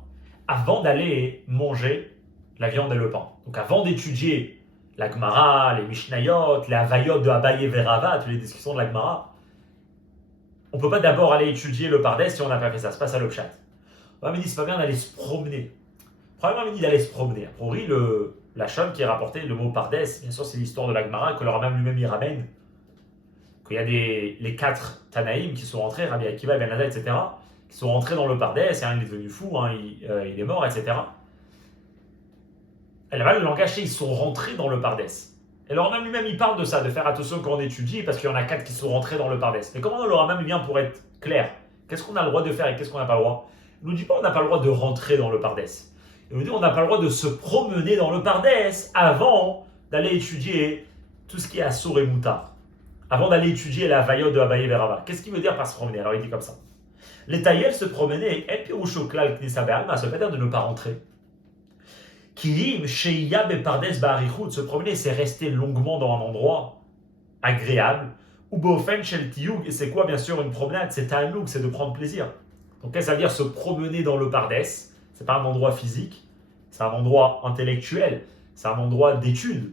avant d'aller manger la viande et le pain. Donc avant d'étudier la Gemara, les Mishnayot, les Havayot de Abaye Verava, toutes les discussions de la Gemara, on ne peut pas d'abord aller étudier le Pardes si on n'a pas fait ça. C'est pas ça le pshat. Rambam dit c'est pas bien d'aller se promener. Probablement il dit d'aller se promener. A priori, la Shon qui est rapportée, le mot Pardes, bien sûr c'est l'histoire de la Gemara que le Rambam lui-même y ramène. Qu'il y a les 4 Tanaïm qui sont rentrés, Rabbi Akiva, Ben Hadad, etc., qui sont rentrés dans le Pardes, et un il est devenu fou, il est mort, etc. Et là-bas, le langage, ils sont rentrés dans le Pardes. Et le Rambam lui-même, il parle de ça, de faire attention quand on étudie, parce qu'il y en a 4 qui sont rentrés dans le Pardes. Mais comment le Rambam vient pour être clair? Qu'est-ce qu'on a le droit de faire et qu'est-ce qu'on n'a pas le droit? Il ne nous dit pas qu'on n'a pas le droit de rentrer dans le Pardes. Il nous dit qu'on n'a pas le droit de se promener dans le Pardes avant d'aller étudier tout ce qui est Assour et Moutar. Avant d'aller étudier la Vayot de Abaye Verava. Qu'est-ce qu'il veut dire par se promener? Alors il dit comme ça. Les taïels se promener, El Piroucho Klal Knisa Be'alma, ça veut pas dire de ne pas rentrer. Kirim Sheia Bepardes Ba'arichut, se promener, c'est rester longuement dans un endroit agréable. Ou Beofen Shel Tiyug, et c'est quoi bien sûr une promenade? C'est ta'anoug, c'est de prendre plaisir. Donc qu'est-ce que ça veut dire se promener dans le Pardes? C'est pas un endroit physique, c'est un endroit intellectuel, c'est un endroit d'étude.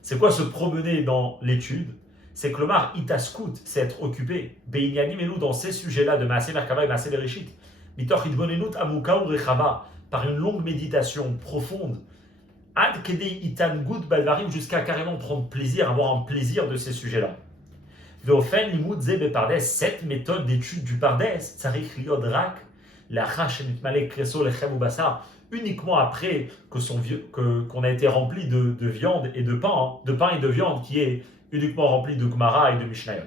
C'est quoi se promener dans l'étude? C'est que le mar itaskout, c'est être occupé. Be'inyanim elu dans ces sujets-là de Maaseh Merkava et Maaseh Bereshit. Mitoch idbonenut amuka ou rechava, par une longue méditation profonde. Ad kedei itangut balvarim, jusqu'à carrément prendre plaisir, avoir un plaisir de ces sujets-là. Veofen limud ze bepardes, cette méthode d'étude du Pardes, tzarich liod rak, la chash mitmalek kreso lechem ou basar, uniquement après qu'on a été rempli de viande et de pain et de viande qui est uniquement rempli de Gemara et de Mishnayot.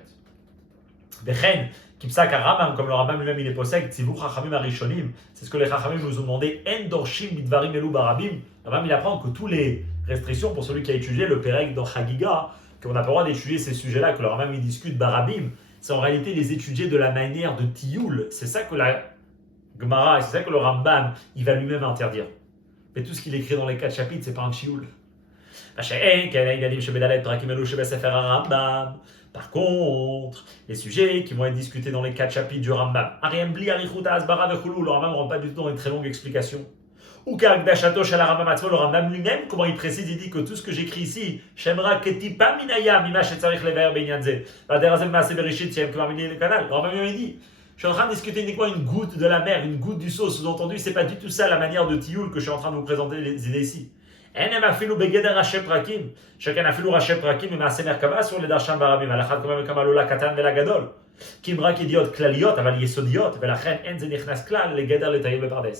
Vechen, Kipsak Ramam, comme le Rambam lui-même il est possède, Tzivou Chachamim Arishonim, c'est ce que les Chachamim nous ont demandé, En Dorshim Midvarim Elu Barabim. Le Rambam il apprend que toutes les restrictions pour celui qui a étudié le Perek dans Chagiga, qu'on n'a pas le droit d'étudier ces sujets-là, que le Rambam il discute Barabim, c'est en réalité les étudier de la manière de Tioul. C'est ça que la Gemara, et c'est ça que le Rambam il va lui-même interdire. Mais tout ce qu'il écrit dans les 4 chapitres, c'est pas un Tioul. Par contre, les sujets qui vont être discutés dans les 4 chapitres du Rambam, le Rambam ne rend pas du tout dans une très longue explication. Ou le Rambam lui-même, comment il précise, il dit que tout ce que j'écris ici, le Rambam lui-même dit, je suis en train de discuter uniquement une goutte de la mer, une goutte du seau, sous-entendu, c'est pas du tout ça la manière de Tioul que je suis en train de vous présenter les idées ici. Chacun a fait le Raché Prakim et Maaseh Merkava sur les Darsham Barabim. Alachat Kamam Kamalola Katan Vela Gadol. Kimrak Idiot Klaliot, Aval Yesodiot, Velachen Enze Nichnas Klal, les Gadol et Taïb Pardes.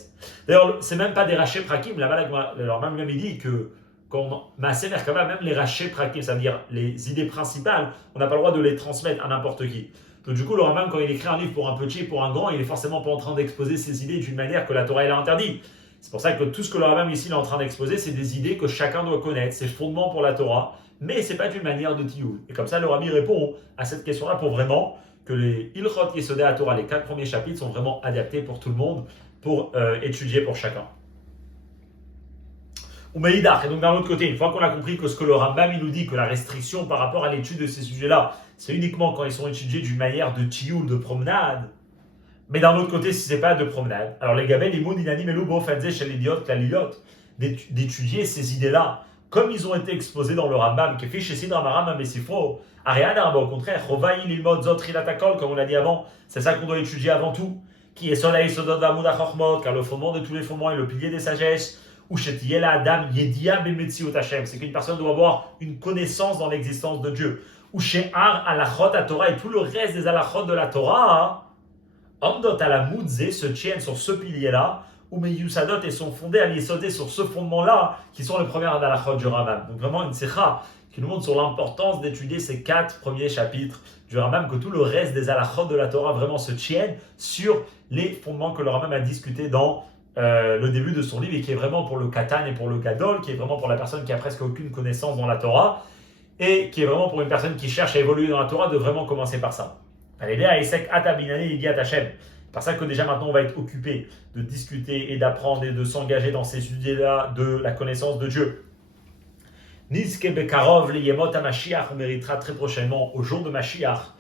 D'ailleurs, c'est même pas des Raché Prakim. Là-bas, alors même il dit que quand Maaseh Merkava, même les Raché Prakim, c'est-à-dire les idées principales, on n'a pas le droit de les transmettre à n'importe qui. Donc du coup, le Rambam, quand il écrit un livre pour un petit, pour un grand, il est forcément pas en train d'exposer ses idées d'une manière que la Torah elle a interdit. C'est pour ça que tout ce que le Rambam ici est en train d'exposer, c'est des idées que chacun doit connaître, c'est fondement pour la Torah, mais c'est pas d'une manière de tioul. Et comme ça, le Rambam répond à cette question-là pour vraiment que les Ilchot Yesodei à Torah, les 4 premiers chapitres, sont vraiment adaptés pour tout le monde, pour étudier pour chacun. Ou Meïdach, et donc d'un autre côté, une fois qu'on a compris que ce que le Rambam il nous dit, que la restriction par rapport à l'étude de ces sujets-là, c'est uniquement quand ils sont étudiés d'une manière de tioul, de promenade. Mais d'un autre côté, si ce n'est pas de promenade, alors les gabels, les mots d'inani meloubo fanze chez l'idiote, la liliote, d'étudier ces idées-là, comme ils ont été exposés dans le Rambam, qui fait chez Sidra Maram Messifro, Ariana, au contraire, Rovaï l'ilmod zotrilatakol, comme on l'a dit avant, c'est ça qu'on doit étudier avant tout, qui est Soleil Sodod Vamuda Chochmot, car le fondement de tous les fondements est le pilier des sagesses, ou Shetiela Adam Yedia Bemetziot Hashem, c'est qu'une personne doit avoir une connaissance dans l'existence de Dieu, ou chez Ar Alachot à Torah et tout le reste des Alachot de la Torah, Amdot à la Moudze se tiennent sur ce pilier-là, ou Meyusadot et sont fondés à l'Yesodé sur ce fondement-là, qui sont les premières Alachot du Rambam. Donc vraiment une sikha qui nous montre sur l'importance d'étudier ces 4 premiers chapitres du Rambam, que tout le reste des Alachot de la Torah vraiment se tiennent sur les fondements que le Rambam a discuté dans le début de son livre, et qui est vraiment pour le Katan et pour le Gadol, qui est vraiment pour la personne qui a presque aucune connaissance dans la Torah, et qui est vraiment pour une personne qui cherche à évoluer dans la Torah, de vraiment commencer par ça. Par ça que déjà maintenant on va être occupé de discuter et d'apprendre et de s'engager dans ces sujets-là de la connaissance de Dieu. Niske bekarov liyemot HaMashiach, on méritera très prochainement au jour de Mashiach,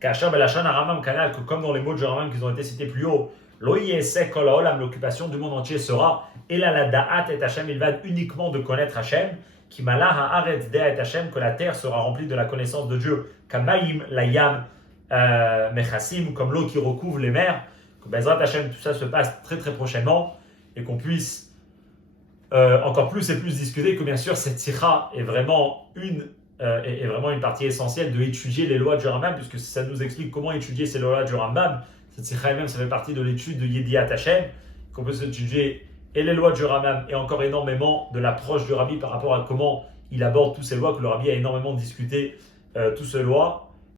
qu'Achar belachan Aramam Kanal, que comme dans les mots de Rambam qui ont été cités plus haut, lo yesek kol haolam, l'occupation du monde entier sera ela la da'at et Hashem, il va uniquement de connaître Hashem, qui malah haaretz dea et Hashem, que la terre sera remplie de la connaissance de Dieu, kamaim la yam Mechassim, comme l'eau qui recouvre les mers, que Bezrat Hashem, tout ça se passe très très prochainement et qu'on puisse encore plus et plus discuter que bien sûr cette sikha est vraiment une partie essentielle de étudier les lois du Rambam, puisque ça nous explique comment étudier ces lois du Rambam. Cette sikha elle-même, ça fait partie de l'étude de Yediat Hashem, qu'on peut étudier et les lois du Rambam et encore énormément de l'approche du Rabbi par rapport à comment il aborde toutes ces lois, que le Rabbi a énormément discuté toutes ces lois.